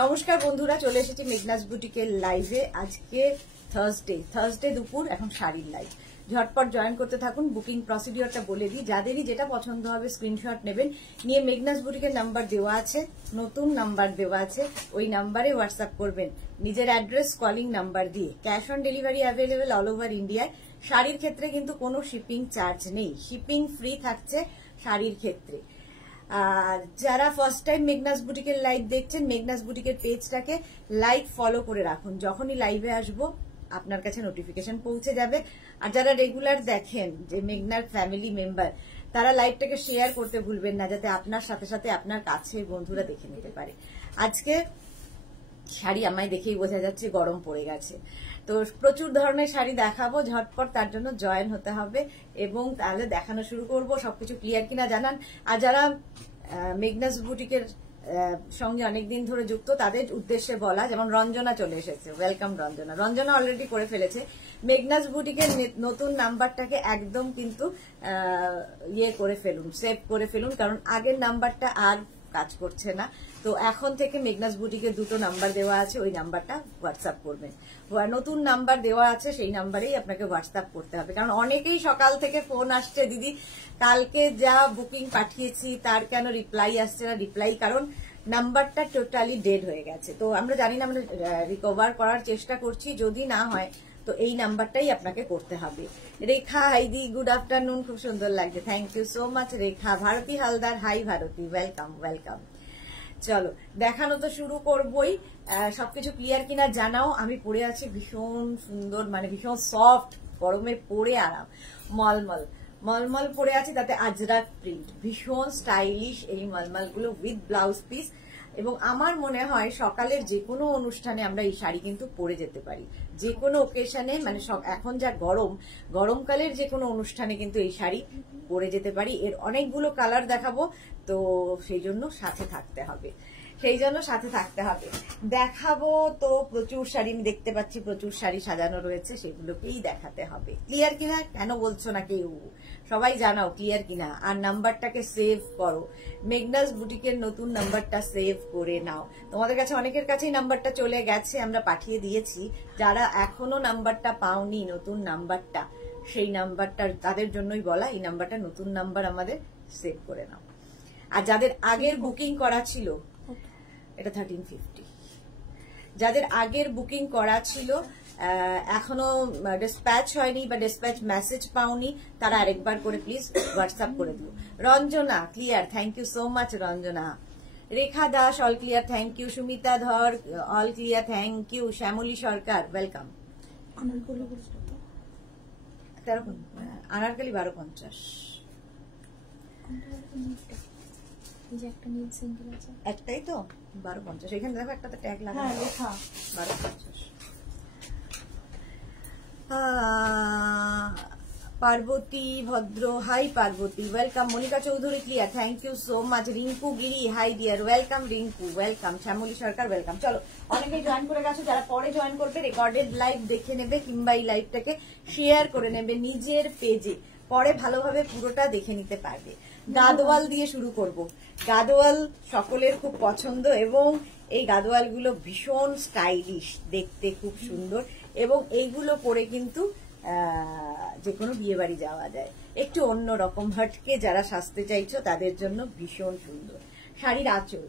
নমস্কার বন্ধুরা, চলে এসেছি মেঘনাস বুটিকের লাইভে। আজকে থার্সডে দুপুর, এখন শাড়ির লাইভ। ঝটপট জয়েন করতে থাকুন। বুকিং প্রসিডিওরটা বলে দিই, যাদেরই যেটা পছন্দ হবে স্ক্রিনশট নেবেন, নিয়ে মেঘনাস বুটিকের নাম্বার দেওয়া আছে, নতুন নাম্বার দেওয়া আছে, ওই নাম্বারে হোয়াটসঅ্যাপ করবেন নিজের অ্যাড্রেস কলিং নাম্বার দিয়ে। Cash on delivery available all over ইন্ডিয়ায়। শাড়ির ক্ষেত্রে কিন্তু কোনো শিপিং চার্জ নেই, শিপিং ফ্রি থাকছে শাড়ির ক্ষেত্রে। আর যারা ফার্স্ট টাইম মেঘনাস বুটিকের লাইভ দেখছেন, মেঘনাস বুটিকের পেজটাকে লাইক ফলো করে রাখুন, যখনই লাইভে আসবো আপনার কাছে নোটিফিকেশন পৌঁছে যাবে। আর যারা রেগুলার দেখেন, যে মেঘনার ফ্যামিলি মেম্বার, তারা লাইভটাকে শেয়ার করতে ভুলবেন না, যাতে আপনার সাথে সাথে আপনার কাছে বন্ধুরা দেখে নিতে পারে। আজকে শাড়ি আমায় দেখেই বোঝা যাচ্ছে গরম পড়ে গেছে, তো প্রচুর ধরনের শাড়ি দেখাবো। ঝটপট তার জন্য জয়েন হতে হবে এবং তাহলে দেখানো শুরু করব। সবকিছু ক্লিয়ার কিনা জানান। আর যারা মেঘনাস বুটিকের সঙ্গে অনেকদিন ধরে যুক্ত, তাদের উদ্দেশ্যে বলা, যেমন রঞ্জনা চলে এসেছে, ওয়েলকাম রঞ্জনা। রঞ্জনা অলরেডি করে ফেলেছে মেঘনাস বুটিকের নতুন নাম্বারটাকে, একদম কিন্তু ইয়ে করে ফেলুন, সেভ করে ফেলুন, কারণ আগের নাম্বারটা আর কাজ করছে না। তো এখন থেকে মেঘনাস বুটিকের দুটো নাম্বার দেওয়া আছে, ওই নাম্বারটা হোয়াটসঅ্যাপ করবেন। নতুন নাম্বার দেওয়া আছে, সেই নাম্বারেই আপনাকে হোয়াটসঅ্যাপ করতে হবে। কারণ অনেকেই সকাল থেকে ফোন আসছে, দিদি কালকে যা বুকিং পাঠিয়েছি তার কেন রিপ্লাই আসছে না। রিপ্লাই কারণ নাম্বারটা টোটালি ডেড হয়ে গেছে। তো আমরা জানি না, আমরা রিকভার করার চেষ্টা করছি, যদি না হয় তো এই নাম্বারটাই আপনাকে করতে হবে। রেখা হাইদি, গুড আফটারনুন, খুব সুন্দর লাগছে, thank you so much Rekha. Bharati Haldar, hi Bharati, welcome welcome. চলো দেখানো তো শুরু করবই। সবকিছু ক্লিয়ার কিনা জানাও। আমি পরে আছি ভীষণ সুন্দর, মানে ভীষণ সফট, গরমে পরে আরাম, মলমল মলমল পরে আছি, তাতে আজরাক প্রিন্ট, ভীষণ স্টাইলিশ এই মলমলগুলো উইথ ব্লাউজ পিস। এবং আমার মনে হয় সকালের যে কোনো অনুষ্ঠানে আমরা এই শাড়ি কিন্তু পরে যেতে পারি, যে কোনো ওকেশনে, মানে এখন যা গরমকালের যে কোনো অনুষ্ঠানে কিন্তু এই শাড়ি পরে যেতে পারি। এর অনেকগুলো কালার দেখাবো, তো সেই জন্য সাথে থাকতে হবে, দেখাবো। তো প্রচুর শাড়ি আমি দেখতে পাচ্ছি, প্রচুর শাড়ি সাজানো রয়েছে, সেগুলোকেই দেখাতে হবে। ক্লিয়ার কিনা কেন বলছো না কেউ? সবাই জানাও ক্লিয়ার কিনা। আর নাম্বারটাকে সেভ করো, মেঘনাস বুটিকের নতুন নাম্বারটা সেভ করে নাও। তোমাদের কাছে অনেকের কাছেই নাম্বারটা চলে গেছে, আমরা পাঠিয়ে দিয়েছি। যারা এখনো নাম্বারটা পাওনি, নতুন নাম্বারটা, সেই নাম্বারটা তাদের জন্যই বলা, এই নাম্বারটা নতুন নাম্বার আমাদের সেভ করে নাও। আর যাদের আগের বুকিং করা ছিল, এটা 1350, যাদের আগের বুকিং করা ছিল, এখনো ডিসপ্যাচ হয়নি বা ডিসপ্যাচ মেসেজ পাওনি, তারা আরেকবার করে প্লিজ হোয়াটসঅ্যাপ করে দিও। Ranjana clear, thank you so much Ranjana. Rekha Das, all clear, thank you. Sumita Dhar, all clear, thank you. Shyamali Sarkar, welcome. Anarkali 1250, একটাই তো 1250। এখানে দেখো একটা ট্যাগ লাগা, 1250। Parbati Bhadra, hi Parbati, welcome. Monika Chowdhury clear, thank you so much. Rinku Giri, hi dear, welcome Rinku, welcome. Shyamali Sarkar, welcome. চলো, অনেকেই জয়েন করে গেছো, যারা পরে জয়েন করবে রেকর্ডেড লাইভ দেখে নেবে, কিংবা এই লাইভটাকে শেয়ার করে নেবে নিজের পেজে, পরে ভালোভাবে পুরোটা দেখে নিতে পারবে। গাদোয়াল দিয়ে শুরু করব। গাদোয়াল সকলের খুব পছন্দ, এবং এই গাদোয়ালগুলো ভীষণ স্টাইলিশ, দেখতে খুব সুন্দর, এবং এইগুলো পরে কিন্তু যে কোনো বিয়ে বাড়ি যাওয়া যায়। একটু অন্যরকম হটকে যারা সাজতে চাইছো তাদের জন্য ভীষণ সুন্দর। শাড়ির আঁচল,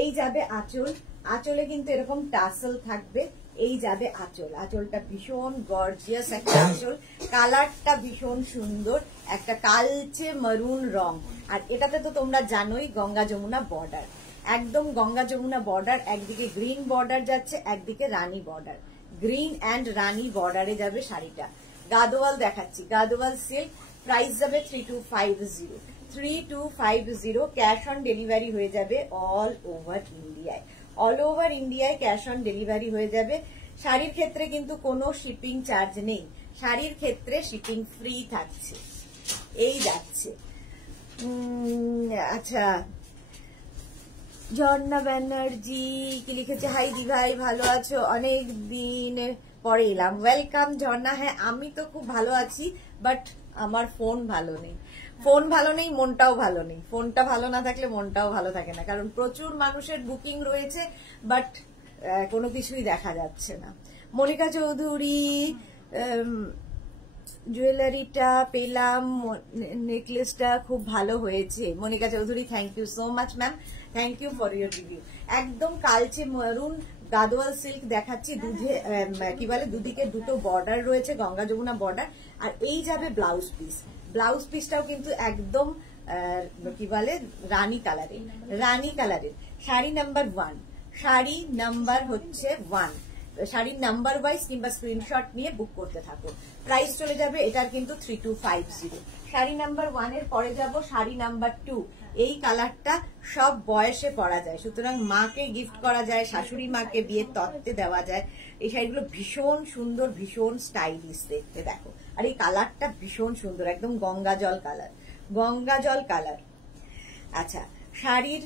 এই যাবে আঁচল, আঁচলে কিন্তু এরকম টাসেল থাকবে, এই যাবে আঁচল। আঁচলটা ভীষণ গর্জিয়াস একটা আঁচল, কালারটা ভীষণ সুন্দর, একটা কালচে মারুন রং। আর এটাতে তো তোমরা জানোই গঙ্গা যমুনা বর্ডার, একদম গঙ্গা যমুনা বর্ডার, একদিকে গ্রিন বর্ডার যাচ্ছে, একদিকে রানী বর্ডার, গ্রিন অ্যান্ড রানী বর্ডারে যাবে শাড়িটা। গাদোয়াল দেখাচ্ছি, গাদোয়াল সিল্ক, প্রাইস যাবে 3250, 3250। ক্যাশ অন ডেলিভারি হয়ে যাবে অল ওভার ইন্ডিয়ায়, অল ওভার ইন্ডিয়ায় ক্যাশ অন ডেলিভারি হয়ে যাবে। শাড়ির ক্ষেত্রে কিন্তু কোনো শিপিং চার্জ নেই, শাড়ির ক্ষেত্রে শিপিং ফ্রি থাকছে। এই যাচ্ছে। আচ্ছা, ঝর্ণা ব্যানার্জি কি লিখেছে, হাই দি ভাই, ভালো আছো? অনেক দিন পরে এলাম, ওয়েলকাম ঝর্ণা। হ্যাঁ, আমি তো খুব ভালো আছি, বাট আমার ফোন ভালো নেই, ফোন ভালো নেই, মনটাও ভালো নেই। ফোনটা ভালো না থাকলে মনটাও ভালো থাকে না, কারণ প্রচুর মানুষের বুকিং রয়েছে, বাট কোনো কিছুই দেখা যাচ্ছে না। মনিকা চৌধুরী, জুয়েলারিটা পেলাম, নেকলেসটা খুব ভালো হয়েছে। Monika Chowdhury, thank you so much ma'am, thank you for your review. একদম কালচে মেরুন গাদোয়াল সিল্ক দেখাচ্ছি, দুধে কি বলে দুদিকে দুটো বর্ডার রয়েছে, গঙ্গা যমুনা বর্ডার। আর এই যাবে ব্লাউজ পিস। ব্লাউজ পিসটাও কিন্তু একদম কি বলে রানী কালারের, রানী কালারের। শাড়ি নাম্বার 1, শাড়ি নাম্বার হচ্ছে 1। শাড়ির নাম্বার ওয়াইজ কিংবা স্ক্রিনশট নিয়ে বুক করতে থাকো। প্রাইস চলে যাবে এটার কিন্তু 3250। শাড়ি নাম্বার 1 এর পরে যাব শাড়ি নাম্বার 2। এই কালারটা সব বয়সে পরা যায়, সুতরাং মাকে গিফট করা যায়, শাশুড়ি মাকে বিয়ের তত্ত্বে দেওয়া যায়। এই শাড়িগুলো ভীষণ সুন্দর, ভীষণ স্টাইলিশ দেখতে, দেখো। আর এই কালারটা ভীষণ সুন্দর, একদম গঙ্গা জল কালার, গঙ্গা জল কালার। আচ্ছা, শাড়ির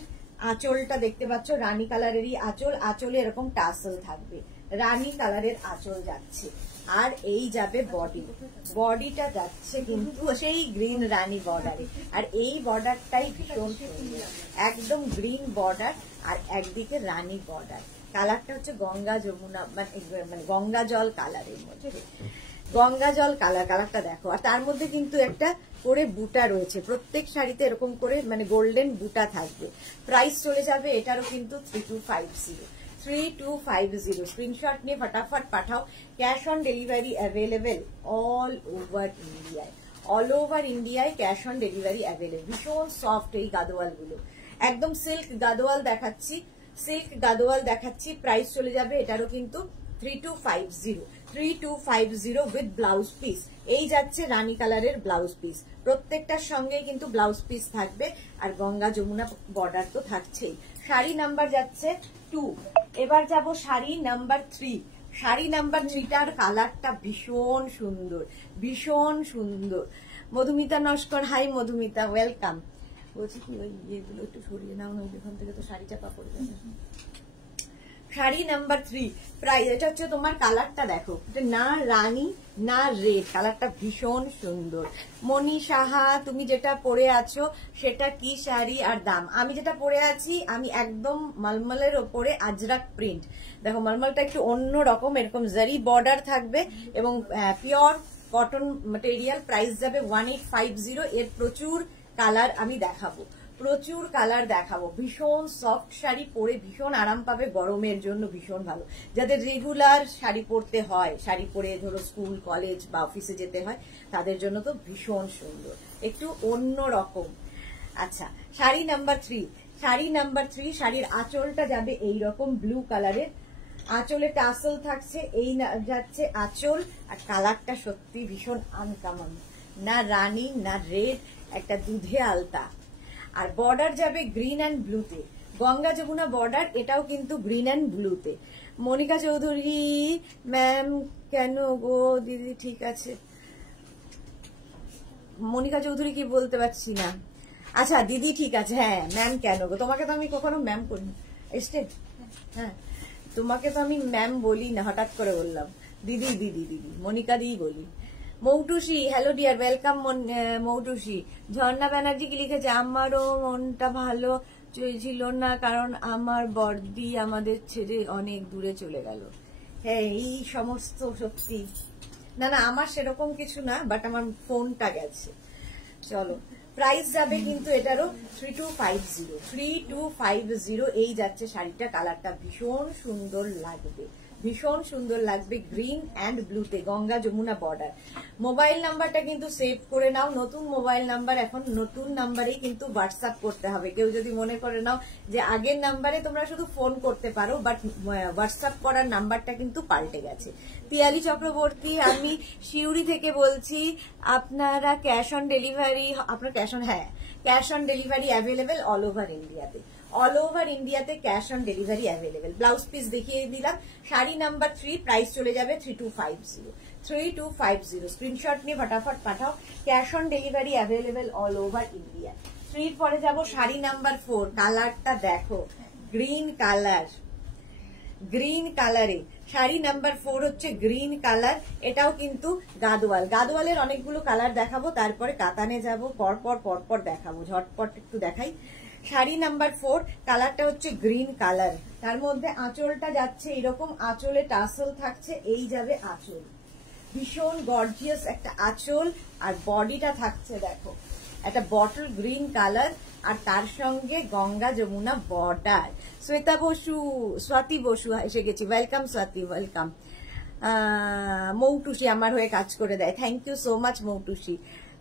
আঁচলটা দেখতে পাচ্ছ, রানী কালারেরই আঁচল, আঁচলে এরকম টাসেল থাকবে, রানী কালারের আঁচল যাচ্ছে। আর এই যাবে বডি, বডিটা যাচ্ছে কিন্তু সেই গ্রিন রানী বর্ডারে। আর এই বর্ডারটাই ভীষণ সুন্দর, একদম গ্রিন বর্ডার আর একদিকে রানী বর্ডার। কালারটা হচ্ছে গঙ্গা যমুনা মানে গঙ্গা জল কালারের মধ্যে, গঙ্গা জল কালার। কালারটা দেখো, আর তার মধ্যে কিন্তু একটা করে বুটা রয়েছে, প্রত্যেক শাড়িতে এরকম করে মানে গোল্ডেন বুটা থাকবে। প্রাইস চলে যাবে এটারও কিন্তু 3250, 3250। স্ক্রিনশট নিয়ে ফটাফট পাঠাও। Cash on delivery available all over ইন্ডিয়ায়, অল ওভার ইন্ডিয়ায় ক্যাশ অন ডেলিভারি অ্যাভেলেবেল। ভীষণ সফট এই গাদোয়াল গুলো, একদম সিল্ক গাদোয়াল দেখাচ্ছি, সিল্ক গাদোয়াল দেখাচ্ছি। প্রাইস চলে যাবে এটারও কিন্তু 3250, 3250 উইথ ব্লাউজ পিস। এই যাচ্ছে রানী কালারের ব্লাউজ পিস, প্রত্যেকটার সঙ্গে কিন্তু ব্লাউজ পিস থাকবে, আর গঙ্গা যমুনা বর্ডার তো থাকছেই। শাড়ি নাম্বার যাচ্ছে 2। এবার যাব শাড়ি নাম্বার 3। শাড়ি নাম্বার 3টার কালারটা ভীষণ সুন্দর, ভীষণ সুন্দর। Madhumita Naskar, hi Madhumita, welcome. বলছি কি ওই ইয়েগুলো একটু সরিয়ে নাও না, ওখান থেকে তো শাড়ি চাপা পড়ে যাবে। শাড়ি নাম্বার 3 প্রাইস, এটা হচ্ছে তোমার কালারটা দেখো, এটা না রানী না রেড, কালারটা ভীষণ সুন্দর। মনি সাহা, তুমি যেটা পরে আছো সেটা কি শাড়ি আর দাম? আমি যেটা পরে আছি, আমি একদম মলমলের ওপরে আজরাক প্রিন্ট। দেখো মলমলটা একটু অন্য রকম, এরকম জারি বর্ডার থাকবে এবং পিওর কটন ম্যাটেরিয়াল। প্রাইস যাবে 1850। এর প্রচুর কালার আমি দেখাবো, প্রচুর কালার দেখাবো। ভীষণ সফট শাড়ি পরে ভীষণ আরাম পাবে, গরমের জন্য ভীষণ ভালো। যাদের রেগুলার শাড়ি পরতে হয়, শাড়ি পরে ধরো স্কুল কলেজ বা অফিসে যেতে হয়, তাদের জন্য তো ভীষণ সুন্দর, একটু অন্য রকম। আচ্ছা, শাড়ি নাম্বার 3, শাড়ি নাম্বার 3। শাড়ির আঁচলটা যাবে এইরকম ব্লু কালারের, আঁচলে টাসেল থাকছে, এই যাচ্ছে আঁচল। আর কালারটা সত্যি ভীষণ আনকমন, না রানী না রেড, একটা দুধে আলতা। আর বর্ডার যাবে গ্রিন অ্যান্ড ব্লুতে, গঙ্গা যমুনা বর্ডার, এটাও কিন্তু গ্রিন অ্যান্ড ব্লুতে। মনিকা চৌধুরী, ম্যাম কেন গো? দিদি ঠিক আছে, মনিকা চৌধুরী কি বলতে পারছি না। আচ্ছা দিদি ঠিক আছে, হ্যাঁ ম্যাম কেন গো? তোমাকে তো আমি কখনো ম্যাম করি, হ্যাঁ তোমাকে তো আমি ম্যাম বলি না, হঠাৎ করে বললাম দিদি, দিদি দিদি মনিকা দিই বলি। Moutusi, hello dear, welcome Moutusi. Jharna Banerjee কি লিখেছে, আমারও মনটা ভালো ছিল না, কারণ আমার বড়দি আমাদের ছেড়ে অনেক দূরে চলে গেল। হ্যাঁ এই সমস্ত সত্যি, না না আমার সেরকম কিছু না, বাট আমার ফোনটা গেছে। চলো, প্রাইস যাবে কিন্তু এটারও 3250, 3250। এই যাচ্ছে শাড়িটা, কালারটা ভীষণ সুন্দর লাগবে, ভীষণ সুন্দর লাগবে, গ্রিন অ্যান্ড ব্লুতে, গঙ্গা যমুনা বর্ডার। মোবাইল নাম্বারটা কিন্তু সেভ করে নাও, নতুন মোবাইল নাম্বার, এখন নতুন নাম্বারেই কিন্তু হোয়াটসঅ্যাপ করতে হবে। কেউ যদি মনে করে নাও যে আগের নাম্বারে তোমরা শুধু ফোন করতে পারো, বাট হোয়াটসঅ্যাপ করার নাম্বারটা কিন্তু পাল্টে গেছে। পিয়ালি চক্রবর্তী, আমি শিউরি থেকে বলছি, আপনারা ক্যাশ অন ডেলিভারি, আপনার ক্যাশ অন, হ্যাঁ cash on delivery available all over ইন্ডিয়াতে, অল ওভার ইন্ডিয়াতে cash on delivery available. Blouse piece দেখিয়ে দিলাম। শাড়ি নাম্বার 3, প্রাইস চলে যাবে 3250, 3250। স্ক্রিনশট নিয়ে ফটাফট পাঠাও, cash on delivery available all over India. 3 পরে যাব শাড়ি নাম্বার 4, কালারটা দেখো, গ্রিন কালার, গ্রিন কালারে। শাড়ি নাম্বার 4 হচ্ছে গ্রিন কালার, এটাও কিন্তু গাদোয়াল। গাদোয়ালের অনেকগুলো কালার দেখাবো, তারপরে কাতানে যাব, পরপর দেখাবো। ঝটপট একটু দেখাই। শাড়ি নাম্বার 4 কালারটা হচ্ছে গ্রিন কালার, তার মধ্যে আঁচলটা যাচ্ছে এরকম, আঁচলে টাসেল থাকছে, এই যাবে আঁচল, ভীষণ গর্জিয়াস একটা আঁচল। আর বডিটা থাকছে দেখো একটা বটল গ্রিন কালার, আর তার সঙ্গে গঙ্গা যমুনা বর্ডার। শ্বেতা বসু, স্বাতি বসু এসে গেছি, ওয়েলকাম স্বাতি, ওয়েলকাম। মৌটুসি আমার হয়ে কাজ করে দেয়, thank you so much Moutushi.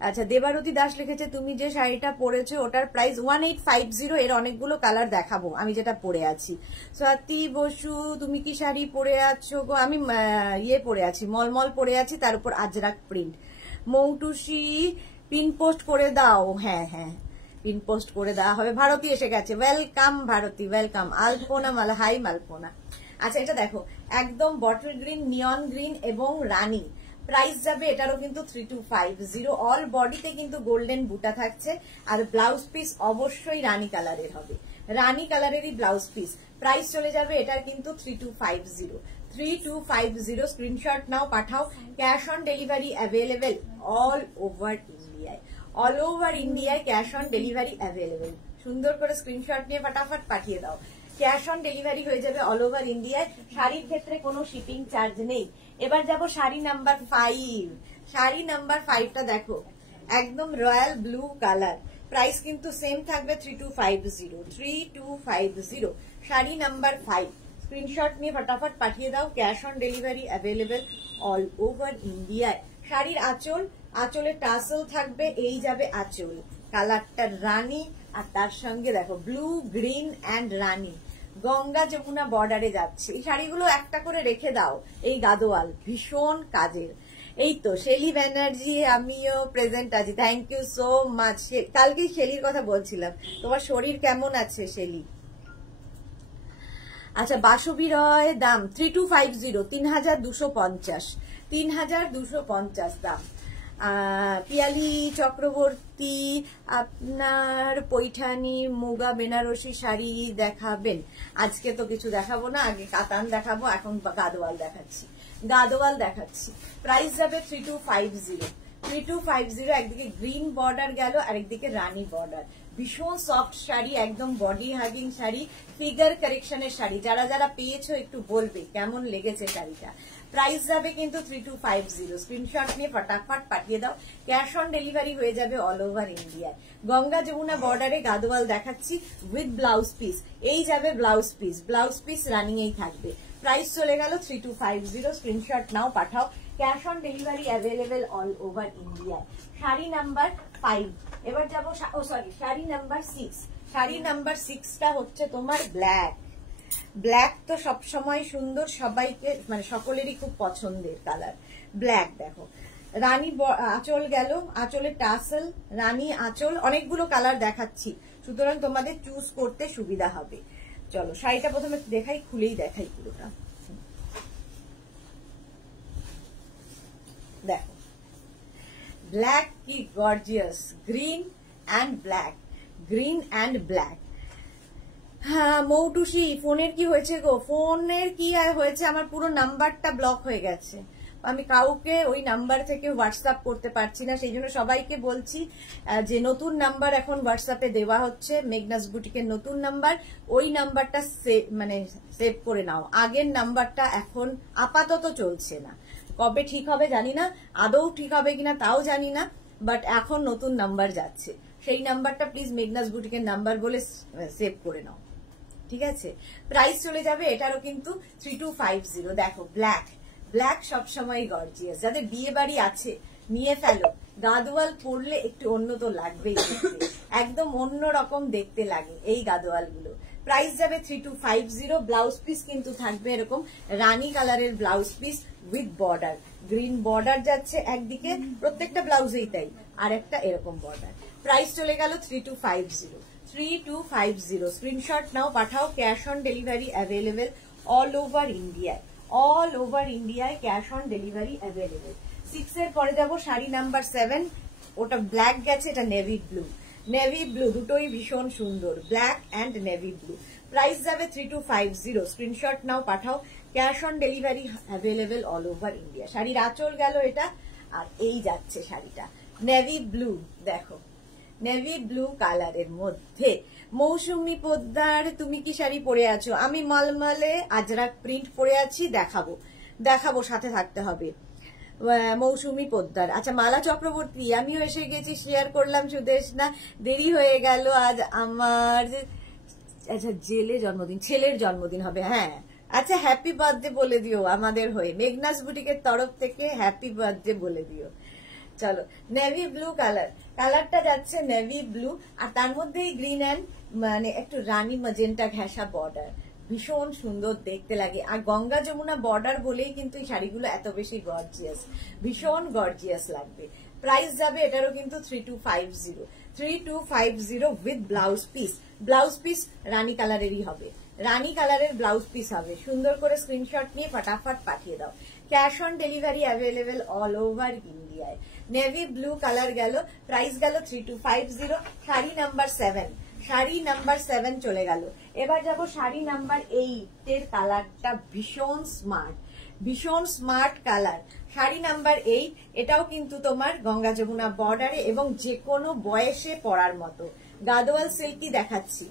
আচ্ছা, দেবারতী দাস লিখেছে তুমি যে শাড়িটা পরেছো ওটার প্রাইস 1850। এর অনেকগুলো কালার দেখাবো আমি যেটা পরে আছি। স্বাতি বসু তুমি কি শাড়ি পরে আছো গো? আমি ইয়ে পরে আছি, মলমল পরে আছি, তার উপর Ajrak print. Moutushi pin post করে দাও। হ্যাঁ হ্যাঁ, পিন পোস্ট করে দেওয়া হবে। ভারতী এসে গেছে, ওয়েলকাম ভারতী, ওয়েলকাম। আলপনা মালা, হাই মালপনা। আচ্ছা, এটা দেখো একদম বটল গ্রিন, নিয়ন গ্রিন এবং রানী। প্রাইস যাবে এটারও কিন্তু 3250। অল বডিতে কিন্তু গোল্ডেন বুটা থাকছে, আর ব্লাউজ পিস অবশ্যই রানী কালারের হবে, রানী কালারেরই ব্লাউজ পিস। প্রাইস চলে যাবে এটার কিন্তু 3250। 3250 স্ক্রিনশট নাও, পাঠাও। Cash on delivery available all over ইন্ডিয়ায়, অল ওভার ইন্ডিয়ায় ক্যাশ অন ডেলিভারি অ্যাভেলেবেল। সুন্দর করে স্ক্রিনশট নিয়ে ফটাফট পাঠিয়ে দাও, ক্যাশ অন ডেলিভারি হয়ে যাবে অল ওভার ইন্ডিয়ায়। শাড়ির ক্ষেত্রে কোনো শিপিং চার্জ নেই। এবার যাব শাড়ি নাম্বার 5। শাড়ি নাম্বার 5টা দেখো একদম রয়্যাল ব্লু কালার, প্রাইস কিন্তু সেম থাকবে 3250। 3250 শাড়ি নাম্বার 5। স্ক্রিনশট নিয়ে ফটাফট পাঠিয়ে দাও, cash on delivery available all over ইন্ডিয়ায়। শাড়ির আঁচল, আঁচলে টাসেল থাকবে, এই যাবে আঁচল, কালারটা রানী, আর তার সঙ্গে দেখো ব্লু গ্রিন অ্যান্ড রানী, গঙ্গা যমুনা বর্ডারে যাচ্ছে। এই শাড়িগুলো একটা করে রেখে দাও, এই গাদোয়াল ভীষণ কাজের। এই তো শেলি ব্যানার্জি, আমিও প্রেজেন্ট আছি, থ্যাংক ইউ সো মাচ। কালকেই শেলির কথা বলছিলাম, তোমার শরীর কেমন আছে শেলি? আচ্ছা, বাসবী রয় দাম 3250, 3250, 3250 দাম। পিয়ালি চক্রবর্তী আপনার পৈঠানি মুগা বেনারসি শাড়ি দেখাবেন? আজকে তো কিছু দেখাবো না, আগে কাতান দেখাবো, এখন গাদোয়াল দেখাচ্ছি, গাদোয়াল দেখাচ্ছি। প্রাইস যাবে 3250। 3250, একদিকে গ্রিন বর্ডার গেল, আরেকদিকে রানী বর্ডার। ভীষণ সফট শাড়ি, একদম বডি হাগিং শাড়ি, ফিগার কারেকশনের শাড়ি। যারা যারা পেয়েছো একটু বলবে কেমন লেগেছে শাড়িটা। প্রাইস যাবে কিন্তু 3250। স্ক্রিনশট নিয়ে ফটাফট পাঠিয়ে দাও, ক্যাশ অন ডেলিভারি হয়ে যাবে অল ওভার ইন্ডিয়ায়। গঙ্গা যমুনা বর্ডারে গাদোয়াল দেখাচ্ছি উইথ ব্লাউজ পিস, এই যাবে blouse piece, blouse piece running এই থাকবে। প্রাইস চলে গেল 3250। স্ক্রিনশট নাও, পাঠাও, cash on delivery available all over ইন্ডিয়ায়। শাড়ি নাম্বার 5। এবার যাবো শাড়ি নাম্বার 6। শাড়ি নাম্বার 6টা হচ্ছে তোমার ব্ল্যাক। ব্ল্যাক তো সবসময় সুন্দর, সবাইকে মানে সকলেরই খুব পছন্দের কালার ব্ল্যাক। দেখো রানী আঁচল গেল, আঁচলের টাসেল, রানী আঁচল, অনেকগুলো কালার দেখাচ্ছি, সুতরাং তোমাদের চুজ করতে সুবিধা হবে। চলো শাড়িটা প্রথমে দেখাই, খুলেই দেখাই পুরোটা। দেখো ব্ল্যাক কি gorgeous, green and black, green and black. হ্যাঁ মৌটুসি, ফোনের কি হয়েছে গো? ফোনের কি হয়েছে, আমার পুরো নাম্বারটা ব্লক হয়ে গেছে, আমি কাউকে ওই নাম্বার থেকে হোয়াটসঅ্যাপ করতে পারছি না। সেই জন্য সবাইকে বলছি যে নতুন নাম্বার এখন হোয়াটসঅ্যাপে দেওয়া হচ্ছে, মেঘনাস বুটিকের নতুন নাম্বার, ওই নাম্বারটা সেভ করে নাও। আগের নাম্বারটা এখন আপাতত চলছে না, কবে ঠিক হবে জানি না, আদৌ ঠিক হবে কিনা তাও জানি না, বাট এখন নতুন নাম্বার যাচ্ছে, সেই নাম্বারটা প্লিজ মেঘনাস বুটিকের নাম্বার বলে সেভ করে নাও, ঠিক আছে? প্রাইস চলে যাবে এটারও কিন্তু 3250। দেখো ব্ল্যাক, ব্ল্যাক সবসময় গর্জিয়াস, যাদের বিয়ে বাড়ি আছে নিয়ে ফেলো, গাদোয়াল পরলে একটু অন্য তো লাগবেই, একদম অন্য রকম দেখতে লাগে এই গাদোয়াল গুলো। প্রাইস যাবে 3250। ব্লাউজ পিস কিন্তু থাকবে এরকম রানী কালারের blouse piece with border, green border যাচ্ছে একদিকে, প্রত্যেকটা ব্লাউজেই তাই, আর একটা এরকম বর্ডার। প্রাইস চলে গেল 3250। 3250 স্ক্রিনশট নাও, পাঠাও, cash on delivery available all over ইন্ডিয়ায়, অল ওভার ইন্ডিয়ায় ক্যাশ অন ডেলিভারি অ্যাভেলেবেল। 6 এর পরে যাবো শাড়ি নাম্বার 7। ওটা ব্ল্যাক গেছে, এটা নেভি ব্লু, নেভি ব্লু দুটোই ভীষণ সুন্দর, black and navy blue. Price যাবে 3250। স্ক্রিনশট নাও, পাঠাও। Cash on delivery available all over India. শাড়ির আঁচল গেল এটা, আর এই যাচ্ছে শাড়িটা নেভি ব্লু। দেখো নেভি ব্লু কালারের মধ্যে মৌসুমী পোদ্দার তুমি কি শাড়ি পরে আছো? আমি মলমলে আজরাক প্রিন্ট পরে আছি, দেখাবো সাথে থাকতে হবে। মৌসুমী পোদ্দার। আচ্ছা মালা চক্রবর্তী, আমিও এসে গেছি, শেয়ার করলাম সুদেশনা। দেরি হয়ে গেল, আজ আমার আচ্ছা ছেলের জন্মদিন হবে। হ্যাঁ আচ্ছা, হ্যাপি বার্থডে বলে দিও আমাদের হয়ে, মেঘনাস বুটিকের তরফ থেকে হ্যাপি বার্থডে বলে দিও। চলো নেভি ব্লু কালারটা যাচ্ছে নেভি ব্লু, আর তার মধ্যেই গ্রিন অ্যান্ড মানে একটু রানী ম্যাজেন্টা ঘেঁষা বর্ডার, ভীষণ সুন্দর দেখতে লাগে। আর গঙ্গা যমুনা বর্ডার বলেই কিন্তু এই শাড়িগুলো এত বেশি গর্জিয়াস, ভীষণ গর্জিয়াস লাগবে। প্রাইস যাবে এটারও কিন্তু 3250 with blouse piece. Blouse piece রানী কালারেরই হবে, রানী কালারের ব্লাউজ পিস হবে। সুন্দর করে স্ক্রিনশট নিয়ে ফটাফট পাঠিয়ে দাও। Cash on delivery available all over ইন্ডিয়ায়। নেভি ব্লু কালার গেল, প্রাইস গেল 3250। শাড়ি নাম্বার 7, শাড়ি নাম্বার 7 চলে গেল। এবার যাব শাড়ি নাম্বার 8 এর কালারটা ভীষণ স্মার্ট কালার। শাড়ি নাম্বার 8, এটাও কিন্তু তোমার গঙ্গা যমুনা বর্ডারে এবং যে কোনো বয়সে পরার মতো। গাদোয়াল সিল্কই দেখাচ্ছি।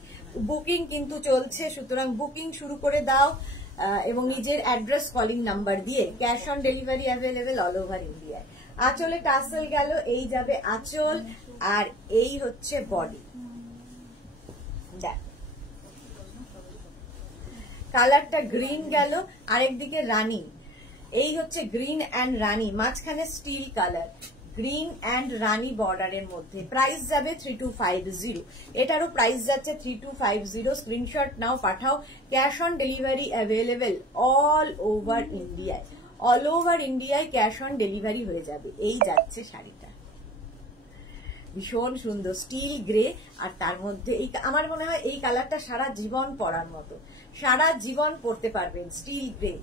বুকিং কিন্তু চলছে, সুতরাং বুকিং শুরু করে দাও এবং নিজের অ্যাড্রেস কলিং নাম্বার দিয়ে। Cash on delivery available all over ইন্ডিয়ায়। আঁচলে টাসেল গেল, এই যাবে আঁচল, আর এই হচ্ছে বডি। দেখ কালারটা গ্রিন গেল, আরেকদিকে রানী। এই হচ্ছে গ্রিন অ্যান্ড রানী, মাঝখানে স্টিল কালার, গ্রিন অ্যান্ড রানী বর্ডারের মধ্যে। প্রাইস যাবে 3250। এটারও প্রাইস যাচ্ছে 3250। স্ক্রিনশট নাও, পাঠাও। Cash on delivery available all over ইন্ডিয়ায়। অল ওভার ইন্ডিয়ায় ক্যাশ অন ডেলিভারি হয়ে যাবে। এই যাচ্ছে শাড়িটা, ভীষণ সুন্দর স্টিল গ্রে, আর তার মধ্যে এই আমার মনে হয় এই কালারটা সারা জীবন পরার মতো, সারা জীবন পরতে পারবেন। Still grey.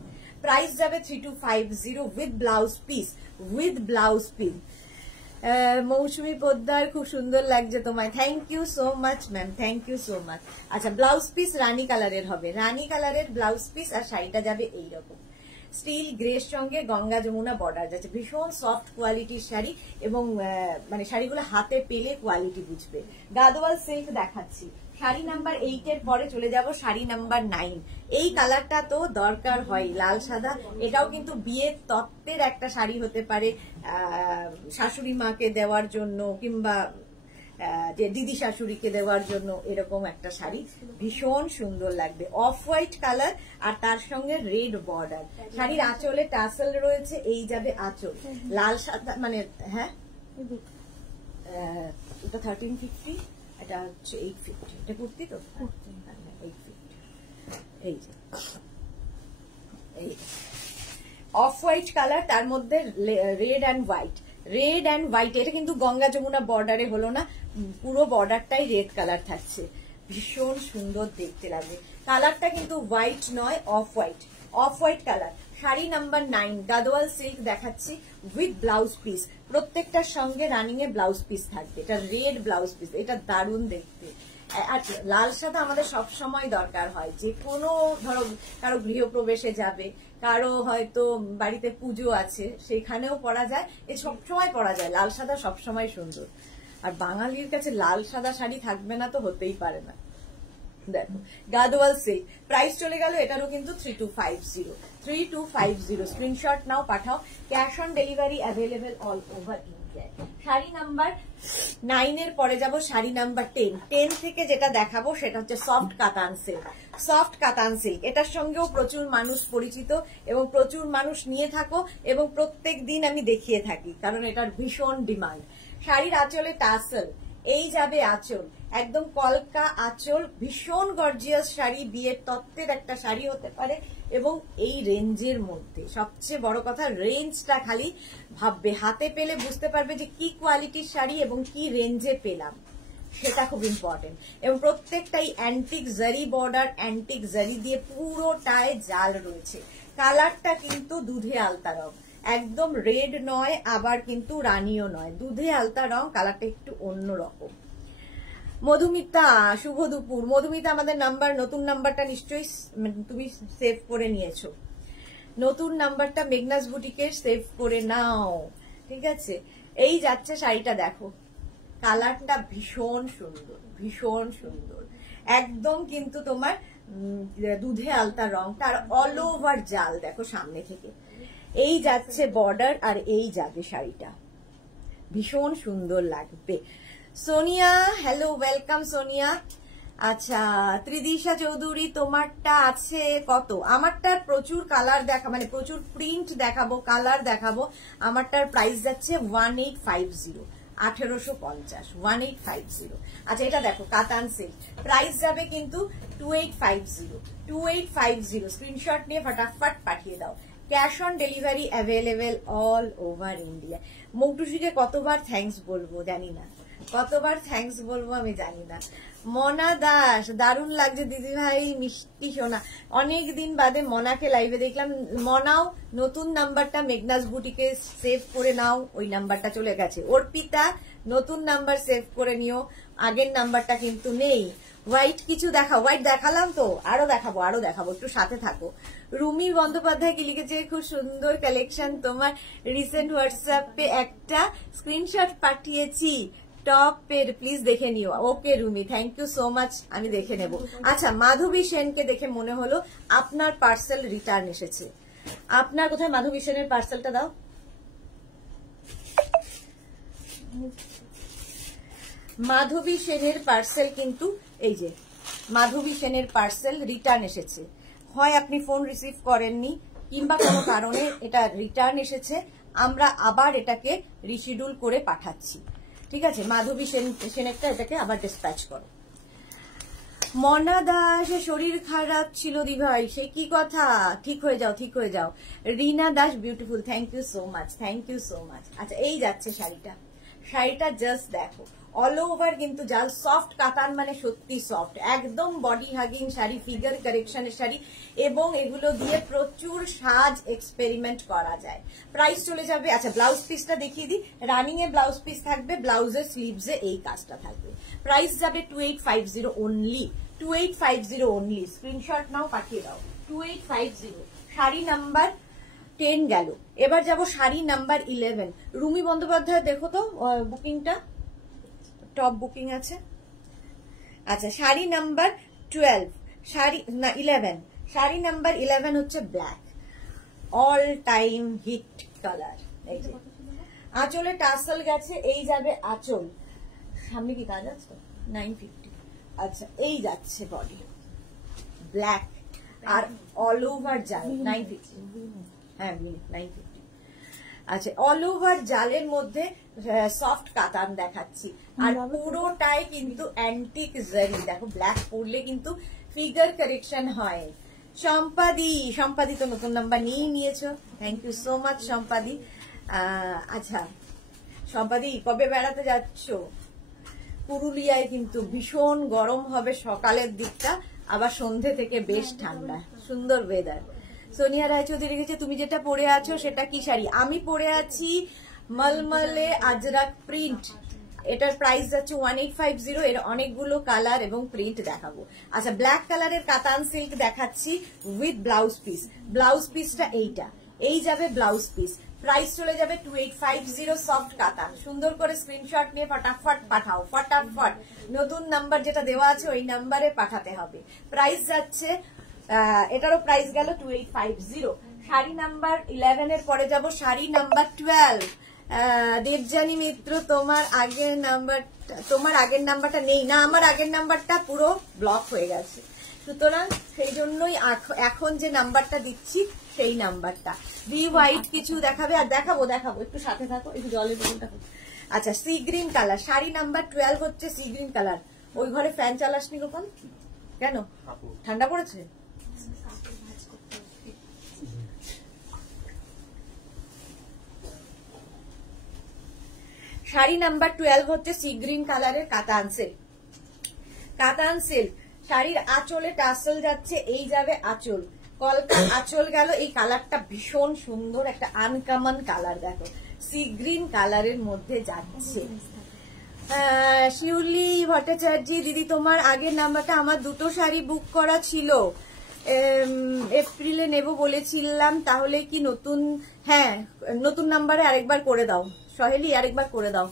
প্রাইস যাবে 3250 with blouse piece. Mousumi Poddar, খুব সুন্দর লাগছে তোমায়, thank you so much ma'am, thank you so much. আচ্ছা ব্লাউজ পিস রানী কালারের হবে, রানী কালারের ব্লাউজ পিস, আর শাড়িটা যাবে এইরকম স্টিল গ্রের সঙ্গে গঙ্গা যমুনা বর্ডার যাচ্ছে। ভীষণ সফট কোয়ালিটির শাড়ি, এবং মানে শাড়িগুলো হাতে পেলে কোয়ালিটি বুঝবে। গাদোয়াল সিল্ক দেখাচ্ছি। শাড়ি নাম্বার 8 এর পরে চলে যাব শাড়ি নাম্বার 9। এই কালারটা তো দরকার হয়, লাল সাদা। এটাও কিন্তু বিয়ের তত্ত্বের একটা শাড়ি হতে পারে, শাশুড়ি মাকে দেওয়ার জন্য, কিংবা যে দিদি শাশুড়িকে দেওয়ার জন্য, এরকম একটা শাড়ি ভীষণ সুন্দর লাগবে। অফ হোয়াইট কালার, আর তার সঙ্গে রেড বর্ডার। শাড়ির আঁচলে টাসেল রয়েছে, এই যাবে আঁচল। লাল সাদা মানে, হ্যাঁ এটা 1350, এটা হচ্ছে 850। এটা কুর্তি তো, 850। এই যে এই অফ হোয়াইট কালার, তার মধ্যে red and white. Red and white, এটা কিন্তু গঙ্গা যমুনা বর্ডারে হলো না, পুরো বর্ডারটাই রেড কালার থাকছে, ভীষণ সুন্দর দেখতে লাগবে। কালারটা কিন্তু হোয়াইট নয়, of white colour. Sari number 9 Gadwal silk দেখাচ্ছি উইথ ব্লাউজ পিস। প্রত্যেকটার সঙ্গে রানিং এ ব্লাউজ পিস থাকবে। এটা রেড ব্লাউজ পিস, এটা দারুণ দেখতে। আর লাল সাদা আমাদের সব সময় দরকার হয়, যে কোনো ধরো কারো গৃহপ্রবেশে যাবে, কারো হয়তো বাড়িতে পুজো আছে, সেখানেও পরা যায়, এ সবসময় পরা যায়। লাল সাদা সবসময় সুন্দর, আর বাঙালির কাছে লাল সাদা শাড়ি থাকবে না তো হতেই পারে না। দেখো গাদোয়াল সিল্ক, প্রাইস চলে গেল এটারও কিন্তু 3250। স্ক্রিনশট নাও, পাঠাও। Cash on delivery available all over India. Sari number 9 এর পরে যাব শাড়ি নাম্বার 10 থেকে যেটা দেখাবো সেটা হচ্ছে সফট কাতান সিল্ক। সফট কাতান সিল্ক, এটার সঙ্গেও প্রচুর মানুষ পরিচিত এবং প্রচুর মানুষ নিয়ে থাকো, এবং প্রত্যেক দিন আমি দেখিয়ে থাকি, কারণ এটার ভীষণ ডিমান্ড। শাড়ির আঁচলে টাসেল, এই যাবে আঁচল, একদম কলকা আঁচল, ভীষণ গর্জিয়াস শাড়ি, বিয়ের তত্ত্বের একটা শাড়ি হতে পারে, এবং এই রেঞ্জের মধ্যে। সবচেয়ে বড় কথা, রেঞ্জটা খালি ভাববে, হাতে পেলে বুঝতে পারবে যে কি কোয়ালিটির শাড়ি এবং কি রেঞ্জে পেলাম, সেটা খুব ইম্পর্টেন্ট। এবং প্রত্যেকটাই অ্যান্টিক জারি বর্ডার, অ্যান্টিক জারি দিয়ে পুরোটায় জাল রয়েছে। কালারটা কিন্তু দুধে আলতা রং, একদম রেড নয়, আবার কিন্তু রানীও নয়, দুধে আলতা রং, কালারটা একটু অন্যরকম। মধুমিতা শুভ দুপুর। মধুমিতা আমাদের নাম্বার, নতুন নাম্বারটা নিশ্চয়ই তুমি সেভ করে নিয়েছো। নতুন নাম্বারটা মেঘনাস বুটিকের সেভ করে নাও, ঠিক আছে। এই যাচ্ছে শাড়িটা, দেখো কালারটা ভীষণ সুন্দর, ভীষণ সুন্দর একদম, কিন্তু তোমার দুধে আলতা রংটা, আর অল ওভার জাল দেখো সামনে থেকে। এই যাচ্ছে বর্ডার, আর এই যাবে শাড়িটা, ভীষণ সুন্দর লাগবে। Sonia hello, welcome Sonia. আচ্ছা ত্রিদিশা চৌধুরী, তোমারটা আছে কত? আমারটার প্রচুর কালার দেখা, মানে প্রচুর প্রিন্ট দেখাবো, কালার দেখাবো। আমারটার প্রাইস যাচ্ছে 1850, 1850, 1850। আচ্ছা এটা দেখো কাতান সিল্ক, প্রাইস যাবে কিন্তু 2850, 2850। স্ক্রিনশট নিয়ে ফটাফট পাঠিয়ে দাও। Cash on delivery available all over India. মুকটুসিকে কতবার থ্যাঙ্কস বলবো জানি না, কতবার থ্যাঙ্কস বলবো আমি জানি না। মনা দাস, দারুণ লাগছে দিদি ভাই, মিষ্টি সোনা। অনেক দিন বাদে মনাকে লাইভে দেখলাম। মনাও নতুন নাম্বারটা মেঘনাস বুটিকে সেভ করে নাও, ওই নাম্বারটা চলে গেছে। অর্পিতা নতুন নাম্বার সেভ করে নিও, আগের নাম্বারটা কিন্তু নেই। হোয়াইট কিছু দেখাও, হোয়াইট দেখালাম তো, আরো দেখাবো, আরো দেখাবো, একটু সাথে থাকো। রুমি বন্দ্যোপাধ্যায় কি লিখেছে, খুব সুন্দর কালেকশন তোমার। রিসেন্ট হোয়াটসঅ্যাপে একটা স্ক্রিনশট পাঠিয়েছি টপের, প্লিজ দেখে নিও। Okay Rumi, thank you so much, আমি দেখে নেব। আচ্ছা মাধবী সেনকে দেখে মনে হলো আপনার পার্সেল রিটার্ন এসেছে। আপনার কোথায় মাধবী সেনের পার্সেলটা দাও। মাধবী সেনের পার্সেল কিন্তু এই যে, মাধবী সেনের পার্সেল রিটার্ন এসেছে। হয় আপনি ফোন রিসিভ করেননি, কিংবা কোনো কারণে এটা রিটার্ন এসেছে, আমরা আবার এটাকে রিশিডিউল করে পাঠাচ্ছি, ঠিক আছে। মাধবী সেনেরটা এটাকে আবার ডিসপ্যাচ করো। মনা দাসের শরীর খারাপ ছিল দিভাই, সে কি কথা? ঠিক হয়ে যাও, ঠিক হয়ে যাও। Rina Das beautiful, thank you so much, thank you so much. আচ্ছা এই যাচ্ছে শাড়িটা, শাড়িটা জাস্ট দেখো, অল ওভার কিন্তু জাল, সফট কাতান, মানে সত্যি সফট, একদম বডি হাগিং শাড়ি, ফিগার কারেকশনের শাড়ি, এবং এগুলো দিয়ে প্রচুর সাজ এক্সপেরিমেন্ট করা যায়। প্রাইস চলে যাবে, আচ্ছা ব্লাউজ পিসটা দেখিয়ে দিই। রানিং এ ব্লাউজ পিস থাকবে, ব্লাউজের স্লিভসে এই কাজটা থাকবে। প্রাইস যাবে 2850 অনলি, 2850 অনলি। স্ক্রিনশট নাও, পাঠিয়ে দাও। 2850। শাড়ি নাম্বার 10 গেল, এবার যাব শাড়ি নাম্বার 11। রুমি বন্দ্যোপাধ্যায় দেখো তো বুকিংটা, টপ বুকিং আছে। আচ্ছা শাড়ি নাম্বার 12, শাড়ি না 11, শাড়ি নাম্বার 11 হচ্ছে black, all time hit colour. এই যে আঁচলে টাসেল গেছে, এই যাবে আঁচল, সামনে কি কাজ আছে, 950। আচ্ছা এই যাচ্ছে বডি ব্ল্যাক, আর অল ওভার জাল 950, হ্যাঁ 950। আচ্ছা অল ওভার জালের মধ্যে সফট কাতান দেখাচ্ছি, আর পুরোটাই কিন্তু অ্যান্টিক জারি। দেখো ব্ল্যাক পরলে কিন্তু ফিগার কারেকশন হয়। সম্পাদি, সম্পাদি তো নতুন নাম্বার নিয়ে নিয়েছো, থ্যাংক ইউ সো মাচ সম্পাদি। আচ্ছা সম্পাদি কবে বেড়াতে যাচ্ছ? পুরুলিয়ায় কিন্তু ভীষণ গরম হবে সকালের দিকটা, আবার সন্ধে থেকে বেশ ঠান্ডা, সুন্দর ওয়েদার। সোনিয়া রায়চৌধুরী লিখেছে তুমি যেটা পরে আছো সেটা কি শাড়ি? আমি পরে আছি মলমলে আজরাক প্রিন্ট, এটার প্রাইস যাচ্ছে 1850। এর অনেকগুলো কালার এবং প্রিন্ট দেখাবো। আচ্ছা ব্ল্যাক কালারের কাতান সিল্ক দেখাচ্ছি উইথ ব্লাউজ পিস। ব্লাউজ পিসটা এইটা, এই যাবে ব্লাউজ পিস, প্রাইস চলে যাবে 2850। সফট কাতান, সুন্দর করে স্ক্রিনশট নিয়ে ফটাফট পাঠাও, ফটাফট। নতুন নাম্বার যেটা দেওয়া আছে ওই নাম্বারে পাঠাতে হবে। প্রাইস যাচ্ছে, এটারও প্রাইস গেল 2850। শাড়ি নাম্বার 11 এর পরে যাব শাড়ি নাম্বার 12। দেবজানী মিত্র তোমার আগের নাম্বারটা নেই না, আমার আগের নাম্বারটা পুরো ব্লক হয়ে গেছে, সুতরাং সেই জন্যই এখন যে নাম্বারটা দিচ্ছি সেই নাম্বারটা। হোয়াইট কিছু দেখাবে, আর দেখাবো একটু সাথে থাকো, একটু জলের বোতলটা। আচ্ছা C green colour, sari number 12 হচ্ছে সি গ্রিন কালার। ওই ঘরে ফ্যান চালাসনি গোপাল কেন? ঠান্ডা পড়েছে? শাড়ি নাম্বার 12 হচ্ছে সি গ্রিন কালারের কাতান সিল্ক। কাতান সিল্ক শাড়ির আঁচলে টাসেল যাচ্ছে, এই যাবে আঁচল, কলকা আঁচল গেল। এই কালারটা ভীষণ সুন্দর, একটা আনকমন কালার, দেখো সি গ্রিন কালারের মধ্যে যাচ্ছে। শিউলি ভট্টাচার্য দিদি, তোমার আগের নাম্বারটা আমার দুটো শাড়ি বুক করা ছিল, এপ্রিলে নেব বলেছিলাম, তাহলে কি নতুন? হ্যাঁ, নতুন নাম্বারে আরেকবার করে দাও সহেলি, আরেকবার করে দাও,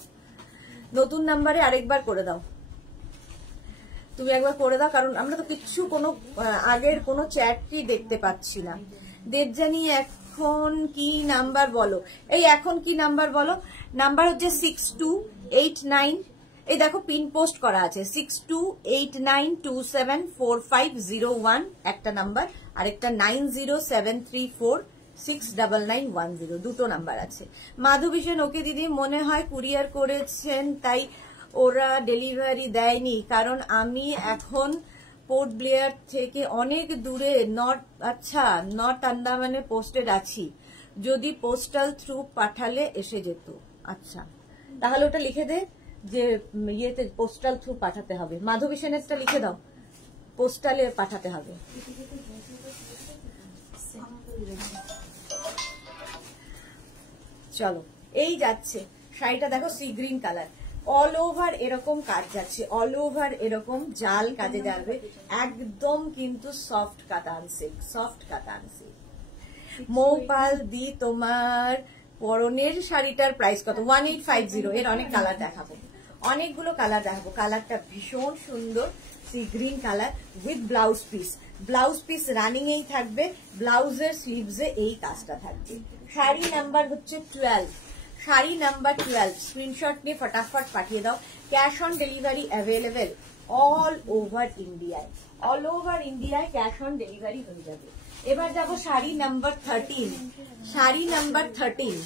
নতুন নাম্বারে আরেকবার করে দাও, তুমি একবার করে দাও, কারণ আমরা তো কিচ্ছু কোনো আগের কোনো চ্যাটই দেখতে পাচ্ছি না। দেবজানি এখন কি নাম্বার বলো? এই এখন কি নাম্বার বলো? নাম্বার হচ্ছে 6289, এই দেখো পিন পোস্ট করা আছে 6289274501 একটা নাম্বার, আরেকটা 9073469910, দুটো নাম্বার আছে। মাধবী সেন, ওকে দিদি মনে হয় কুরিয়ার করেছেন তাই ওরা ডেলিভারি দেয়নি, কারণ আমি এখন পোর্ট ব্লেয়ার থেকে অনেক দূরে, নর্থ আন্দামানে পোস্টেড আছি, যদি পোস্টাল থ্রু পাঠালে এসে যেত। আচ্ছা, তাহলে ওটা লিখে দে যে ইয়েতে পোস্টাল থ্রু পাঠাতে হবে। মাধবী সেনেরটা লিখে দাও, পোস্টালে পাঠাতে হবে। চলো, এই যাচ্ছে শাড়িটা দেখো, C green colour, all over এরকম কাজ যাচ্ছে, অল ওভার এরকম জাল কাজে যাবে, একদম কিন্তু সফট কাতান সিল্ক, সফট কাতান সিল্ক। মৌপাল দি, তোমার পরনের শাড়িটার প্রাইস কত? 1850। এর অনেক কালার দেখাবো, অনেকগুলো কালার দেখাবো। কালারটা ভীষণ সুন্দর, C green colour with blouse piece, blouse piece running এই থাকবে, ব্লাউজের স্লিভসে এই কাজটা থাকবে। শাড়ি নাম্বার হচ্ছে 12, শাড়ি নাম্বার 12, স্ক্রিনশট নিয়ে ফটাফট পাঠিয়ে দাও। Cash on delivery available all over ইন্ডিয়ায়, অল ওভার ইন্ডিয়ায় ক্যাশ অন ডেলিভারি হয়ে যাবে। এবার যাবো শাড়ি নাম্বার 13, শাড়ি নাম্বার 13,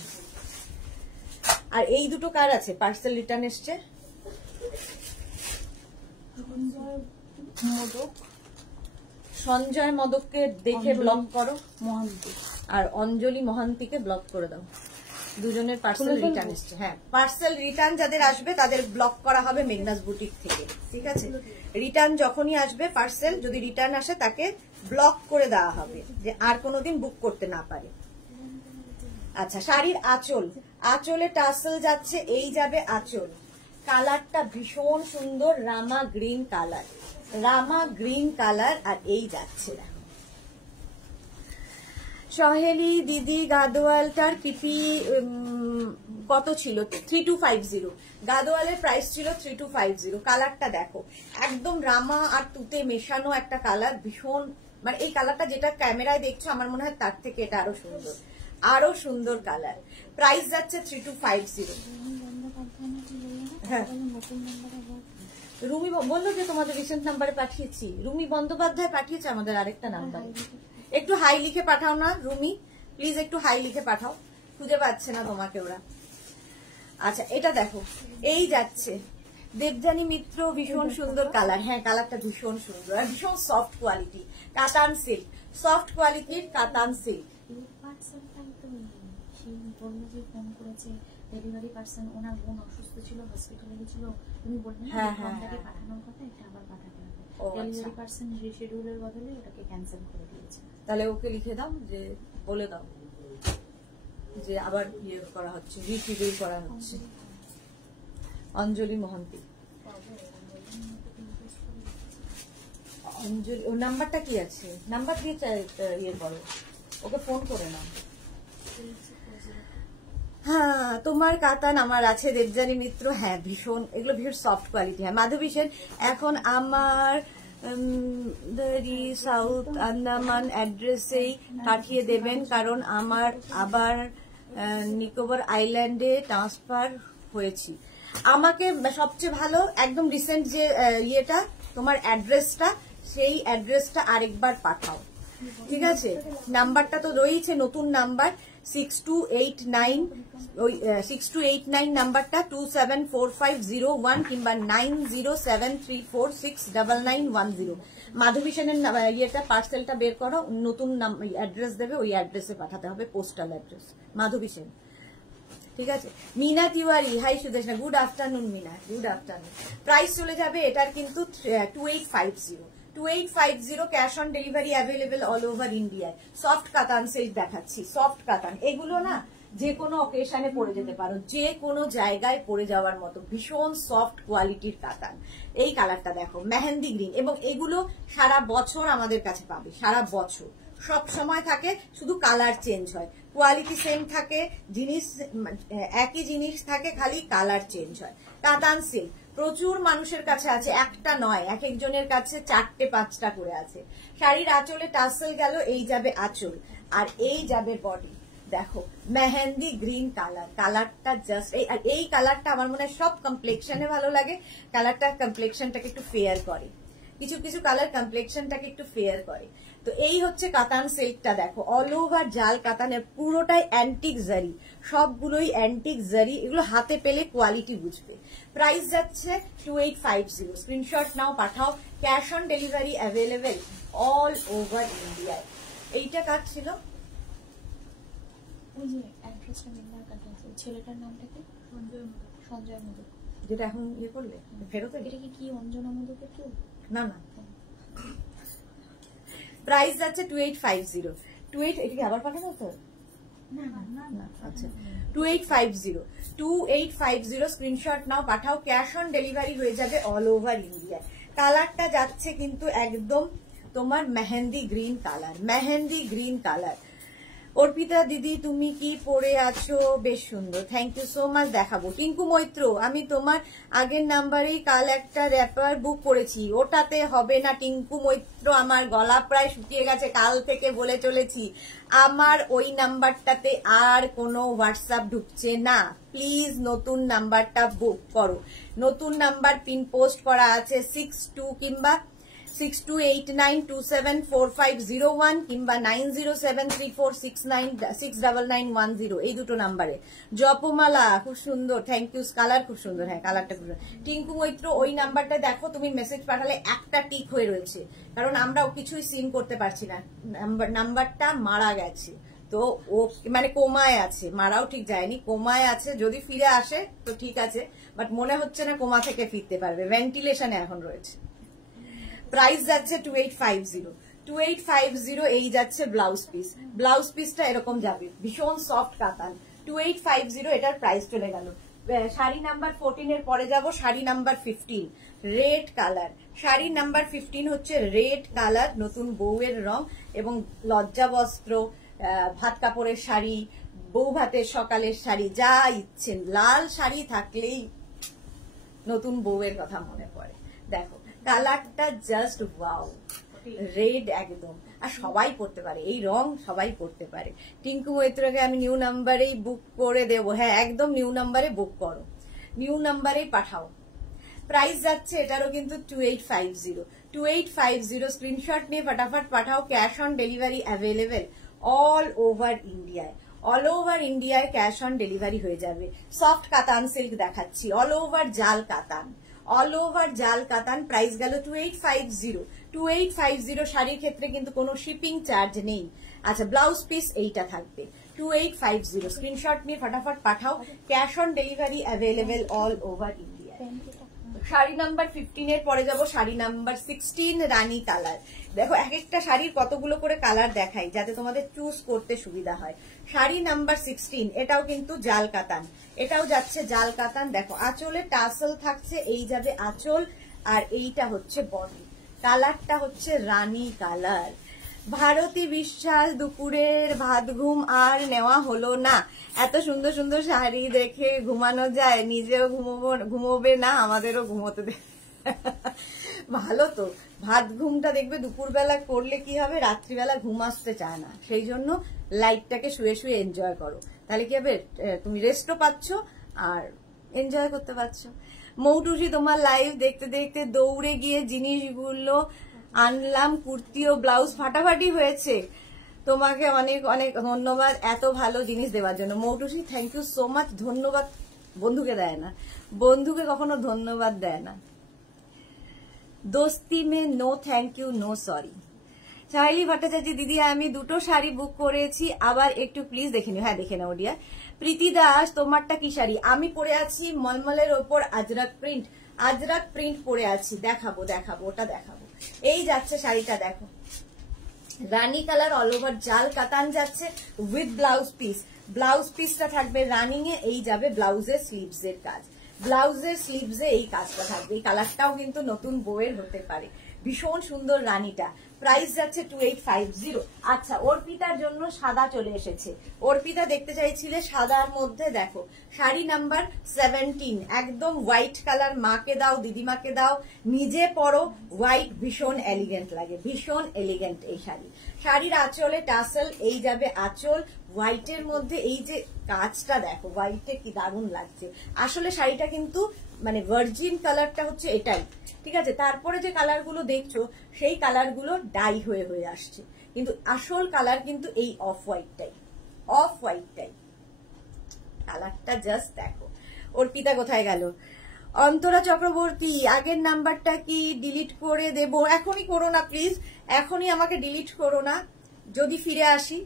আর এই দুটো কার আছে? পার্সেল রিটার্ন এসছে। সঞ্জয় মদককে দেখে ব্লক করো, মহান্তি আর অঞ্জলি মহান্তিকে ব্লক করে দাও, দুজনের পার্সেল রিটার্ন এসছে। হ্যাঁ, পার্সেল রিটার্ন যাদের আসবে তাদের ব্লক করা হবে মেঘনাস বুটিক থেকে, ঠিক আছে? রিটার্ন যখনই আসবে পার্সেল, যদি রিটার্ন আসে তাকে ব্লক করে দেওয়া হবে, যে আর কোনোদিন বুক করতে না পারে। আচ্ছা, শাড়ির আঁচল, আঁচলে টাসেল যাচ্ছে, এই যাবে আঁচল, কালারটা ভীষণ সুন্দর, রামা গ্রিন কালার, রামা গ্রিন কালার, আর এই যাচ্ছে দেখো। সহেলি দিদি, গাদোয়ালটার পিপি কত ছিল? 3250, গাদোয়ালের প্রাইস ছিল 3250। কালারটা দেখো, একদম রামা আর তুতে মেশানো একটা কালার, ভীষণ মানে এই কালারটা যেটা ক্যামেরায় দেখছো আমার মনে হয় তার থেকে এটা আরো সুন্দর, আরো সুন্দর কালার। প্রাইস যাচ্ছে 3250। হ্যাঁ, রুমি বললো যে তোমাদের রিসেন্ট নাম্বারে পাঠিয়েছি, রুমি বন্দ্যোপাধ্যায় পাঠিয়েছে আমাদের আরেকটা নাম্বারে। একটু হাই লিখে পাঠাও না রুমি, প্লিজ একটু হাই লিখে পাঠাও, খুঁজে পাচ্ছে না তোমাকে ওরা। আচ্ছা, এটা দেখো, এই যাচ্ছে দেবজানি মিত্র, ভীষণ সুন্দর কালার। হ্যাঁ, কালারটা ভীষণ সুন্দর আর ভীষণ সফট কোয়ালিটি, কাতান সিল্ক, সফট কোয়ালিটির কাতান সিল্ক। ডেলিভারি পার্সন ওনার বোন অসুস্থ ছিল, হসপিটালে গেছিল, তুমি বললেন তাকে পাঠানোর কথা, এটা আবার পাঠাতে হবে। ডেলিভারি পার্সন রিশিডিউলের বদলে ওটাকে ক্যান্সেল করে দিয়েছে। তাহলে ওকে লিখে দাও, যে বলে দাও যে আবার ইয়ে করা হচ্ছে, রিশিডিউল করা হচ্ছে। অঞ্জলি মহান্তি, অঞ্জলি, ওর নাম্বারটা কি আছে? নাম্বার দিয়ে ইয়ে করো, ওকে ফোন করে নাও। হ্যাঁ, তোমার কাতান আমার আছে, দেবজানি মিত্র। হ্যাঁ, ভীষণ, এগুলো ভীষণ সফট কোয়ালিটি। হ্যাঁ, মাধবী সেন, এখন আমার সাউথ আন্দামান অ্যাড্রেসেই পাঠিয়ে দেবেন, কারণ আমার আবার নিকোবর আইল্যান্ডে ট্রান্সফার হয়েছি। আমাকে সবচেয়ে ভালো একদম রিসেন্ট যে ইয়েটা তোমার অ্যাড্রেসটা, সেই অ্যাড্রেসটা আরেকবার পাঠাও, ঠিক আছে? নাম্বারটা তো রয়েছে, নতুন নাম্বার 6289 নাম্বারটা 274501 কিংবা 9073469910। মাধবী সেনের ইয়েটা পার্সেলটা বের করো, নতুন অ্যাড্রেস দেবে, ওই অ্যাড্রেসে পাঠাতে হবে, পোস্টাল অ্যাড্রেস, মাধবী সেন, ঠিক আছে? Mina Tiwari, hi Sudeshna, good afternoon Mina, good afternoon. Price চলে যাবে এটার কিন্তু 2850, 2850, cash on delivery available all over ইন্ডিয়ায়। সফট কাতান সিল্ক দেখাচ্ছি, সফট কাতান, এগুলো না যে কোনো অকেশনে পরে যেতে পারো, যে কোনো জায়গায় পরে যাওয়ার মতো ভীষণ সফট কোয়ালিটির কাতান। এই কালারটা দেখো মেহেন্দি গ্রিন, এবং এগুলো সারা বছর আমাদের কাছে পাবে, সারা বছর সব সময় থাকে, শুধু কালার চেঞ্জ হয়, কোয়ালিটি সেম থাকে, জিনিস একই জিনিস থাকে, খালি কালার চেঞ্জ হয়। কাতান সিল্ক প্রচুর মানুষের কাছে আছে, একটা নয়, এক একজনের কাছে 4টে 5টা করে আছে। শাড়ির আঁচলে টাসেল গেল, এই যাবে আঁচল, আর এই যাবে বডি। দেখো মেহেন্দি গ্রিন কালার, কালারটা জাস্ট এই কালারটা আমার মনে হয় সব কমপ্লেক্সনে ভালো লাগে। কালারটা কমপ্লেক্সনটাকে একটু ফেয়ার করে, কিছু কিছু কালার কমপ্লেক্সনটাকে একটু ফেয়ার করে। তো এই হচ্ছে কাতান সিল্কটা, দেখো অল ওভার জাল কাতানের, পুরোটাই অ্যান্টিক জারি, সবগুলোই অ্যান্টিক জারি, এগুলো হাতে পেলে কোয়ালিটি বুঝবে। প্রাইস যাচ্ছে 2850, স্ক্রিনশট নাও, পাঠাও, cash on delivery available all over ইন্ডিয়ায়। এইটা কাজ ছিল, ওই যে অ্যাড্রেসটা মেম্বার কাছে আছে, ছেলেটার নামটা কি? সঞ্জয় মোদক, যেটা এখন ইয়ে করলে ফেরত। এটা কি অঞ্জনা মোদকের কেউ? না না, প্রাইস যাচ্ছে 2850। 28, এটা কি আবার পাঠানো তো? না, আচ্ছা 2850 স্ক্রিনশট নাও, পাঠাও, ক্যাশ অন ডেলিভারি হয়ে যাবে অল ওভার ইন্ডিয়া। কালারটা যাচ্ছে কিন্তু একদম তোমার mehendi green colour, mehendi green colour. Arpita দিদি তুমি কি পরে আছো? বেশ সুন্দর, থ্যাংক ইউ সো মাচ। দেখাবো টিঙ্কু মৈত্র, আমি তোমার আগের নাম্বারেই কাল একটা র্যাপার বুক করেছি, ওটাতে হবে না টিঙ্কু মৈত্র, আমার গলা প্রায় শুকিয়ে গেছে, কাল থেকে বলে চলেছি, আমার ওই নাম্বারটাতে আর কোনো হোয়াটসঅ্যাপ ঢুকছে না, প্লিজ নতুন নাম্বারটা বুক করো। নতুন নাম্বার পিন পোস্ট করা আছে 62 কিংবা 6289274501 কিংবা 9073469910, এই দুটো নাম্বারে। জপমালা খুব সুন্দর, থ্যাংক ইউ, কালার খুব সুন্দর, হ্যাঁ কালারটা খুব সুন্দর। টিঙ্কু মৈত্র ওই নাম্বারটা দেখো, তুমি মেসেজ পাঠালে একটা টিক হয়ে রয়েছে, কারণ আমরা কিছুই সিন করতে পারছি না, নাম্বারটা মারা গেছে, তো ও মানে কোমায় আছে, মারাও ঠিক যায়নি, কোমায় আছে, যদি ফিরে আসে তো ঠিক আছে, বাট মনে হচ্ছে না কোমা থেকে ফিরতে পারবে, ভেন্টিলেশনে এখন রয়েছে। প্রাইস যাচ্ছে 2850। এই যাচ্ছে ব্লাউজ পিস, ব্লাউজ পিসটা এরকম যাবে, ভীষণ সফট কাতান, 2850 এটার প্রাইস চলে গেল। শাড়ি নাম্বার 14 এর পরে যাব, sari number 15 red colour. Sari number 15 হচ্ছে রেড কালার, নতুন বউয়ের রং, এবং লজ্জা বস্ত্র, ভাত কাপড়ের শাড়ি, বউ ভাতের সকালের শাড়ি, যা ইচ্ছেন, লাল শাড়ি থাকলেই নতুন বউয়ের কথা মনে পড়ে। দেখো কালারটা জাস্ট ওয়াও, রেড একদম, আর সবাই পড়তে পারে এই রং, সবাই পড়তে পারে। টিঙ্কু মৈত্রকে আমি নিউ নাম্বারেই বুক করে দেবো, হ্যাঁ একদম নিউ নাম্বারে বুক করো, নিউ নাম্বারেই পাঠাও। প্রাইস যাচ্ছে এটারও কিন্তু 2850 স্ক্রিনশট নিয়ে ফটাফট পাঠাও, cash on delivery available all over ইন্ডিয়ায়, অল ওভার ইন্ডিয়ায় ক্যাশ অন ডেলিভারি হয়ে যাবে। সফট কাতান সিল্ক দেখাচ্ছি, অল ওভার জাল কাতান, অল ওভার জাল কাতান, প্রাইস গেল 2850। শাড়ির ক্ষেত্রে কিন্তু কোনো শিপিং চার্জ নেই। আচ্ছা ব্লাউজ পিস এইটা থাকবে 2850, স্ক্রিনশট নিয়ে ফটাফট পাঠাও, cash on delivery available all over India. Sari number 15 এর পরে যাব, শাড়ি নাম্বার 16 রানী কালার। দেখো এক একটা শাড়ির কতগুলো করে কালার দেখাই যাতে তোমাদের চুজ করতে সুবিধা হয়। শাড়ি নাম্বার 16, এটাও কিন্তু জাল কাতান, এটাও যাচ্ছে জাল কাতান। দেখো আঁচলে টাসেল থাকছে, এই যাবে আঁচল, আর এইটা হচ্ছে বডি। কালারটা হচ্ছে রানী কালার। ভারতী বিশ্বাস, দুপুরের ভাত ঘুম আর নেওয়া হলো না, এত সুন্দর সুন্দর শাড়ি দেখে ঘুমানো যায়, নিজেও ঘুমোবে না, আমাদেরও ঘুমোতে দে। ভালো তো, ভাত ঘুমটা দেখবে দুপুরবেলা করলে কি হবে, রাত্রিবেলা ঘুম আসতে চায় না, সেই জন্য লাইফটাকে শুয়ে শুয়ে এনজয় করো, তাহলে কি হবে, তুমি রেস্টও পাচ্ছ আর এনজয় করতে পারছো। মৌটুসি তোমার লাইভ দেখতে দেখতে দৌড়ে গিয়ে জিনিসগুলো আনলাম, কুর্তি ও ব্লাউজ ফাটাফাটি হয়েছে, তোমাকে অনেক অনেক ধন্যবাদ এত ভালো জিনিস দেওয়ার জন্য। Moutusi thank you so much. ধন্যবাদ বন্ধুকে দেয় না, বন্ধুকে কখনো ধন্যবাদ দেয় না। দোস্তি মে no thank you no sorry. Chaili Bhattacharya দিদি আমি দুটো শাড়ি বুক করেছি, আবার একটু প্লিজ দেখে নিও। হ্যাঁ দেখে নাও ডিয়া। প্রীতি দাস তোমারটা কি শাড়ি? আমি পরে আছি মলমলের ওপর আজরাক প্রিন্ট, আজরাক প্রিন্ট পরে আছি, দেখাবো দেখাবো, ওটা দেখাবো। এই যাচ্ছে শাড়িটা, দেখো রানী কালার অল ওভার জাল কাতান যাচ্ছে উইথ ব্লাউজ পিস। ব্লাউজ পিসটা থাকবে রানিং এ, এই যাবে ব্লাউজের স্লিভস এর কাজ, ব্লাউজের স্লিভস এ এই কাজটা থাকবে। এই কালারটাও কিন্তু নতুন বউয়ের হতে পারে, ভীষণ সুন্দর রানীটা। প্রাইস যাচ্ছে 2850। আচ্ছা, অর্পিতার জন্য সাদা চলে এসেছে। অর্পিতা দেখতে চাইছিলে সাদার মধ্যে, দেখো শাড়ি নাম্বার 17, একদম হোয়াইট কালার। মাকে দাও, দিদিমাকে দাও, নিজে পরো, হোয়াইট ভীষণ এলিগেন্ট লাগে, ভীষণ এলিগেন্ট এই শাড়ি। শাড়ির আঁচলে টাসেল, এই যাবে আঁচল হোয়াইটের মধ্যে। এই যে কাজটা দেখো হোয়াইটে কি দারুণ লাগছে। আসলে শাড়িটা কিন্তু মানে ভার্জিন কালারটা হচ্ছে এটাই, ঠিক আছে। তারপরে যে কালারগুলো দেখছো সেই কালারগুলো ডাই হয়ে হয়ে আসছে, কিন্তু আসল কালার কিন্তু এই অফ হোয়াইটটাই, অফ হোয়াইটটাই। কালারটা জাস্ট দেখো। অর্পিতা কোথায় গেল? অন্তরা চক্রবর্তী, আগের নাম্বারটা কি ডিলিট করে দেব? এখনই করো না প্লিজ, এখনই আমাকে ডিলিট করো না, যদি ফিরে আসি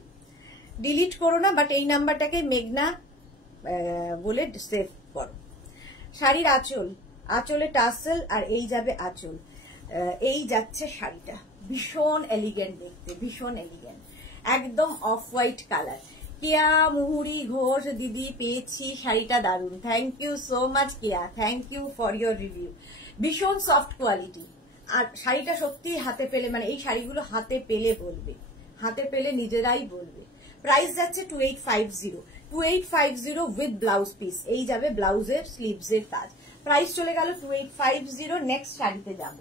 ডিলিট করো না, বাট এই নাম্বারটাকে মেঘনা বলে সেভ করো। শাড়ির আঁচল, আঁচলে টাসেল, আর এই যাবে আঁচল, এই যাচ্ছে শাড়িটা, ভীষণ এলিগেন্ট দেখতে, ভীষণ এলিগেন্ট, একদম off white colour. Keya Muhuri Ghosh দিদি, পেয়েছি শাড়িটা দারুণ, thank you so much Keya, thank you for your review. ভীষণ সফট কোয়ালিটি, আর শাড়িটা সত্যি হাতে পেলে, মানে এই শাড়িগুলো হাতে পেলে বলবে, হাতে পেলে নিজেরাই বলবে। প্রাইস যাচ্ছে 2850, 2850 উইথ ব্লাউজ পিস, এই যাবে ব্লাউজের স্লিভস এর কাজ। প্রাইস চলে গেল 2850। নেক্সট শাড়িতে যাব।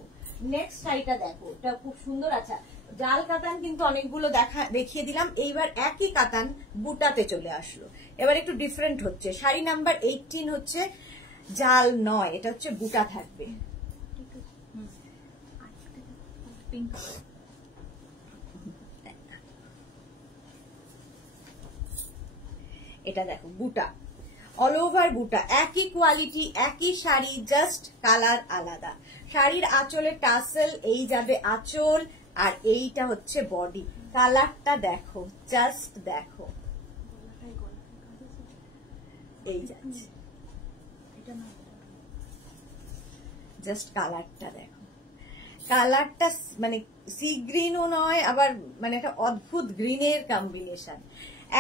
নেক্সট শাড়িটা দেখো, এটা খুব সুন্দর। আচ্ছা, জাল কাতান কিন্তু অনেকগুলো দেখিয়ে দিলাম, এইবার একই কাতান বুটাতে চলে আসলো, এবার একটু ডিফারেন্ট হচ্ছে। শাড়ি নাম্বার 18 হচ্ছে জাল নয়, এটা হচ্ছে বুটা থাকবে। এটা দেখো বুটা, অল ওভার বুটা, একই কোয়ালিটি, একই শাড়ি, জাস্ট কালার আলাদা। শাড়ির আঁচলে টাসেল, এই যাবে আঁচল, আর এইটা হচ্ছে বডি। কালারটা দেখো, জাস্ট দেখো, এই যাচ্ছে, জাস্ট কালারটা দেখো। কালারটা মানে সি গ্রিনও নয়, আবার মানে একটা অদ্ভুত গ্রিনের কম্বিনেশন।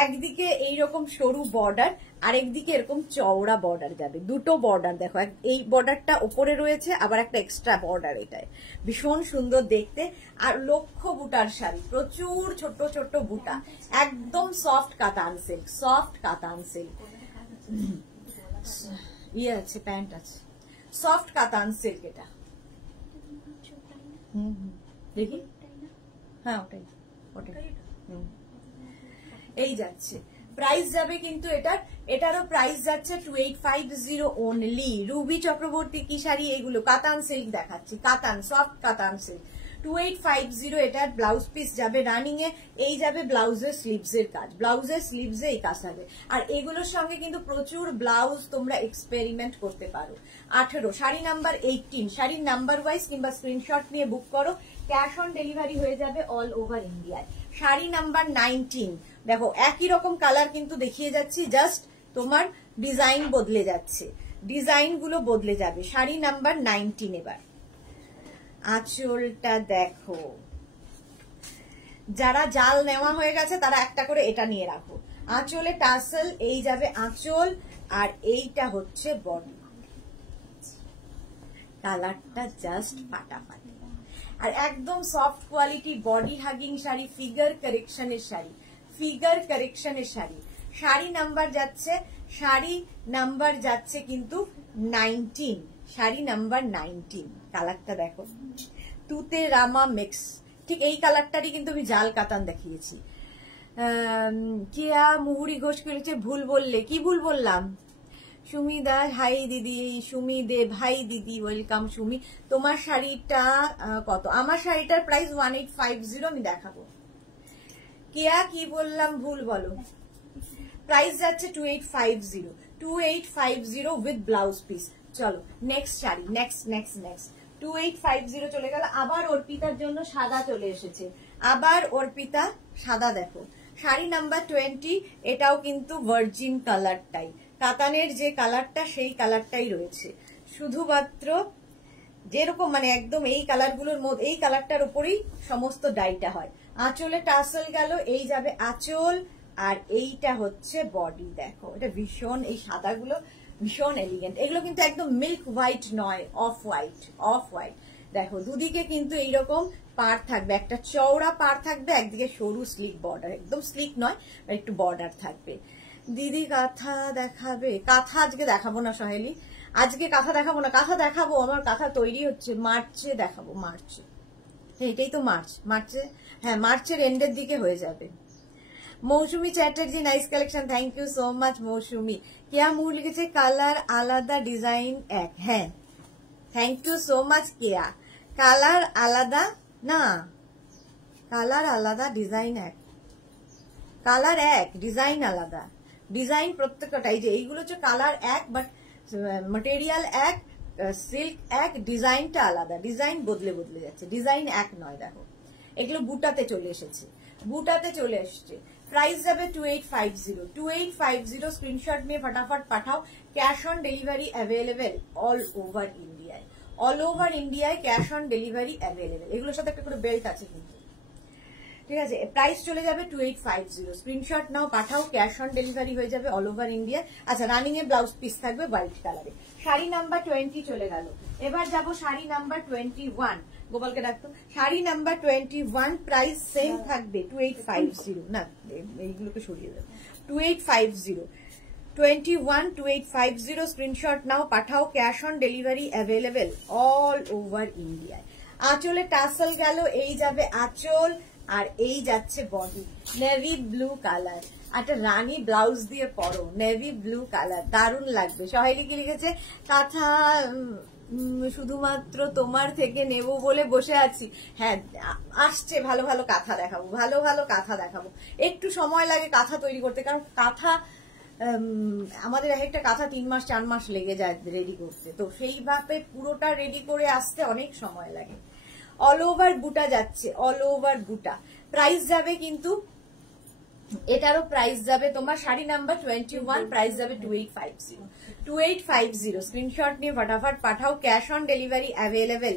একদিকে এইরকম সরু বর্ডার, আরেকদিকে এরকম চওড়া বর্ডার যাবে, দুটো বর্ডার দেখো, এই বর্ডারটা ওপরে রয়েছে, আবার একটা এক্সট্রা বর্ডার, এটাই ভীষণ সুন্দর দেখতে। আর লক্ষ্য বুটার শাড়ি, প্রচুর ছোট ছোট বুটা, একদম সফট কাতান সিল্ক, সফট কাতান সিল্ক, ইয়ে আছে, প্যান্ট আছে, সফট কাতান সিল্ক এটা। দেখি, হ্যাঁ ওটাই, ওটাই। এই যাচ্ছে, প্রাইস যাবে কিন্তু এটারও প্রাইস যাচ্ছে 2850 অনলি। রুবি চক্রবর্তী, কি শাড়ি এগুলো? কাতান সিল্ক দেখাচ্ছি, কাতান, সফট কাতান সিল্ক, 2850। এটার ব্লাউজ পিস যাবে রানিং এ, এই যাবে ব্লাউজের স্লিভস এর কাজ, ব্লাউজের স্লিভস এ এই কাজ হবে। আর এগুলোর সঙ্গে কিন্তু প্রচুর ব্লাউজ তোমরা এক্সপেরিমেন্ট করতে পারো। 18, শাড়ি নাম্বার 18, শাড়ির নাম্বার ওয়াইজ কিংবা স্ক্রিনশট নিয়ে বুক করো, ক্যাশ অন ডেলিভারি হয়ে যাবে অল ওভার ইন্ডিয়ায়। শাড়ি নাম্বার 19, দেখো একই রকম কালার কিন্তু দেখিয়ে যাচ্ছি, জাস্ট তোমার ডিজাইন বদলে যাচ্ছে, ডিজাইন গুলো বদলে যাবে। শাড়ি নাম্বার 19। এবার আঁচলটা দেখো, যারা জাল নেওয়া হয়ে গেছে তারা একটা করে এটা নিয়ে রাখো। আঁচলে টাসেল, এই যাবে আঁচল, আর এইটা হচ্ছে বডি। কালারটা জাস্ট ফাটাফাটি, আর একদম soft quality body hugging sari, figure কারেকশনের শাড়ি, ফিগার কারেকশনের শাড়ি। শাড়ি নাম্বার যাচ্ছে, শাড়ি নাম্বার যাচ্ছে কিন্তু 19, শাড়ি নাম্বার 19। কালারটা দেখো, তুতে রামা মিক্স, ঠিক এই কালারটারই কিন্তু আমি জাল কাতান দেখিয়েছি। কেয়া মুহুরি ঘোষ করেছে, ভুল বললে, কি ভুল বললাম? সুমি দাস, হাই দিদি, সুমি দে, ভাই দিদি, ওয়েলকাম সুমি। তোমার শাড়িটা কত? আমার শাড়িটার প্রাইস 1850, আমি দেখাবো। কেয়া কি বললাম ভুল বলো। প্রাইস যাচ্ছে 2850, 2850 উইথ ব্লাউজ পিস। চলো নেক্সট শাড়ি, নেক্সট 2850 চলে গেল। আবার অর্পিতার জন্য সাদা চলে এসেছে, আবার অর্পিতা সাদা দেখো। শাড়ি নাম্বার 20, এটাও কিন্তু ভার্জিন কালারটাই, কাতানের যে কালারটা সেই কালারটাই রয়েছে, শুধুমাত্র যেরকম মানে একদম এই কালারগুলোর মধ্যে এই কালারটার উপরেই সমস্ত ডাইটা হয়। আঁচলে টাসেল গেল, এই যাবে আঁচল, আর এইটা হচ্ছে বডি। দেখো এটা ভীষণ, এই সাদাগুলো ভীষণ এলিগেন্ট। এগুলো কিন্তু একদম মিল্ক হোয়াইট নয়, অফ হোয়াইট, অফ হোয়াইট। দেখো দুদিকে কিন্তু এইরকম পাড় থাকবে, একটা চওড়া পাড় থাকবে, একদিকে সরু স্লিক বর্ডার, একদম স্লিক নয়, একটু বর্ডার থাকবে। দিদি কাঁথা দেখাবে? কাঁথা আজকে দেখাবো না সহেলি, আজকে কাঁথা দেখাবো না। কাঁথা দেখাবো, আমার কাঁথা তৈরি হচ্ছে, মার্চে দেখাবো, মার্চে। হ্যাঁ এটাই তো মার্চ, মার্চে, হ্যাঁ মার্চের এন্ডের দিকে হয়ে যাবে। Mousumi Chatterjee, nice collection, thank you so much Mousumi. Keya Mur লিখেছে কালার আলাদা ডিজাইন এক। হ্যাঁ thank you so much Keya. Colour আলাদা না, কালার আলাদা ডিজাইন এক, কালার এক ডিজাইন আলাদা। ডিজাইন প্রত্যেকটাই, যে এইগুলো হচ্ছে কালার এক বাট ম্যাটেরিয়াল এক, সিল্ক এক, ডিজাইনটা আলাদা, ডিজাইন বদলে বদলে যাচ্ছে, ডিজাইন এক নয়। দেখো এগুলো বুটাতে চলে এসেছে, বুটাতে চলে এসছে। প্রাইস যাবে 2850, 2850। স্ক্রিনশট নিয়ে ফটাফট পাঠাও। Cash on delivery available all over ইন্ডিয়ায়, অল ওভার ইন্ডিয়ায় ক্যাশ অন ডেলিভারি অ্যাভেলেবেল। এগুলোর সাথে একটা করে বেল্ট আছে কিন্তু, ঠিক আছে। প্রাইস চলে যাবে 2850। স্ক্রিনশট নাও, পাঠাও, ক্যাশ অন ডেলিভারি হয়ে যাবে অল ওভার ইন্ডিয়া। আচ্ছা রানিং এ ব্লাউজ পিস থাকবে হোয়াইট কালারে। শাড়ি নাম্বার 20 চলে গেল, এবার যাব শাড়ি নাম্বার 21। গোপালকে ডাকতো। শাড়ি নাম্বার 21, প্রাইস সেম থাকবে 2850। না এইগুলোকে সরিয়ে দেবে, 2850, 21 2850। স্ক্রিনশট নাও, পাঠাও, cash on delivery available all over ইন্ডিয়ায়। আঁচলে টাসেল গেল, এই যাবে আঁচল, আর এই যাচ্ছে বডি। নেভি ব্লু কালার, একটা রানী ব্লাউজ দিয়ে পরো, নেভি ব্লু কালার, দারুণ লাগবে। সহেলি কি লিখেছে? কাঁথা শুধুমাত্র তোমার থেকে নেব বলে বসে আছি। হ্যাঁ আসছে, ভালো ভালো কাঁথা দেখাবো, ভালো ভালো কাঁথা দেখাবো। একটু সময় লাগে কাঁথা তৈরি করতে, কারণ কাঁথা আমাদের এক একটা কাঁথা 3 মাস 4 মাস লেগে যায় রেডি করতে, তো সেইভাবে পুরোটা রেডি করে আসতে অনেক সময় লাগে। অল ওভার বুটা যাচ্ছে, অল ওভার বুটা। প্রাইস যাবে কিন্তু এটারও প্রাইস যাবে তোমার শাড়ি নাম্বার 21, প্রাইস যাবে 2850, 2850। স্ক্রিনশট নিয়ে ফটাফট পাঠাও, cash on delivery available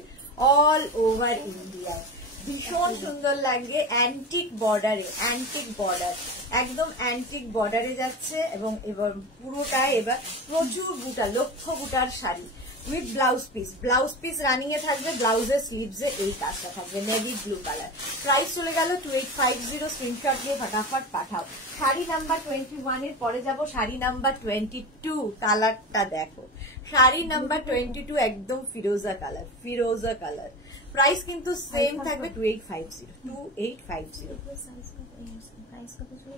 all over ইন্ডিয়ায়। ভীষণ সুন্দর লাগবে, অ্যান্টিক বর্ডারে, অ্যান্টিক বর্ডার, একদম অ্যান্টিক বর্ডারে যাচ্ছে, এবং এবার পুরোটায় এবার প্রচুর বুটা, লক্ষ বুটার sari with blouse piece. Blouse piece running এ থাকবে, ব্লাউজের স্লিভসে এই কাজটা থাকবে, নেভি ব্লু কালার। প্রাইস চলে গেল 2850। স্ক্রিনশট নিয়ে ফটাফট পাঠাও। শাড়ি নাম্বার 21 এর পরে যাব শাড়ি নাম্বার 22। কালারটা দেখো, শাড়ি নাম্বার 22 একদম ফিরোজা কালার, ফিরোজা কালার। প্রাইস কিন্তু সেম থাকবে 2850, 2850।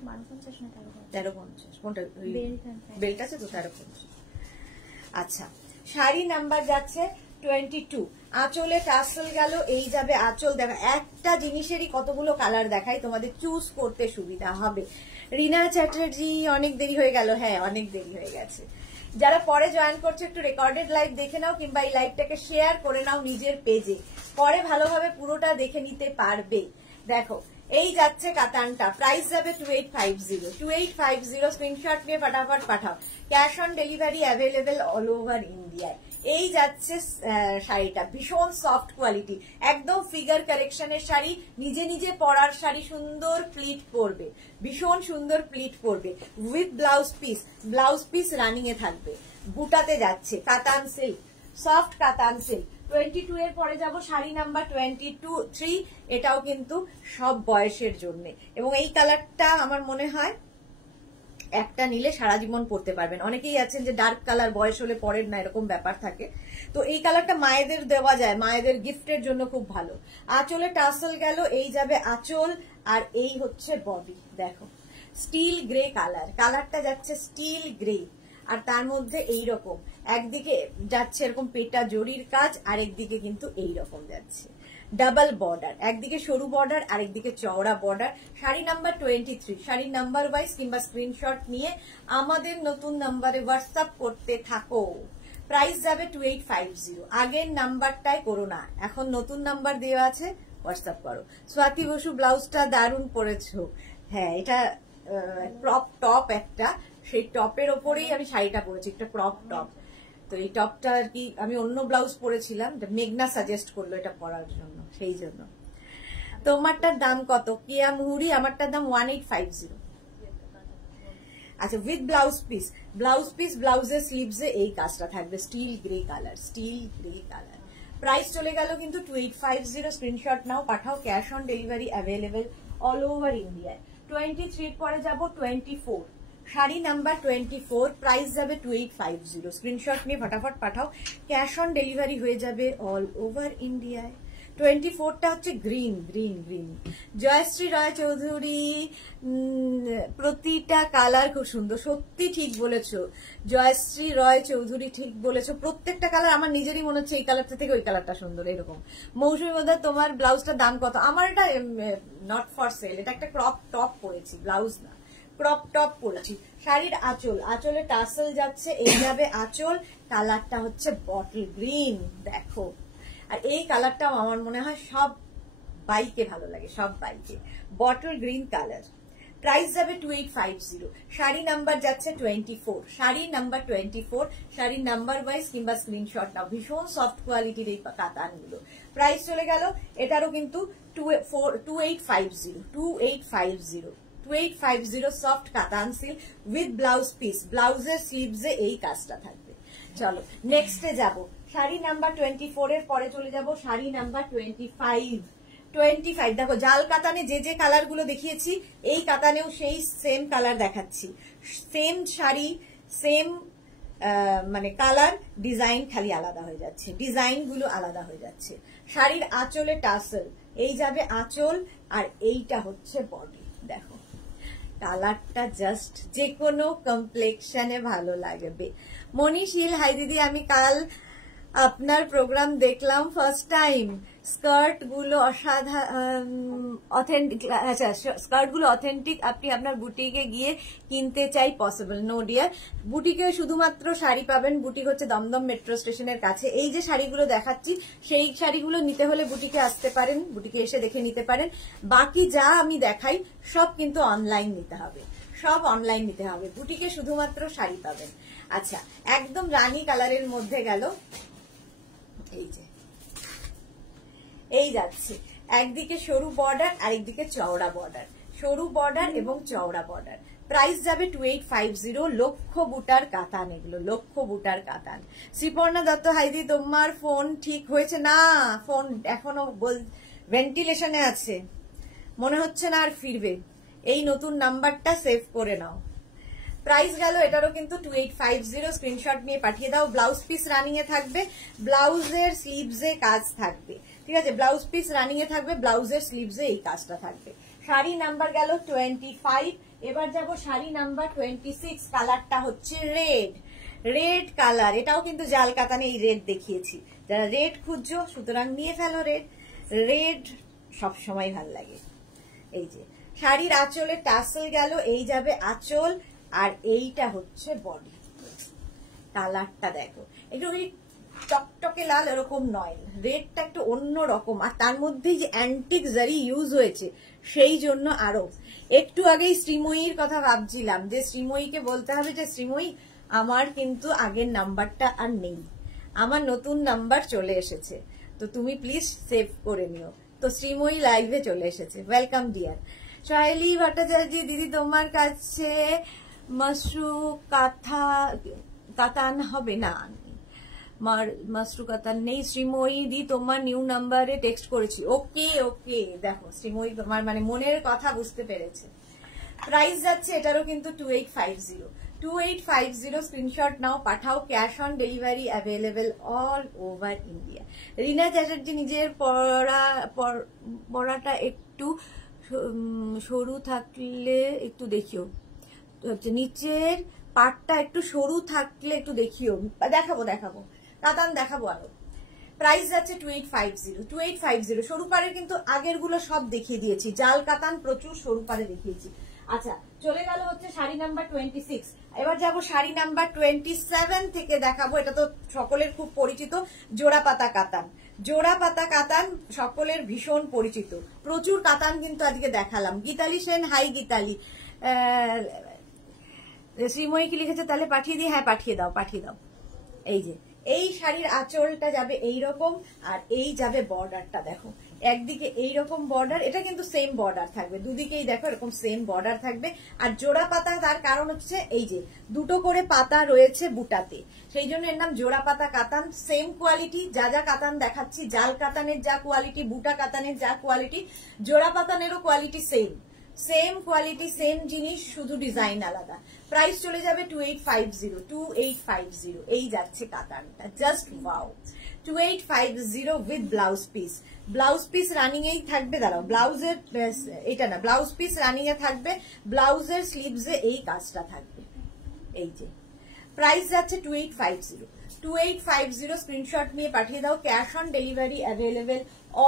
1350 কোনটা? বেল্ট আছে তো 1350। আচ্ছা শাড়ি নাম্বার যাচ্ছে 22। আঁচলে টাসেল গেল, এই যাবে আঁচল। দেখো একটা জিনিসেরই কতগুলো কালার দেখাই, তোমাদের চুজ করতে সুবিধা হবে। রিনা চ্যাটার্জি, অনেক দেরি হয়ে গেল। হ্যাঁ অনেক দেরি হয়ে গেছে। যারা পরে জয়েন করছে একটু রেকর্ডেড লাইভ দেখে নাও, কিংবা এই লাইভটাকে শেয়ার করে নাও নিজের পেজে, পরে ভালোভাবে পুরোটা দেখে নিতে পারবে। দেখো এই যাচ্ছে কাতানটা, প্রাইস যাবে 2850, 2850। স্ক্রিনশট নিয়ে ফটাফট পাঠাও, cash on delivery available all over ইন্ডিয়ায়। এই যাচ্ছে শাড়িটা, ভীষণ সফট কোয়ালিটি, একদম ফিগার কালেকশনের শাড়ি, নিজে নিজে পরার শাড়ি, সুন্দর প্লিট পরবে, ভীষণ সুন্দর প্লিট পরবে with blouse piece. Blouse piece running এ থাকবে, বুটাতে যাচ্ছে, কাতান সিল্ক, সফট কাতান সিল্ক। 22 এর পরে যাব শাড়ি নাম্বার 23। এটাও কিন্তু সব বয়সের জন্য, এবং এই কালারটা আমার মনে হয় একটা নিলে সারা জীবন পরতে পারবেন। অনেকেই আছেন যে ডার্ক কালার বয়স হলে পরেন না, এরকম ব্যাপার থাকে, তো এই কালারটা মায়েদের দেওয়া যায়, মায়েদের গিফটের জন্য খুব ভালো। আঁচলে টাসেল গেল, এই যাবে আঁচল, আর এই হচ্ছে বডি। দেখো স্টিল গ্রে কালার, কালারটা যাচ্ছে স্টিল গ্রে, আর তার মধ্যে এই রকম একদিকে যাচ্ছে এরকম পেটা জরির কাজ, আরেকদিকে কিন্তু এই রকম যাচ্ছে ডাবল বর্ডার, একদিকে সরু বর্ডার আরেকদিকে চওড়া বর্ডার। শাড়ি নাম্বার 23। শাড়ির নাম্বার ওয়াইজ কিংবা স্ক্রিনশট নিয়ে আমাদের নতুন নাম্বারে হোয়াটসঅ্যাপ করতে থাকো। প্রাইস যাবে 2850। আগের নাম্বারটাই করো না, এখন নতুন নাম্বার দেওয়া আছে, হোয়াটসঅ্যাপ করো। স্বাতি বসু ব্লাউজটা দারুণ পরেছো। হ্যাঁ এটা ক্রপ টপ একটা, সেই টপের ওপরেই আমি শাড়িটা পরেছি, একটা ক্রপ টপ। তো এই টপটা আর কি আমি অন্য ব্লাউজ পরেছিলাম, মেঘনা সাজেস্ট করলো এটা পরার জন্য, সেই জন্য। তোমারটার দাম কত? কিয়া মুহুরি, আমারটার দাম 1850। আচ্ছা, উইথ ব্লাউজ পিস। ব্লাউজের স্লিভসে এই কাজটা থাকবে, স্টিল গ্রে কালার। প্রাইস চলে গেল কিন্তু 2850। স্ক্রিনশট নাও, পাঠাও। Cash on delivery available all over ইন্ডিয়ায়। 23 পরে যাব 24, শাড়ি নাম্বার 24, প্রাইস যাবে 2850। স্ক্রিনশট নিয়ে ফটাফট পাঠাও, ক্যাশ অন ডেলিভারি হয়ে যাবে অল ওভার ইন্ডিয়ায়। 24টা হচ্ছে গ্রিন। জয়শ্রী রয় চৌধুরী, প্রতিটা কালার খুব সুন্দর। সত্যি ঠিক বলেছো জয়শ্রী রয় চৌধুরী, ঠিক বলেছো। প্রত্যেকটা কালার আমার নিজেরই মনে হচ্ছে এই কালারটা থেকে ওই কালারটা সুন্দর, এরকম। মৌসুমী মধ্যে তোমার ব্লাউজটার দাম কত? আমার এটা নট ফর সেল, এটা একটা ক্রপ টপ পরেছি, ব্লাউজ না, ক্রপ টপ পরেছি। শাড়ির আঁচলে টাসেল যাচ্ছে, এই যাবে আঁচল। কালারটা হচ্ছে বটল গ্রিন, দেখো। আর এই কালারটাও আমার মনে হয় সব বাইকে ভালো লাগে, সব বাইকে। Bottle green colour. প্রাইস যাবে 2850। শাড়ি নাম্বার যাচ্ছে 24, শাড়ি নাম্বার ওয়াইজ কিংবা স্ক্রিনশট নাও। ভীষণ সফট কোয়ালিটির এই কাতানগুলো। প্রাইস চলে গেল এটারও কিন্তু 2850 সফট কাতান সিল্ক উইথ ব্লাউজ পিস। ব্লাউজের স্লিভসে এই কাজটা থাকবে। চলো নেক্সটে যাব। শাড়ি নাম্বার 24 এর পরে চলে যাব শাড়ি নাম্বার 25। দেখো, জাল কাতানে যে কালার গুলো দেখিয়েছি, এই কাতানেও সেই সেম কালার দেখাচ্ছি। সেম শাড়ি, সেম মানে কালার, ডিজাইন খালি আলাদা হয়ে যাচ্ছে, ডিজাইন গুলো আলাদা হয়ে যাচ্ছে। শাড়ির আঁচলে টাসেল, এই যাবে আঁচল, আর এইটা হচ্ছে বডি। দেখো কালারটা জাস্ট যে কোনো কমপ্লেক্সনে ভালো লাগবে। মনীষীল, হাই দিদি, আমি কাল আপনার প্রোগ্রাম দেখলাম ফার্স্ট টাইম। স্কার্ট গুলো অথেন্টিক, আচ্ছা স্কার্ট গুলো অথেন্টিক। আপনি আপনার বুটিকে গিয়ে কিনতে চাই, পসিবল? নো ডিয়ার, বুটিকে শুধুমাত্র শাড়ি পাবেন। বুটিক হচ্ছে দমদম মেট্রো স্টেশনের কাছে। এই যে শাড়িগুলো দেখাচ্ছি, সেই শাড়িগুলো নিতে হলে বুটিকে আসতে পারেন, বুটিকে এসে দেখে নিতে পারেন। বাকি যা আমি দেখাই সব কিন্তু অনলাইন নিতে হবে, সব অনলাইন নিতে হবে। বুটিকে শুধুমাত্র শাড়ি পাবেন। আচ্ছা, একদম রানী কালারের মধ্যে গেল, এই যে এই যাচ্ছে, একদিকে সরু বর্ডার, আরেকদিকে চওড়া বর্ডার। সরু বর্ডার এবং চওড়া বর্ডার। প্রাইস যাবে 2850। লক্ষ বুটার কাতান, এগুলো লক্ষ বুটার কাতান। শ্রীপর্ণা দত্ত, হাইদি তোমার ফোন ঠিক হয়েছে? না, ফোন এখনো ভেন্টিলেশনে আছে, মনে হচ্ছে না আর ফিরবে। এই নতুন নাম্বারটা সেভ করে নাও। প্রাইস গেল এটারও কিন্তু 2850। স্ক্রিনশট নিয়ে পাঠিয়ে দাও। ব্লাউজ পিস রানিং এ থাকবে, ব্লাউজের স্লিভসে কাজ থাকবে, ঠিক আছে? ব্লাউজ পিস রানিং এ থাকবে, ব্লাউজের স্লিভসে এই কাজটা থাকবে। শাড়ি নাম্বার গেল 25। এবার যাব শাড়ি নাম্বার 26। কালারটা হচ্ছে রেড কালার। এটাও কিন্তু জাল কাতানে এই রেড দেখিয়েছি। যারা রেড খুঁজছো সুতরাং নিয়ে ফেলো রেড সবসময় ভাল লাগে। এই যে শাড়ির আঁচলে টাসেল গেল, এই যাবে আঁচল, আর এইটা হচ্ছে বডি। কালারটা দেখো, একটু ওই টকটকে লাল এরকম নয়, রেডটা একটু অন্য রকম। আর তার মধ্যে যে অ্যান্টিক জারি ইউজ হয়েছে, সেই জন্য আরো। একটু আগেই শ্রীময়ীর কথা ভাবছিলাম যে শ্রীময়ীকে বলতে হবে যে শ্রীময়ী, আমার কিন্তু আগের নাম্বারটা আর নেই, আমার নতুন নাম্বার চলে এসেছে, তো তুমি প্লিজ সেভ করে নিও। তো শ্রীময়ী লাইভে চলে এসেছে, ওয়েলকাম ডিয়ার। শাইলি ভট্টাচার্য, দিদি তোমার কাছে মাশরু কাতান হবে? না, মাশরু কাতান নেই। শ্রীময়ী দি, তোমার নিউ নাম্বারে টেক্সট করেছি। ওকে, দেখো শ্রীময়ী তোমার মানে মনের কথা বুঝতে পেরেছে। প্রাইস যাচ্ছে এটারও কিন্তু 2850। স্ক্রিনশট নাও, পাঠাও। Cash on delivery available all over India. Rina Chatterjee, নিজের পড়াটা একটু সরু থাকলে একটু দেখিও, নিচের পাটটা একটু সরু থাকলে একটু দেখিও। দেখাবো কাতান দেখাবো আরো। প্রাইস যাচ্ছে 2850। সরু পাড়ের কিন্তু আগের গুলো সব দেখিয়ে দিয়েছি, জাল কাতান প্রচুর সরু পাড়ে দেখিয়েছি। আচ্ছা, চলে গেল হচ্ছে শাড়ি নাম্বার 26। এবার যাবো শাড়ি নাম্বার 27 থেকে দেখাবো। এটা তো সকলের খুব পরিচিত, জোড়া পাতা কাতান। জোড়া পাতা কাতান সকলের ভীষণ পরিচিত, প্রচুর কাতান কিন্তু আজকে দেখালাম। গীতালি সেন, হাই গীতালি। শ্রীময়ী কি লিখেছে তাহলে পাঠিয়ে দিই? হ্যাঁ, পাঠিয়ে দাও। এই যে এই শাড়ির আঁচলটা যাবে এইরকম, আর এই যাবে বর্ডারটা। দেখো একদিকে এইরকম বর্ডার, এটা কিন্তু সেম বর্ডার থাকবে, দুদিকেই দেখো এরকম সেম বর্ডার থাকবে। আর জোড়া পাতা, তার কারণ হচ্ছে এই যে দুটো করে পাতা রয়েছে বুটাতে, সেই জন্য এর নাম জোড়া পাতা কাতান। সেম কোয়ালিটি, যা যা কাতান দেখাচ্ছি, জাল কাতানের যা কোয়ালিটি, বুটা কাতানের যা কোয়ালিটি, জোড়া পাতানেরও quality same, same quality same জিনিস, শুধু ডিজাইন আলাদা। প্রাইস চলে যাবে 2850, 2850 এই যাচ্ছে কাতানটা, just wow. 2850 with blouse piece, blouse piece running এই থাকবে। দাঁড়াও, ব্লাউজের এটা না, ব্লাউজ পিস রানিং এ থাকবে, ব্লাউজের স্লিভসে এই কাজটা থাকবে। এই যে প্রাইস যাচ্ছে 2850, 2850 স্ক্রিনশট নিয়ে পাঠিয়ে দাও। Cash on delivery available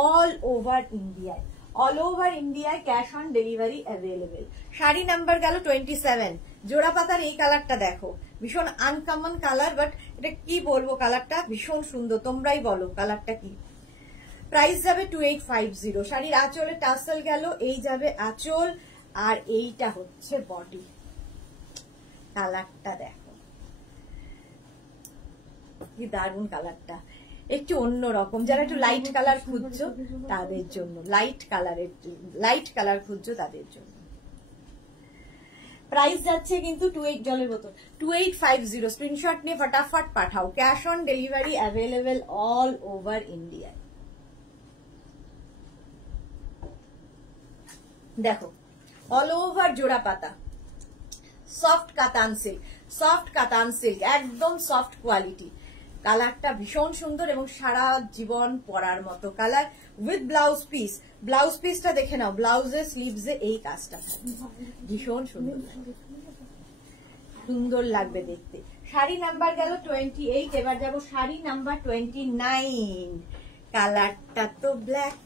all over ইন্ডিয়ায়, অল ওভার ইন্ডিয়ায় cash on delivery available. Sari number গেল 27। জোড়া পাতার এই কালারটা দেখো, ভীষণ আনকমন কালার, বাট এটা কি বলবো, কালারটা ভীষণ সুন্দর, তোমরাই বলো কালারটা কি। প্রাইস যাবে 2850। শাড়ির আঁচলে টাসেল গেল, এই যাবে আঁচল, আর এইটা হচ্ছে বডি। কালারটা দেখো কি দারুণ কালারটা, একটু অন্যরকম। যারা একটু লাইট কালার খুঁজছো তাদের জন্য, লাইট কালার খুঁজছো তাদের জন্য। প্রাইস যাচ্ছে কিন্তু 2850। স্ক্রিনশট নিয়ে ফটাফট পাঠাও। Cash on delivery available all over ইন্ডিয়ায়। দেখো অল ওভার জোড়া পাতা, সফট কাতান সিল্ক, সফট কাতান সিল্ক, একদম সফট কোয়ালিটি। কালারটা ভীষণ সুন্দর এবং সারা জীবন পরার মতো colour, with blouse piece. Blouse পিসটা দেখে নাও, ব্লাউজের স্লিভসে এই কাজটা থাকবে, ভীষণ সুন্দর, সুন্দর লাগবে দেখতে। শাড়ি নাম্বার গেল 28, এবার যাবো শাড়ি নাম্বার 29। কালারটা তো ব্ল্যাক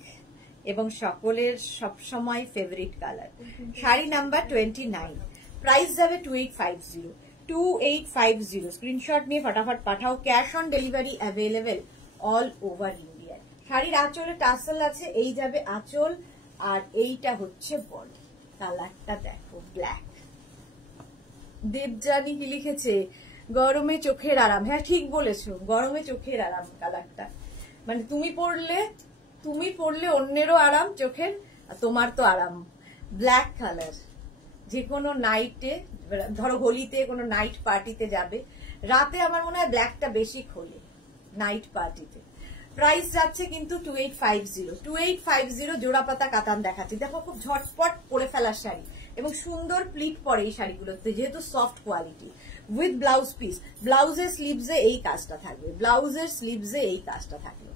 এবং সকলের সবসময় favourite colour. Sari number 29, price যাবে 2850, 2850। স্ক্রিনশট নিয়ে ফটাফট পাঠাও। Cash on delivery available all over India. শাড়ির আঁচলে টাসেল আছে, এই যাবে আঁচল, আর এইটা হচ্ছে বডি। কালারটা দেখো ব্ল্যাক। দেবজানি কি লিখেছে, গরমে চোখের আরাম। হ্যাঁ ঠিক বলেছো, গরমে চোখের আরাম। কালারটা মানে তুমি পরলে অন্যেরও আরাম চোখের, তোমার তো আরাম। ব্ল্যাক কালার, যে কোনো নাইটে, ধরো হোলিতে কোনো নাইট পার্টিতে যাবে, রাতে আমার মনে হয় ব্ল্যাকটা বেশি খোলে নাইট পার্টিতে। প্রাইস যাচ্ছে কিন্তু 2850, 2850। জোড়া পাতা কাতান দেখাচ্ছি, দেখো খুব ঝটপট পরে ফেলার শাড়ি এবং সুন্দর প্লিট পরে এই শাড়িগুলোতে, যেহেতু soft quality, with blouse piece. ব্লাউজের স্লিভসে এই কাজটা থাকবে, ব্লাউজের স্লিভসে এই কাজটা থাকলো।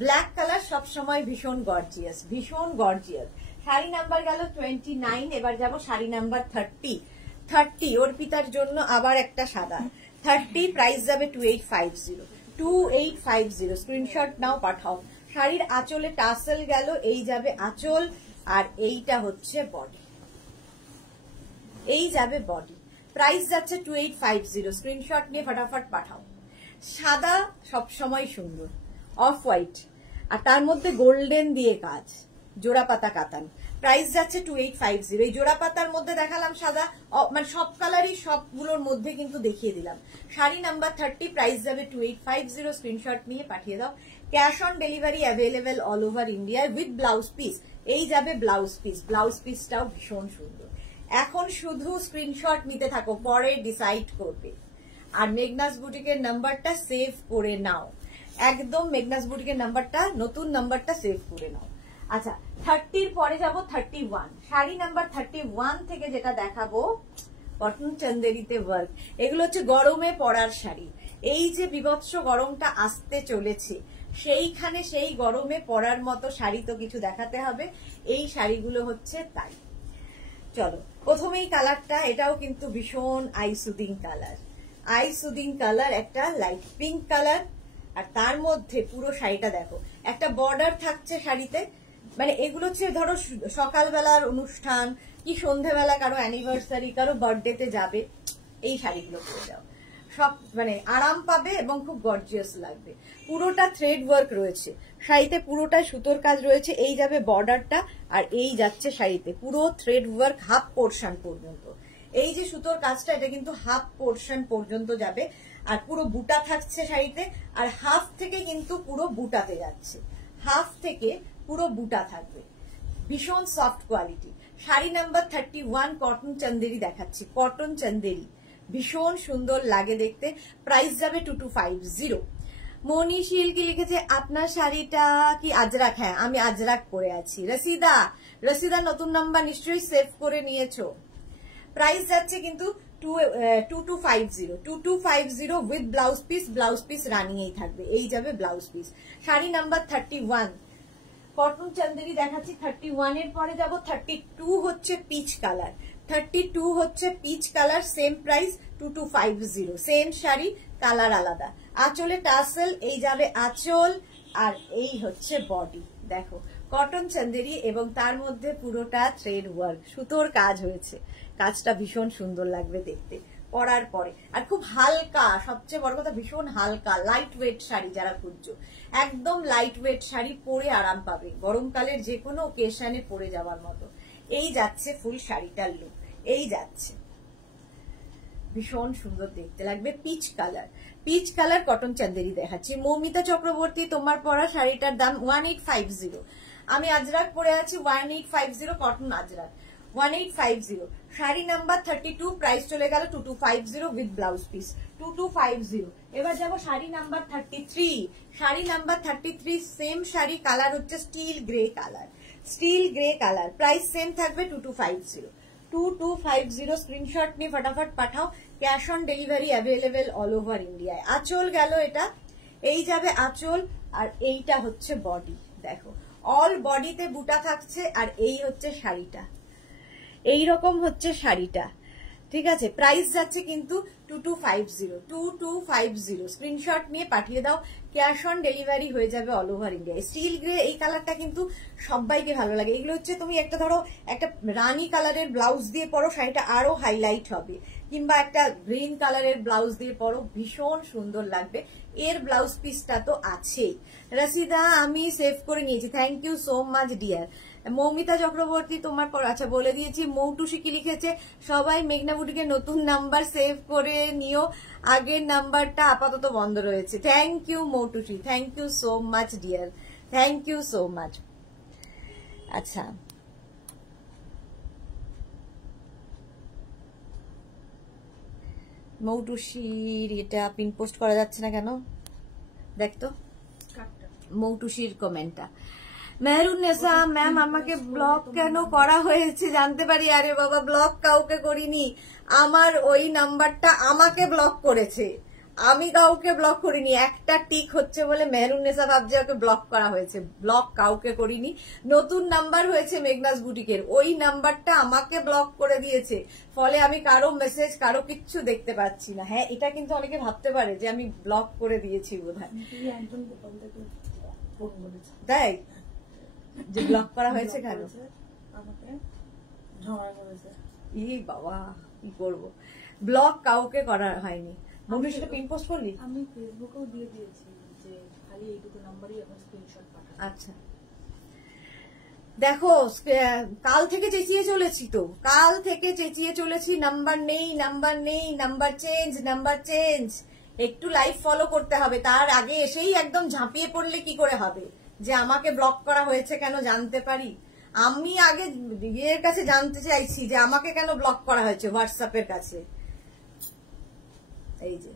ব্ল্যাক কালার সবসময় ভীষণ গর্জিয়াস, ভীষণ গর্জিয়াস। শাড়ি নাম্বার গেল 29, এবার যাবো শাড়ি নাম্বার 30। অর্পিতার জন্য আবার একটা সাদা 30। প্রাইস যাবে 2850, 2850। স্ক্রিনশট নাও পাঠাও। শাড়ির আঁচলে টাসেল গেল, এই যাবে আঁচল, আর এইটা হচ্ছে বডি, এই যাবে বডি। প্রাইস যাচ্ছে 2850। স্ক্রিনশট নিয়ে ফটাফট পাঠাও। সাদা সবসময় সুন্দর, অফ হোয়াইট, আর তার মধ্যে গোল্ডেন দিয়ে কাজ, জোড়া পাতা কাতান। প্রাইস যাচ্ছে 2850। এই জোড়া পাতার মধ্যে দেখালাম সাদা, মানে সব কালারই সবগুলোর মধ্যে কিন্তু দেখিয়ে দিলাম। শাড়ি নাম্বার 30, প্রাইস যাবে 2850। স্ক্রিনশট নিয়ে পাঠিয়ে দাও। Cash on delivery available all over India with blouse piece. এই যাবে ব্লাউজ পিস, ব্লাউজ পিসটাও ভীষণ সুন্দর। এখন শুধু স্ক্রিনশট নিতে থাকো, পরে ডিসাইড করবে। আর মেঘনাস বুটিকের নাম্বারটা সেভ করে নাও, একদম মেঘনাস বুটিকের নাম্বারটা, নতুন নাম্বারটা সেভ করে নাও। আচ্ছা 30-র পরে যাবো 31। শাড়ি নাম্বার 31 থেকে যেটা দেখাবো, কটন চন্দেরিতে ওয়ার্ক। এগুলো হচ্ছে গরমে পরার শাড়ি। এই যে বিভৎস গরমটা আসতে চলেছে, সেইখানে সেই গরমে পরার মতো শাড়ি তো কিছু দেখাতে হবে। এই শাড়িগুলো হচ্ছে তাই। চলো প্রথমেই কালারটা, এটাও কিন্তু ভীষণ I soothing colour, I soothing colour, একটা লাইট পিঙ্ক কালার। আর তার মধ্যে পুরো শাড়িটা দেখো, একটা বর্ডার থাকছে শাড়িতে। মানে এগুলো হচ্ছে ধরো সকালবেলার অনুষ্ঠান কি সন্ধ্যেবেলা কারো অ্যানিভার্সারি, কারো বার্থডেতে যাবে, এই শাড়িগুলো পরে যাও, সব মানে আরাম পাবে এবং খুব গর্জিয়াস লাগবে। পুরোটা থ্রেড ওয়ার্ক রয়েছে শাড়িতে, পুরোটা সুতোর কাজ রয়েছে। এই যাবে বর্ডারটা, আর এই যাচ্ছে শাড়িতে পুরো থ্রেড ওয়ার্ক হাফ পোর্শন পর্যন্ত। এই যে সুতোর কাজটা, এটা কিন্তু হাফ পোর্শন পর্যন্ত যাবে, আর পুরো বুটা থাকছে শাড়িতে, আর হাফ থেকে কিন্তু পুরো বুটাতে যাচ্ছে, হাফ থেকে পুরো বুটা থাকবে, ভীষণ soft quality. Sari number 31 cotton Chanderi দেখাচ্ছি, কটন চন্দেরি ভীষণ সুন্দর লাগে দেখতে। প্রাইস যাবে 2250। মনীষীল কি লিখেছে, আপনার শাড়িটা কি আজরাক? হ্যাঁ, আমি আজরাক পরে আছি। রসিদা নতুন নাম্বার নিশ্চয়ই সেভ করে নিয়েছো। প্রাইস যাচ্ছে কিন্তু 2250 with blouse piece. Blouse piece রানিয়েই থাকবে, এই যাবে blouse piece. Sari number 31 cotton Chanderi দেখাচ্ছি। 31 এর পরে যাব 32 হচ্ছে পিচ কালার। 32 হচ্ছে peach colour, same price 2250। Same sari, colour আলাদা। আঁচলে টাসেল, এই যাবে আঁচল, আর এই হচ্ছে বডি। দেখো কটন চন্দেরি এবং তার মধ্যে পুরোটা থ্রেড ওয়ার্ক, সুতোর কাজ হয়েছে। কাজটা ভীষণ সুন্দর লাগবে দেখতে পরার পরে, আর খুব হালকা, সবচেয়ে বড় কথা ভীষণ হালকা, লাইট ওয়েট শাড়ি যারা খুঁজছো, একদম লাইট ওয়েট শাড়ি পরে আরাম পাবে, গরমকালের যে কোনো ওকেশনে পরে যাওয়ার মতো। এই যাচ্ছে ফুল শাড়িটার লুক, এই যাচ্ছে ভীষণ সুন্দর দেখতে লাগবে। Peach colour, peach colour cotton Chanderi দেখাচ্ছি। মৌমিতা চক্রবর্তী, তোমার পরা শাড়িটার দাম 1850। আমি আজরাক পরে আছি, 1850 cotton Ajrak, 1850। Sari number 32, price চলে গেল 2250 উইথ ব্লাউজ পিস, 2250। এবার যাবো sari number 33। Sari number 33 same sari, colour হচ্ছে steel grey colour, steel grey colour. Price same থাকবে 2250। 2250 স্ক্রিনশট নিয়ে ফটাফট পাঠাও। Cash on delivery available all over ইন্ডিয়ায়। আঁচল গেল এটা, এই যাবে আঁচল, আর এইটা হচ্ছে বডি। দেখো অল বডিতে বুটা থাকছে, আর এই হচ্ছে শাড়িটা, এইরকম হচ্ছে শাড়িটা, ঠিক আছে। প্রাইস যাচ্ছে কিন্তু 2250। স্ক্রিনশট নিয়ে পাঠিয়ে দাও, ক্যাশ অন ডেলিভারি হয়ে যাবে all over India. Still grey এই কালারটা কিন্তু সবাইকে ভালো লাগে। এগুলো হচ্ছে তুমি একটা ধরো একটা রানী কালারের ব্লাউজ দিয়ে পরো, শাড়িটা আরো হাইলাইট হবে, কিংবা একটা গ্রিন কালারের ব্লাউজ দিয়ে পরো, ভীষণ সুন্দর লাগবে। এর ব্লাউজ পিসটা তো আছেই। রসিদা আমি সেভ করে নিয়েছি, thank you so much dear. Moumita Chakraborty তোমার আচ্ছা বলে দিয়েছি। মৌটুসি কি লিখেছে, সবাই মেঘনা বুটিকে নতুন নাম্বার সেভ করে নিও, আগের নাম্বারটা আপাতত বন্ধ রয়েছে। Thank you Moutushi, thank you so much dear, thank you so much. আচ্ছা মৌটুসির এটা পিন পোস্ট করা যাচ্ছে না কেন, দেখতো মৌটুসির কমেন্টটা। মেহরুন্নেসা ম্যাম, আমাকে ব্লক কেন করা হয়েছে জানতে পারি? আরে বাবা, ব্লক কাউকে করিনি, আমার ওই নাম্বারটা আমাকে ব্লক করেছে, আমি কাউকে ব্লক করিনি। একটা টিক হচ্ছে বলে মেহরুন্নেসা ভাবছে ওকে ব্লক করা হয়েছে, ব্লক কাউকে করিনি। নতুন নাম্বার হয়েছে মেঘনাস বুটিকের, ওই নাম্বারটা আমাকে ব্লক করে দিয়েছে, ফলে আমি কারো মেসেজ কারো কিচ্ছু দেখতে পাচ্ছি না। হ্যাঁ, এটা কিন্তু অনেকে ভাবতে পারে যে আমি ব্লক করে দিয়েছি বোধহয়, তাই যে ব্লক করা হয়েছে কেন আমাকে বাবা কি করবো, ব্লক কাউকে করা হয়নি। মৌটুসিটা পিন পোস্ট করলি? আমি ফেসবুকেও দিয়ে দিয়েছি যে খালি এই দুটো নাম্বারই এখন স্ক্রিনশট পাঠাও। আচ্ছা দেখো, কাল থেকে চেঁচিয়ে চলেছি তো, কাল থেকে চেঁচিয়ে চলেছি, নাম্বার নেই, নাম্বার নেই, নাম্বার চেঞ্জ, নাম্বার চেঞ্জ। একটু লাইভ ফলো করতে হবে, তার আগে এসেই একদম ঝাঁপিয়ে পড়লে কি করে হবে যে আমাকে ব্লক করা হয়েছে কেন জানতে পারি? আমি আগে এর কাছে জানতে চাইছি যে আমাকে কেন ব্লক করা হয়েছে হোয়াটসঅ্যাপের কাছে। এই যে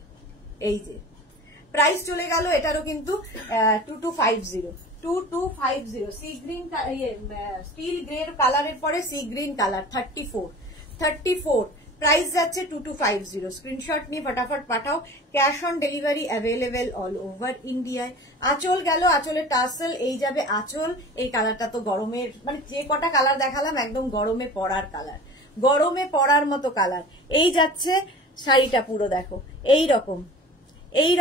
এই যে প্রাইস চলে গেল এটারও কিন্তু 2250 সি গ্রিন স্টিল গ্রে কালারের পরে সি গ্রিন কালার 34 প্রাইস যাচ্ছে 2250। স্ক্রিনশট নিয়ে ফটাফট পাঠাও, cash on delivery available all over ইন্ডিয়ায়। আঁচল গেল, আঁচলের টাসেল, এই যাবে আঁচল। এই কালারটা তো গরমের, মানে যে কটা কালার দেখালাম একদম গরমে পরার কালার, গরমে পরার মতো কালার। এই যাচ্ছে শাড়িটা পুরো, দেখো এই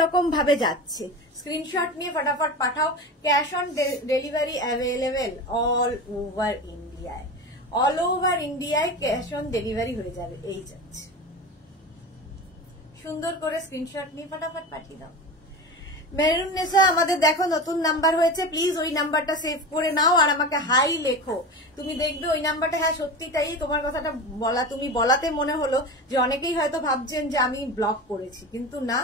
রকম ভাবে যাচ্ছে। স্ক্রিনশট নিয়ে ফটাফট পাঠাও, cash on delivery available all over ইন্ডিয়ায়, অল ওভার ইন্ডিয়ায় ক্যাশ অন ডেলিভারি হয়ে যাবে। এই যাচ্ছে, সুন্দর করে স্ক্রিনশট নিয়ে ফটাফট পাঠিয়ে দাও। মেহরুন্নেসা আমাদের দেখো নতুন নাম্বার হয়েছে, প্লিজ ওই নাম্বারটা সেভ করে নাও আর আমাকে হাই লেখো। তুমি দেখবে ওই নাম্বারটা, হ্যাঁ সত্যি তাই, তোমার কথাটা বলা, তুমি বলাতে মনে হলো যে অনেকেই হয়তো ভাবছেন যে আমি ব্লক করেছি, কিন্তু না,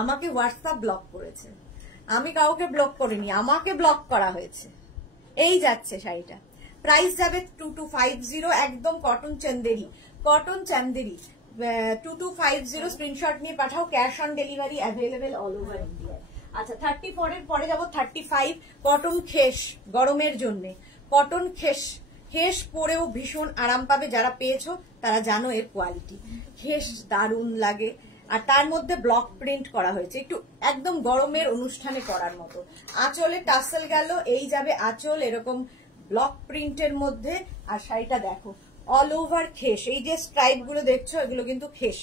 আমাকে হোয়াটসঅ্যাপ ব্লক করেছে, আমি কাউকে ব্লক করিনি, আমাকে ব্লক করা হয়েছে। এই যাচ্ছে শাড়িটা, প্রাইস যাবে 2250, একদম cotton Chanderi, cotton Chanderi 2250, screenshot নিয়ে পাঠাও, cash on delivery available all over India. আচ্ছা 34 এর পরে যাবো 35, কটন খেস, গরমের জন্য কটন খেস, খেস পরেও ভীষণ আরাম পাবে, যারা পেয়েছো তারা জানো এর কোয়ালিটি, খেস দারুণ লাগে, আর তার মধ্যে ব্লক প্রিন্ট করা হয়েছে, একটু একদম গরমের অনুষ্ঠানে করার মতো। আঁচলে টাসেল গেল, এই যাবে আঁচল এরকম ব্লক প্রিন্টের মধ্যে, আর শাড়িটা দেখো অল ওভার খেস, এই যে স্ট্রাইপ গুলো দেখছো এগুলো কিন্তু খেস,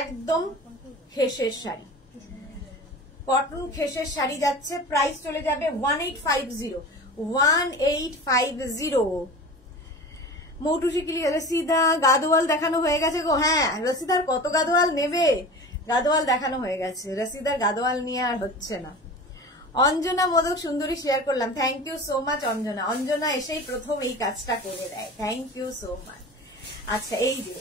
একদম খেসের শাড়ি, কটন খেসের শাড়ি যাচ্ছে, প্রাইস চলে যাবে 1850, 1850। মৌটু শিকলি, রসিদা গাদোয়াল দেখানো হয়ে গেছে গো। হ্যাঁ রসিদার কত গাদোয়াল নেবে, গাদোয়াল দেখানো হয়ে গেছে, রসিদার গাদোয়াল নিয়ে আর হচ্ছে না। অঞ্জনা মোদক সুন্দরী শেয়ার করলাম, thank you so much Anjana, Anjana এসেই প্রথম এই কাজটা করে দেয়, থ্যাংক ইউ সো মাচ। আচ্ছা এই যে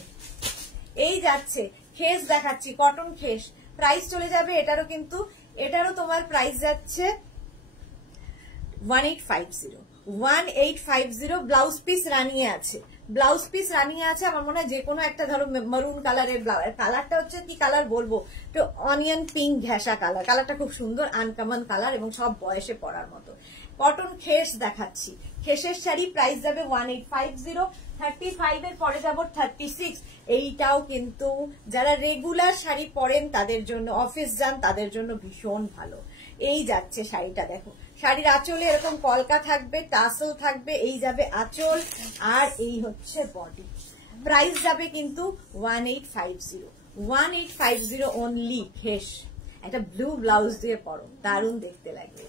এই যাচ্ছে খেস দেখাচ্ছি, কটন খেস, প্রাইস চলে যাবে এটারও, কিন্তু এটারও তোমার প্রাইস যাচ্ছে 1850, 1850। ব্লাউজ পিস রানিয়ে আছে, ব্লাউজ পিস রানিয়ে আছে, আমার মনে হয় যে কোনো একটা ধরো মারুন কালারের ব্লাউজ, কালারটা হচ্ছে কি কালার বলবো, তো অনিয়ন পিঙ্ক ঘেঁষা কালার, কালারটা খুব সুন্দর আনকমন কালার এবং সব বয়সে পরার মতো। কটন খেস দেখাচ্ছি, খেসের শাড়ি, প্রাইস যাবে 1850। 35 এর পরে যাব 36, এইটাও কিন্তু যারা রেগুলার শাড়ি পরেন তাদের জন্য, অফিস যান তাদের জন্য ভীষণ ভালো। এই যাচ্ছে শাড়িটা দেখো, শাড়ির আঁচলে এরকম কলকা থাকবে, টাসেল থাকবে, এই যাবে আঁচল, আর এই হচ্ছে বডি, প্রাইস যাবে কিন্তু 1850, 1850 অনলি। খেস একটা ব্লু ব্লাউজ দিয়ে পরো, দারুণ দেখতে লাগবে।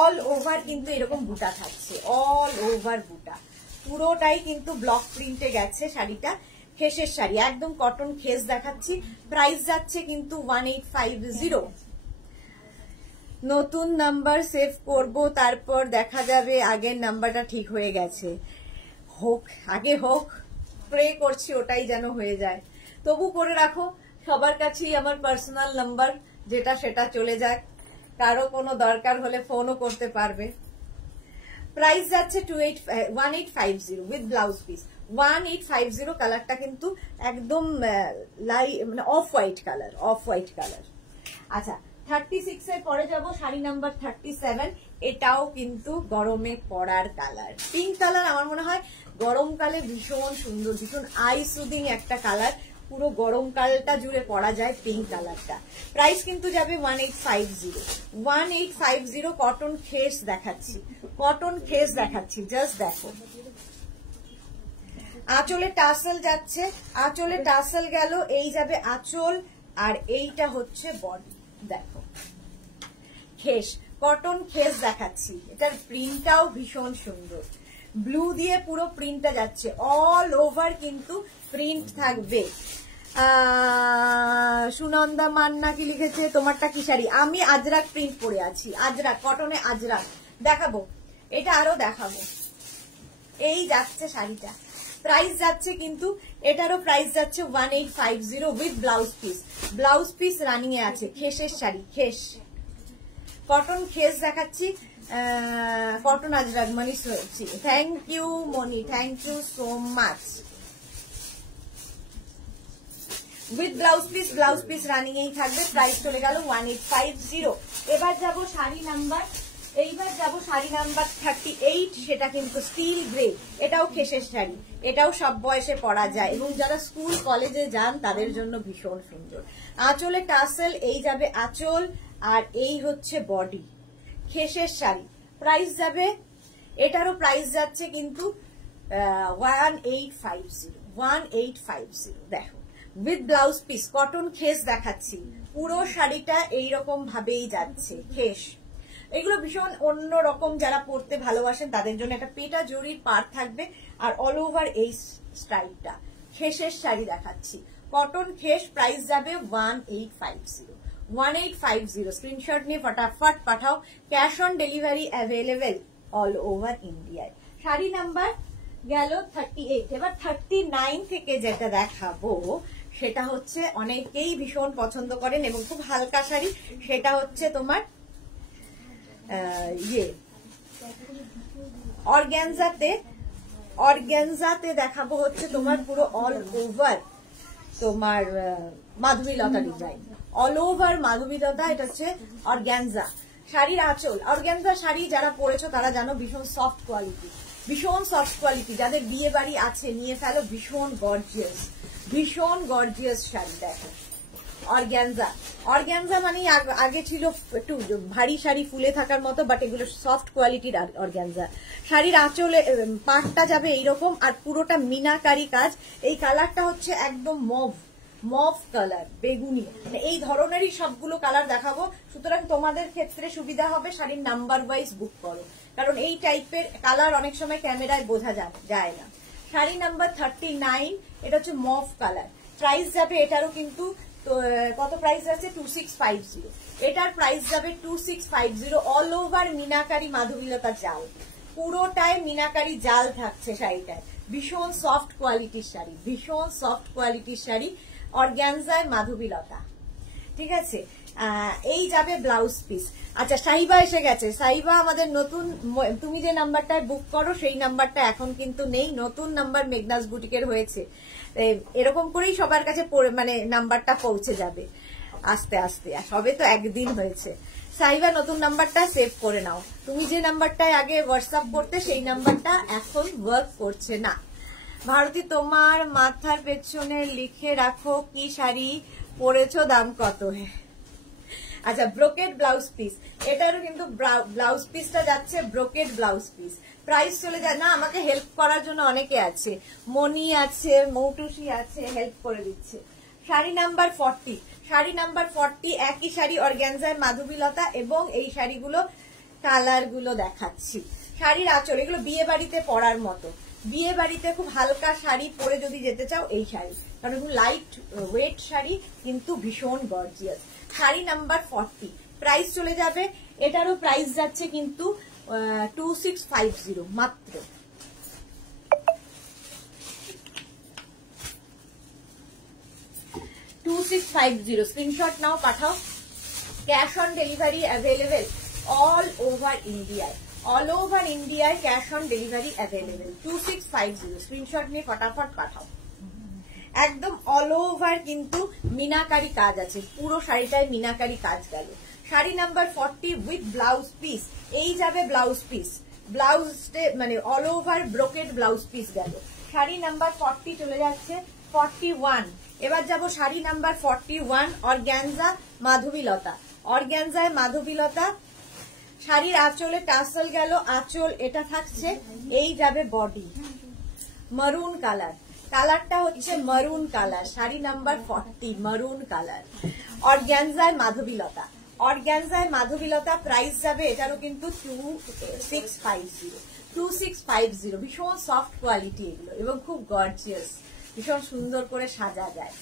অল ওভার কিন্তু এরকম বুটা থাকছে, অল ওভার বুটা, পুরোটাই কিন্তু ব্লক প্রিন্টে গেছে শাড়িটা, খেসের শাড়ি একদম কটন খেস দেখাচ্ছি, প্রাইস যাচ্ছে কিন্তু 1850। নতুন নাম্বার সেভ করব, তারপর দেখা যাবে আগের নাম্বারটা ঠিক হয়ে গেছে, হোক আগে হোক, প্রে করছি ওটাই যেন হয়ে যায়, তবু করে রাখো সবার কাছেই আমার পার্সোনাল নাম্বার, যেটা সেটা চলে যাক, কারো কোনো দরকার হলে ফোনও করতে পারবে। প্রাইস যাচ্ছে 1850 উইথ ব্লাউজ পিস, 1850। কালারটা কিন্তু একদম মানে of white colour, of white colour. আচ্ছা 36 এর পরে যাব শাড়ি নাম্বার 37, এটাও কিন্তু গরমে পরার কালার, পিঙ্ক কালার, আমার মনে হয় গরমকালে ভীষণ সুন্দর, ভীষণ আই সুদিং একটা কালার, পুরো গরমকালটা জুড়ে পরা যায় পিঙ্ক কালারটা। প্রাইস কিন্তু যাবে 1850, 1850। কটন খেস দেখাচ্ছি, কটন খেস দেখাচ্ছি, জাস্ট দেখো, আঁচলে টাসেল যাচ্ছে, আঁচলে টাসেল গেল, এই যাবে আঁচল, আর এইটা হচ্ছে বডি, দেখো খেস, কটন খেস দেখাচ্ছি, এটার প্রিন্টটাও ভীষণ সুন্দর, ব্লু দিয়ে পুরো প্রিন্টটা যাচ্ছে, অল ওভার কিন্তু প্রিন্ট থাকবে। সুনন্দা মান্না কি লিখেছে, তোমারটা কি শাড়ি? আমি আজরাক প্রিন্ট পরে আছি, আজরাক, কটনে আজরাক দেখাবো, এটা আরো দেখাবো। এই যাচ্ছে শাড়িটা, প্রাইস যাচ্ছে কিন্তু এটারও প্রাইস যাচ্ছে 1850 with blouse piece, blouse piece running এ আছে, খেসের শাড়ি, খেস কটন খেস দেখাচ্ছি, কটন আজরাক মনি, থ্যাংক ইউ মনি, thank you so much. With blouse piece, blouse piece running এই থাকবে, প্রাইস চলে গেল 1850। এবার যাব শাড়ি নাম্বার, এইবার যাব শাড়ি নাম্বার 38, সেটা কিন্তু স্টিল গ্রে, এটাও খেসের শাড়ি, এটাও সব বয়সে পরা যায় এবং যারা স্কুল কলেজে যান তাদের জন্য ভীষণ সুন্দর। আঁচলে টাসেল, এই যাবে আঁচল, আর এই হচ্ছে বডি, খেসের শাড়ি, প্রাইস যাবে, এটারও প্রাইস যাচ্ছে কিন্তু 1850, 1850। দেখো উইথ ব্লাউজ পিস, কটন খেস দেখাচ্ছি, পুরো শাড়িটা এইরকম ভাবেই যাচ্ছে, খেস, এগুলো ভীষণ অন্য রকম, যারা পরতে ভালোবাসেন তাদের জন্য একটা পেটা জরির পার থাকবে, আর অল ওভার এই স্টাইলটা, খেসের শাড়ি দেখাচ্ছি, কটন খেস, প্রাইস যাবে 1850, 1850। স্ক্রিনশট নিয়ে ফটাফট পাঠাও, cash on delivery available all over ইন্ডিয়ায়। শাড়ি নাম্বার গেল 38, এবার 39 থেকে যেটা দেখাবো সেটা হচ্ছে অনেকেই ভীষণ পছন্দ করেন এবং খুব হালকা শাড়ি, সেটা হচ্ছে তোমার অর্গ্যানজাতে দেখাবো হচ্ছে তোমার পুরো অল ওভার তোমার মাধবীলতা ডিজাইন, অল ওভার মাধবীলতা। এটা হচ্ছে অর্গ্যানজা শাড়ির আঁচল। অর্গ্যানজা শাড়ি যারা পরেছো তারা জানো ভীষণ সফট কোয়ালিটি, ভীষণ সফট কোয়ালিটি। যাদের বিয়ে বাড়ি আছে নিয়ে ফেলো, ভীষণ গর্জিয়াস শাড়ি। দেখো অর্গ্যানজা, অর্গ্যানজা মানে আগে ছিল একটু ভারী শাড়ি ফুলে থাকার মতো, বাট এগুলো সফট কোয়ালিটির অর্গ্যানজা। শাড়ির আঁচলে পাটটা যাবে এইরকম, আর পুরোটা মিনাকারি কাজ। এই কালারটা হচ্ছে একদম মভ কালার, বেগুনি, এই ধরনেরই সবগুলো কালার দেখাবো। সুতরাং তোমাদের ক্ষেত্রে সুবিধা হবে শাড়ির নাম্বার ওয়াইজ বুক করো, কারণ এই টাইপের কালার অনেক সময় ক্যামেরায় বোঝা যায় না। শাড়ি নাম্বার 39, এটা হচ্ছে মভ কালার। প্রাইস যাবে এটারও কিন্তু, তো কত প্রাইস আছে 2650। এটার প্রাইস যাবে 2650। অল ওভার মিনাকারি মাধবীলতা জাল, পুরোটাই মিনাকারি জাল থাকছে শাড়িটায়। ভীষণ সফট কোয়ালিটির শাড়ি, ভীষণ সফট কোয়ালিটির শাড়ি, অর্গ্যানজায় মাধবীলতা। ঠিক আছে, এই যাবে ব্লাউজ পিস। আচ্ছা, সাইবা এসে গেছে। সাইবা আমাদের নতুন, তুমি যে নাম্বারটায় বুক করো সেই নাম্বারটা এখন কিন্তু নেই, নতুন নাম্বার মেঘনাস বুটিকের হয়েছে। এরকম করেই সবার কাছে মানে নাম্বারটা পৌঁছে যাবে আস্তে আস্তে, সবে তো একদিন হয়েছে। সাইবা নতুন নাম্বারটা সেভ করে নাও। তুমি যে নাম্বারটায় আগে হোয়াটসঅ্যাপ করতে সেই নাম্বারটা এখন ওয়ার্ক করছে না। ভারতী, তোমার মাথার পেছনে লিখে রাখো কি শাড়ি পরেছো, দাম কত? আচ্ছা, ব্রোকেড ব্লাউজ পিস। এটারও কিন্তু ব্লাউজ পিসটা যাচ্ছে ব্রোকেড ব্লাউজ পিস। প্রাইস চলে যায় না, আমাকে হেল্প করার জন্য অনেকে আছে, মনি আছে, মৌটুসি আছে, হেল্প করে দিচ্ছে। শাড়ি নাম্বার 40, শাড়ি নাম্বার 40, একই শাড়ি অর্গ্যানজায় মাধবীলতা, এবং এই শাড়িগুলো কালারগুলো দেখাচ্ছি। শাড়ির আঁচল, এগুলো বিয়ে বাড়িতে পরার মতো, বিয়ে বাড়িতে খুব হালকা শাড়ি পরে যদি যেতে চাও এই শাড়ি, কারণ লাইট ওয়েট শাড়ি কিন্তু ভীষণ গর্জিয়াস। শাড়ি নাম্বার 40, প্রাইস চলে যাবে, এটারও প্রাইস যাচ্ছে কিন্তু 2650 মাত্র। স্ক্রিনশট নাও, পাঠাও। Cash on delivery available all over ইন্ডিয়ায়, অল ওভার ইন্ডিয়ায় cash on delivery available. 2650 screenshot নিয়ে ফটাফট পাঠাও। একদম অল ওভার কিন্তু মিনাকারি কাজ আছে, পুরো শাড়িটায় মিনাকারি কাজ গেল। Sari number 40 with blouse piece, এই যাবে ব্লাউজ পিস, ব্লাউজ মানে all over brocade blouse piece গেল। শাড়ি নাম্বার 40 চলে যাচ্ছে 41। এবার যাব শাড়ি নাম্বার 41, অর্গ্যানজা মাধবীলতা। অর্গ্যানজায় মাধবীলতা, শাড়ির আঁচলে টাসেল গেল, আঁচল এটা থাকছে, এই যাবে বডি মারুন কালার, কালারটা হচ্ছে মারুন কালার। শাড়ি নাম্বার 40 মারুন কালার, অর্গ্যানজায় মাধবীলতা। অর্গ্যানজায় মাধবীলতা, প্রাইস যাবে এটারও কিন্তু 2650। ভীষণ সফট কোয়ালিটি এগুলো, এবং খুব গর্জিয়াস, ভীষণ সুন্দর করে সাজা যায়।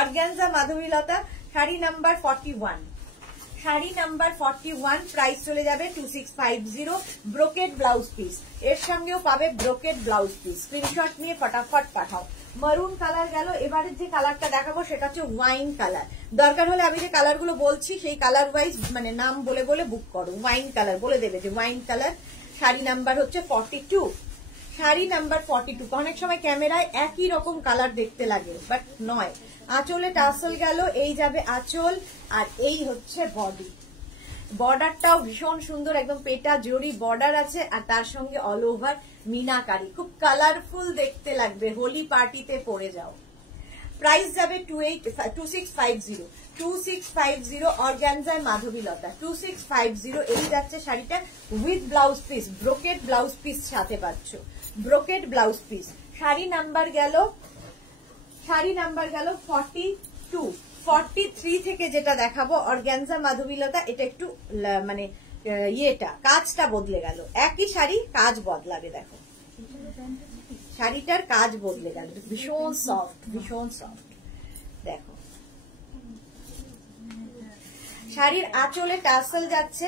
অর্গ্যানজা মাধবীলতা, sari number 41, sari number 41, price চলে যাবে 2650। ব্রোকেড ব্লাউজ পিস, এর সঙ্গেও পাবে ব্রোকেড ব্লাউজ পিস। স্ক্রিনশট নিয়ে ফটাফট পাঠাও। মারুন কালার গেল, এবারে যে কালারটা দেখাবো সেটা হচ্ছে ওয়াইন কালার। দরকার হলে আমি যে কালারগুলো বলছি সেই কালার ওয়াইজ মানে নাম বলে বলে বুক করো। ওয়াইন কালার বলে দেবে যে ওয়াইন কালার। শাড়ি নাম্বার হচ্ছে 42, শাড়ি নাম্বার 42। অনেক সময় ক্যামেরায় একই রকম কালার দেখতে লাগে, বাট নয়। আঁচলে টাসেল গেল, এই যাবে আঁচল, আর এই হচ্ছে বডি। বর্ডারটাও ভীষণ সুন্দর, একদম পেটা জড়ি বর্ডার আছে, আর তার সঙ্গে অল ওভার মিনাকারি, খুব কালারফুল দেখতে লাগবে, হোলি পার্টিতে পরে যাও। প্রাইস যাবে 2650। অর্গ্যানজায় মাধবীলতা 2650। এই যাচ্ছে শাড়িটা with blouse piece, brocade blouse piece সাথে পাচ্ছ, brocade blouse piece. Sari number গেল 42। 43 থেকে যেটা দেখাবো অর্গ্যানজা মাধবীলতা, এটা একটু মানে ইয়েটা কাজটা বদলে গেল, একই শাড়ি কাজ বদলাবে। দেখো শাড়িটার কাজ বদলে গেল, ভীষণ সফট, ভীষণ সফট। দেখো শাড়ির আঁচলে টাসেল যাচ্ছে,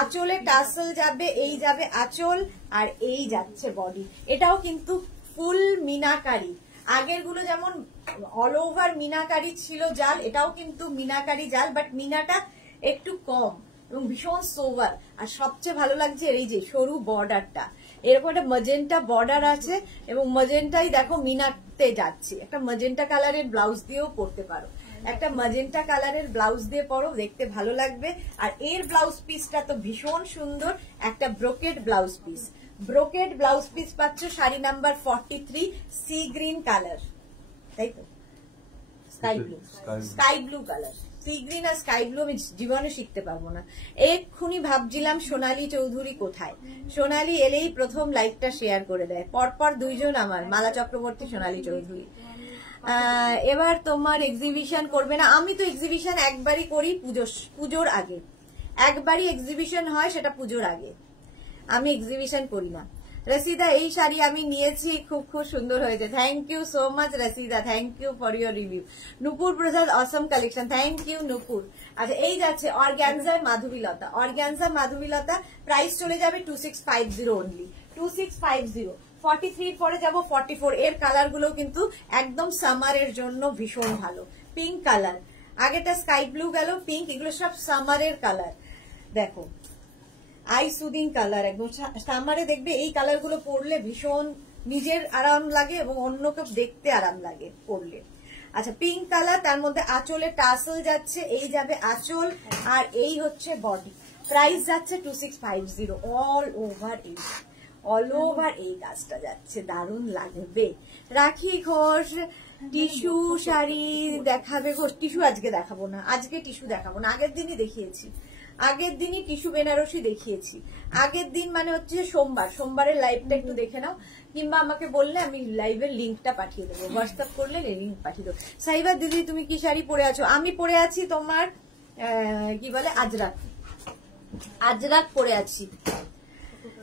আঁচলে টাসেল যাবে, এই যাবে আঁচল, আর এই যাচ্ছে বডি। এটাও কিন্তু ফুল মিনাকারি, আগের গুলো যেমন অল ওভার মিনাকারি ছিল জাল, এটাও কিন্তু মিনাকারি জাল, বাট মিনাটা একটু কম এবং ভীষণ সোভার। আর সবচেয়ে ভালো লাগছে এই যে সরু বর্ডারটা, এরকম একটা ম্যাজেন্টা বর্ডার আছে এবং ম্যাজেন্টাই দেখো মিনাতে যাচ্ছে। একটা ম্যাজেন্টা কালারের ব্লাউজ দিয়েও পরতে পারো, একটা ম্যাজেন্টা কালারের ব্লাউজ দিয়ে পরো, দেখতে ভালো লাগবে। আর এর ব্লাউজ পিসটা তো ভীষণ সুন্দর, একটা brocade blouse piece. Brocade blouse piece পাচ্ছ sari number 43, sea green colour, তাই তো sky blue colour. Sea green আর স্কাই ব্লু আমি জীবনে শিখতে পারবো না। এক্ষুনি ভাবছিলাম সোনালী চৌধুরী কোথায়, সোনালী এলেই প্রথম লাইভটা শেয়ার করে দেয়, পরপর দুইজন আমার, মালা চক্রবর্তী, সোনালী চৌধুরী। এবার তোমার এক্সিবিশন করবে না? আমি তো এক্সিবিশন একবারই করি পুজোর আগে, একবারই এক্সিবিশন হয়, সেটা পুজোর আগে, আমি এক্সিবিশন করি না। রসিদা এই শাড়ি আমি নিয়েছি, খুব খুব সুন্দর হয়েছে, thank you so much Rashida, thank you for your review. Nupur Prasad awesome collection, thank you Nupur. আচ্ছা এই যাচ্ছে অর্গ্যানজার মাধবীলতা, অর্গ্যানজা মাধবীলতা, প্রাইস চলে যাবে 2650 অনলি, 2650। 43 পরে যাবো 44। এর কালার গুলো কিন্তু একদম সামারের জন্য ভীষণ ভালো। পিঙ্ক কালার, আগেটা স্কাই ব্লু গেল, পিঙ্ক, এগুলো সব সামারের কালার। দেখো আই সুদিং কালার, একদম সামারে দেখবে এই কালার গুলো পরলে ভীষণ নিজের আরাম লাগে এবং অন্যকে দেখতে আরাম লাগে পরলে। আচ্ছা পিঙ্ক কালার, তার মধ্যে আঁচলে টাসেল যাচ্ছে, এই যাবে আঁচল, আর এই হচ্ছে বডি। প্রাইস যাচ্ছে 2650 অল ওভার। অল ওভার এই কাজটা যাচ্ছে, দারুণ লাগবে। রাখি ঘোষ টিস্যু শাড়ি দেখাবে ঘোষ? টিস্যু আজকে দেখাবো না, আজকে টিস্যু দেখাবো না, আগের দিনই দেখিয়েছি, আগের দিনই টিস্যু বেনারসি দেখিয়েছি। আগের দিন মানে হচ্ছে সোমবার, সোমবারের লাইভটা একটু দেখে নাও, কিংবা আমাকে বললে আমি লাইভের লিঙ্কটা পাঠিয়ে দেবো, হোয়াটসঅ্যাপ করলে লিঙ্ক পাঠিয়ে দেবো। সাইবা দিদি তুমি কি শাড়ি পরে আছো? আমি পরে আছি তোমার কি বলে আজরাক, আজরাক পরে আছি।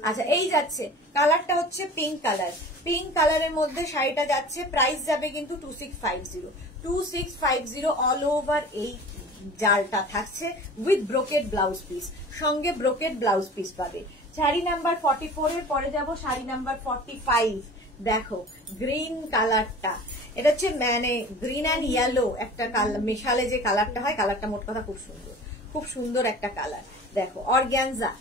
আচ্ছা এই যাচ্ছে কালারটা হচ্ছে পিঙ্ক কালার, পিঙ্ক কালারের মধ্যে শাড়িটা যাচ্ছে, প্রাইস যাবে কিন্তু 2650, 2650 অল ওভার। এই জালটা থাকছে উইথ ব্রোকেড ব্লাউজ পিস, সঙ্গে ব্রোকেড ব্লাউজ পিস পাবে। শাড়ি নাম্বার 44 এর পরে যাব শাড়ি নাম্বার 45। দেখো গ্রিন কালারটা, এটা হচ্ছে মানে গ্রিন অ্যান্ড ইয়েলো একটা কালার মেশালে যে কালারটা হয়, কালারটা মোট কথা খুব সুন্দর, খুব সুন্দর একটা কালার। দেখো অর্গ্যানজা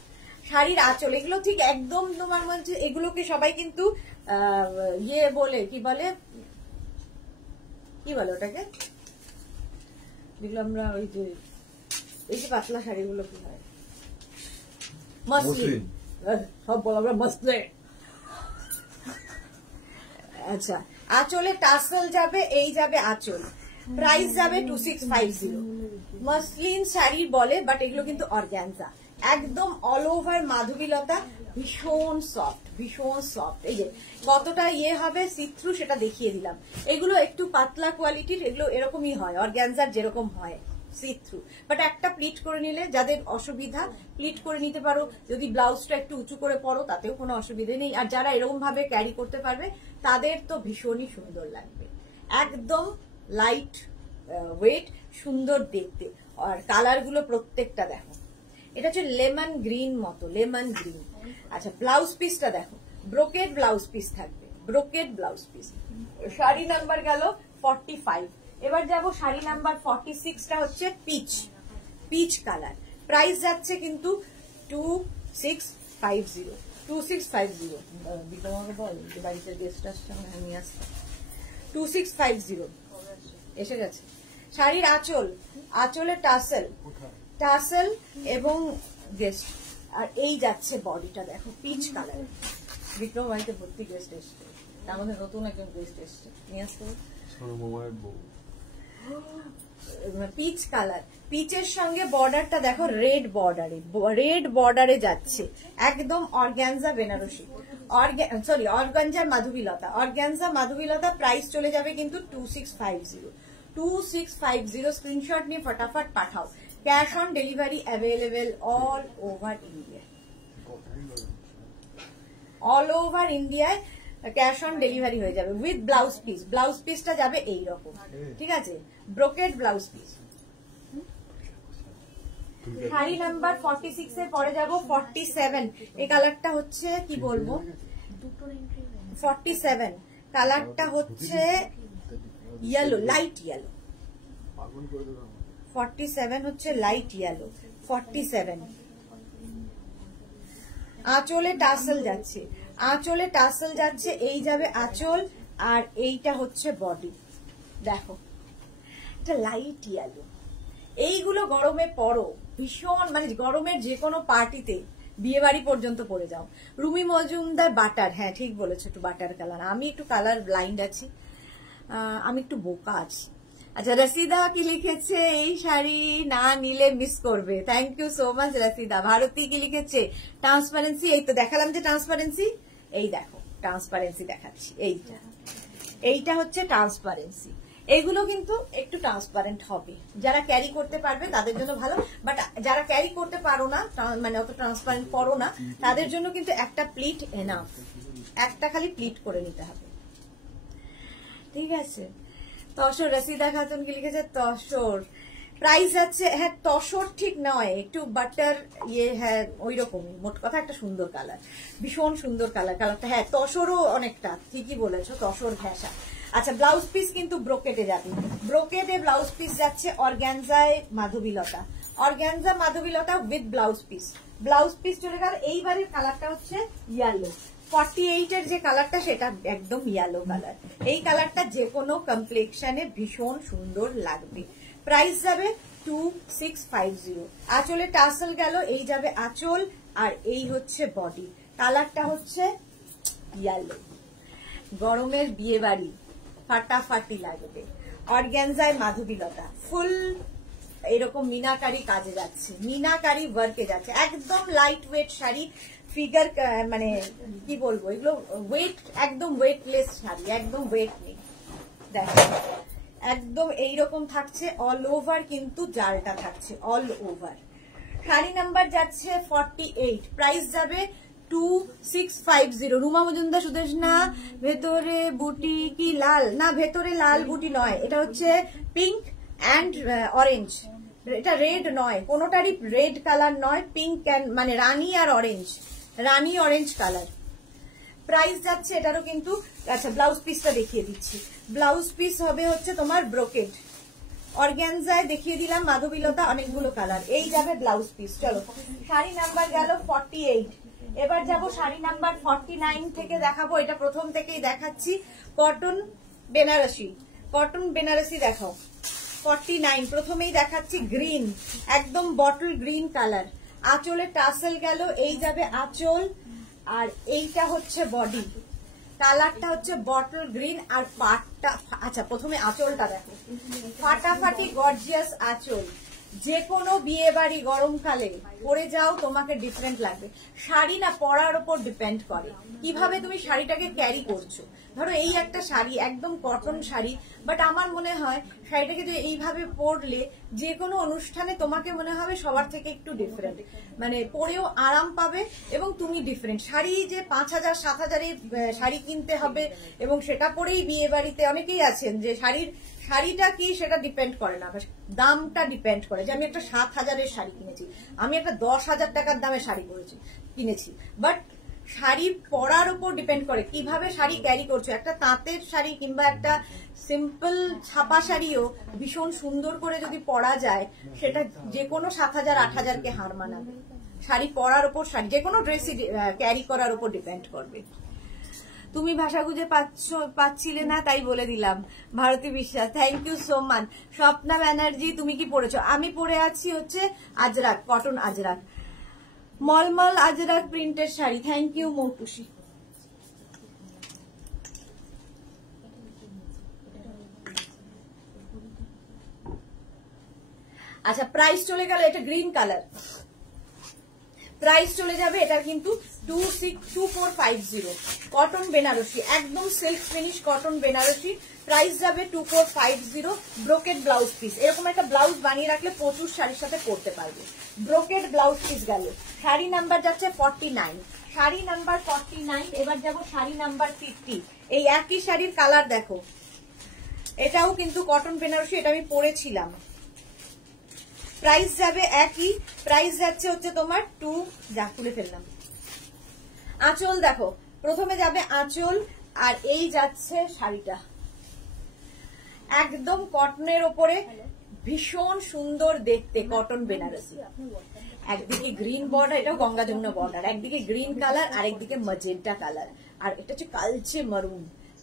শাড়ির আঁচল, এগুলো ঠিক একদম তোমার মধ্যে, এগুলোকে সবাই কিন্তু ইয়ে বলে, কি বলে ওটাকে, যেগুলো আমরা ওই যে এই যে পাতলা শাড়িগুলো কি হয়, মসলিন, সব বলো আমরা মসলিন। আচ্ছা আঁচলে টাসেল যাবে, এই যাবে আঁচল, প্রাইস যাবে 2650। মসলিন শাড়ি বলে, বাট এগুলো কিন্তু অর্গ্যানজা, একদম অল ওভার মাধবীলতা, ভীষণ সফট, ভীষণ সফট। এই যে কতটা ইয়ে হবে সিথ্রু সেটা দেখিয়ে দিলাম। এগুলো একটু পাতলা কোয়ালিটির, এগুলো এরকমই হয়, অর্গ্যানজার যেরকম হয় সিথ্রু, বাট একটা প্লিট করে নিলে, যাদের অসুবিধা প্লিট করে নিতে পারো, যদি ব্লাউজটা একটু উঁচু করে পরো তাতেও কোনো অসুবিধা নেই। আর যারা এরকম ভাবে ক্যারি করতে পারবে তাদের তো ভীষণই সুন্দর লাগবে, একদম লাইট ওয়েট, সুন্দর দেখতে। আর কালার গুলো প্রত্যেকটা দেখো, এটা হচ্ছে লেমন গ্রিন মতো, লেমন গ্রিন। আচ্ছা ব্লাউজ পিসটা দেখো, ব্রোকেড ব্লাউজ পিস থাকবে, brocade blouse piece. Sari number গেল 45। এবার যাব শাড়ি নাম্বার 46টা হচ্ছে পিচ, পিচ কালার, প্রাইস যাচ্ছে কিন্তু 2650, 2650। বিক্রমাকে বল যে বাড়িতে গেস্ট আসছে, আমি আসছি, 2650 এসে গেছে। শাড়ির আঁচল, আঁচলে টাসেল, টাসেল এবং গেস্ট, আর এই যাচ্ছে বডিটা দেখো পিচ কালার। বিক্রম বাড়িতে ভর্তি গেস্ট এসছে, তার মধ্যে নতুন একজন গেস্ট এসছে, নিয়ে আসতে পিচ কালার, পিচের সঙ্গে বর্ডারটা দেখো রেড বর্ডারে, রেড বর্ডারে যাচ্ছে, একদম অর্গ্যানজা বেনারসি, সরি অর্গানজার মাধবীলতা, অর্গ্যানজা মাধবীলতা। প্রাইস চলে যাবে কিন্তু 2650, 2650। স্ক্রিনশট নিয়ে ফটাফট পাঠাও। Cash on delivery available all over India, all over ইন্ডিয়ায় ক্যাশ অন ডেলিভারি হয়ে যাবে উইথ ব্লাউজ পিস। ব্লাউজ পিসটা যাবে এইরকম, ঠিক আছে, brocade blouse piece. Sari number 46 এর পরে যাব 47। এই কালারটা হচ্ছে কি বলবো, 47 কালারটা হচ্ছে ইয়েলো, লাইট ইয়েলো, 47 হচ্ছে লাইট ইয়েলো, 47। আঁচলে টাসেল যাচ্ছে, আঁচলে টাসেল যাচ্ছে, এই যাবে আঁচল, আর এইটা হচ্ছে বডি। দেখো এটা লাইট ইয়েলো। এইগুলো গরমে পরো, ভীষণ মানে গরমের যে কোনো পার্টিতে, বিয়ে বাড়ি পর্যন্ত পরে যাও। রুমি মজুমদার বাটার, হ্যাঁ ঠিক বলেছো, একটু বাটার কালার। আমি একটু কালার ব্লাইন্ড আছি, আমি একটু বোকা আছি। আচ্ছা রসিদা কি লিখেছে, এই শাড়ি না নিলে মিস করবে। Thank you so much Rashida. Bharati কি লিখেছে, ট্রান্সপারেন্সি। এই তো দেখালাম যে ট্রান্সপারেন্সি, এই দেখো ট্রান্সপারেন্সি দেখাচ্ছি। এইটা হচ্ছে ট্রান্সপারেন্সি। এইগুলো কিন্তু একটু ট্রান্সপারেন্ট হবে, যারা ক্যারি করতে পারবে তাদের জন্য ভালো, বাট যারা ক্যারি করতে পারো না, মানে অত ট্রান্সপারেন্ট করো না, তাদের জন্য কিন্তু একটা প্লিট এনাফ, একটা খালি প্লিট করে নিতে হবে, ঠিক আছে। তসর, রসিদা খাতুন কি লিখেছে, তসর প্রাইস আছে, হ্যাঁ তসর ঠিক নয়, একটু বাটার ইয়ে, হ্যাঁ ওই রকমই, মোট কথা একটা সুন্দর কালার, ভীষণ সুন্দর কালারটা, হ্যাঁ তসরও অনেকটা, ঠিকই বলেছো, তসর ঘেঁষা। আচ্ছা ব্লাউজ পিস কিন্তু ব্রোকেটে যাবে, ব্রোকেটে ব্লাউজ পিস যাচ্ছে অর্গ্যানজায় মাধবীলতা, অর্গ্যানজা মাধবীলতা with blouse piece. Blouse piece চলে গেল। এইবারের কালারটা হচ্ছে ইয়েলো, 48 এর যে কালারটা সেটা একদম ইয়েলো কালার। এই কালারটা যে কোনো কমপ্লেক্সনে ভীষণ সুন্দর লাগবে। প্রাইস যাবে 2650। আঁচলে টাসেল গেল, এই যাবে আঁচল, আর এই হচ্ছে বডি। কালারটা হচ্ছে ইয়েলো, গরমের বিয়ে বাড়ি ফাটাফাটি লাগবে। অর্গ্যানজায় মাধবীলতা, ফুল এরকম মিনাকারি কাজে যাচ্ছে, মিনাকারি ওয়ার্কে যাচ্ছে, একদম লাইট ওয়েট শাড়ি, ফিগার মানে কি বলবো, এগুলো ওয়েট একদম ওয়েটলেস শাড়ি, একদম ওয়েট নেই। দেখো একদম এইরকম থাকছে, অল ওভার কিন্তু জালটা থাকছে অল ওভার। শাড়ি নাম্বার যাচ্ছে 48, প্রাইস যাবে 2650। রুমা মজুমদার, সুদেশনা, ভেতরে বুটি কি লাল? না ভেতরে লাল বুটি নয়, এটা হচ্ছে পিঙ্ক অ্যান্ড অরেঞ্জ, এটা রেড নয়, কোনোটারই রেড কালার নয়, পিঙ্ক মানে রানী আর অরেঞ্জ, রানী অরেঞ্জ কালার। প্রাইস যাচ্ছে এটারও কিন্তু, আচ্ছা ব্লাউজ পিসটা দেখিয়ে দিচ্ছি। ব্লাউজ পিস হবে হচ্ছে তোমার ব্রোকেড, অর্গ্যানজায় দেখিয়ে দিলাম মাধবীলতা, অনেকগুলো কালার, এই যাবে ব্লাউজ পিস। চলো শাড়ি নাম্বার গেল 48, এবার যাব শাড়ি নাম্বার 49 থেকে দেখাবো। এটা প্রথম থেকেই দেখাচ্ছি, কটন বেনারসি, কটন বেনারসি দেখাও। 49 প্রথমেই দেখাচ্ছি গ্রিন, একদম বটল গ্রিন কালার। আঁচলে টাসেল গেল, এই যাবে আঁচল, আর এইটা হচ্ছে বডি। কালারটা হচ্ছে বটল গ্রিন, আর পাটটা, আচ্ছা প্রথমে আঁচলটা দেখো, ফাটাফাটি গর্জিয়াস আঁচল। যে কোনো বিয়ে বাড়ি গরমকালে পরে যাও, তোমাকে ডিফারেন্ট লাগবে। শাড়ি না পরার উপর ডিপেন্ড করে, কিভাবে তুমি শাড়িটাকে ক্যারি করছো। ধরো এই একটা শাড়ি, একদম কটন শাড়ি, বাট আমার মনে হয় শাড়িটাকে যদি এইভাবে পরলে যে কোনো অনুষ্ঠানে তোমাকে মনে হবে সবার থেকে একটু ডিফারেন্ট, মানে পরেও আরাম পাবে এবং তুমি ডিফারেন্ট। শাড়ি যে 5000 7000 শাড়ি কিনতে হবে এবং সেটা পরেই বিয়ে বাড়িতে, অনেকেই আছেন যে শাড়িটা কি সেটা ডিপেন্ড করে না, দামটা ডিপেন্ড করে। যে আমি একটা 7000 শাড়ি কিনেছি, আমি একটা 10,000 টাকার দামে শাড়ি কিনেছি, বাট শাড়ি পরার উপর ডিপেন্ড করে কিভাবে শাড়ি ক্যারি করছো। একটা তাঁতের শাড়ি কিংবা একটা সিম্পল ছাপা শাড়িও ভীষণ সুন্দর করে যদি পরা যায়, সেটা যে কোনো 7000 8000 কে হার মানাবে। শাড়ি পরার উপর, শাড়ি যে কোনো ড্রেসই ক্যারি করার উপর ডিপেন্ড করবে। তুমি ভাষা খুঁজে পাচ্ছিলে না তাই বলে দিলাম। Bharati Biswas, thank you so much. Swapna Banerjee, তুমি কি পরেছো? আমি পরে আছি হচ্ছে আজরাক, কটন আজরাক, মলমল আজরাক প্রিন্টের শাড়ি। Thank you Moutushi. আচ্ছা প্রাইস চলে গেল, এটা গ্রিন কালার, প্রাইস চলে যাবে এটার কিন্তু 2450। কটন বেনারসি, একদম silk finish cotton Banarasi, price যাবে 2450। ব্রোকেড ব্লাউজ পিস, এরকম একটা ব্লাউজ বানিয়ে রাখলে প্রচুর শাড়ির সাথে পরতে পারবে। ব্রোকেড ব্লাউজ পিস গেল। শাড়ি নাম্বার যাচ্ছে 49, শাড়ি নাম্বার 49। এবার যাব শাড়ি নাম্বার 50। এই একই শাড়ির কালার দেখো, এটাও কিন্তু কটন বেনারসি, এটা আমি পরেছিলাম। প্রাইস যাবে একই, প্রাইস যাচ্ছে হচ্ছে তোমার খুলে ফেললাম। আঁচল দেখো, প্রথমে যাবে আঁচল, আর এই যাচ্ছে শাড়িটা একদম কটনের ওপরে, ভীষণ সুন্দর দেখতে, কটন বেনারসি। একদিকে গ্রিন বর্ডার, এটাও গঙ্গা যমুনা বর্ডার, একদিকে গ্রিন কালার আর একদিকে ম্যাজেন্টা কালার, আর এটা হচ্ছে কালচে মারুন,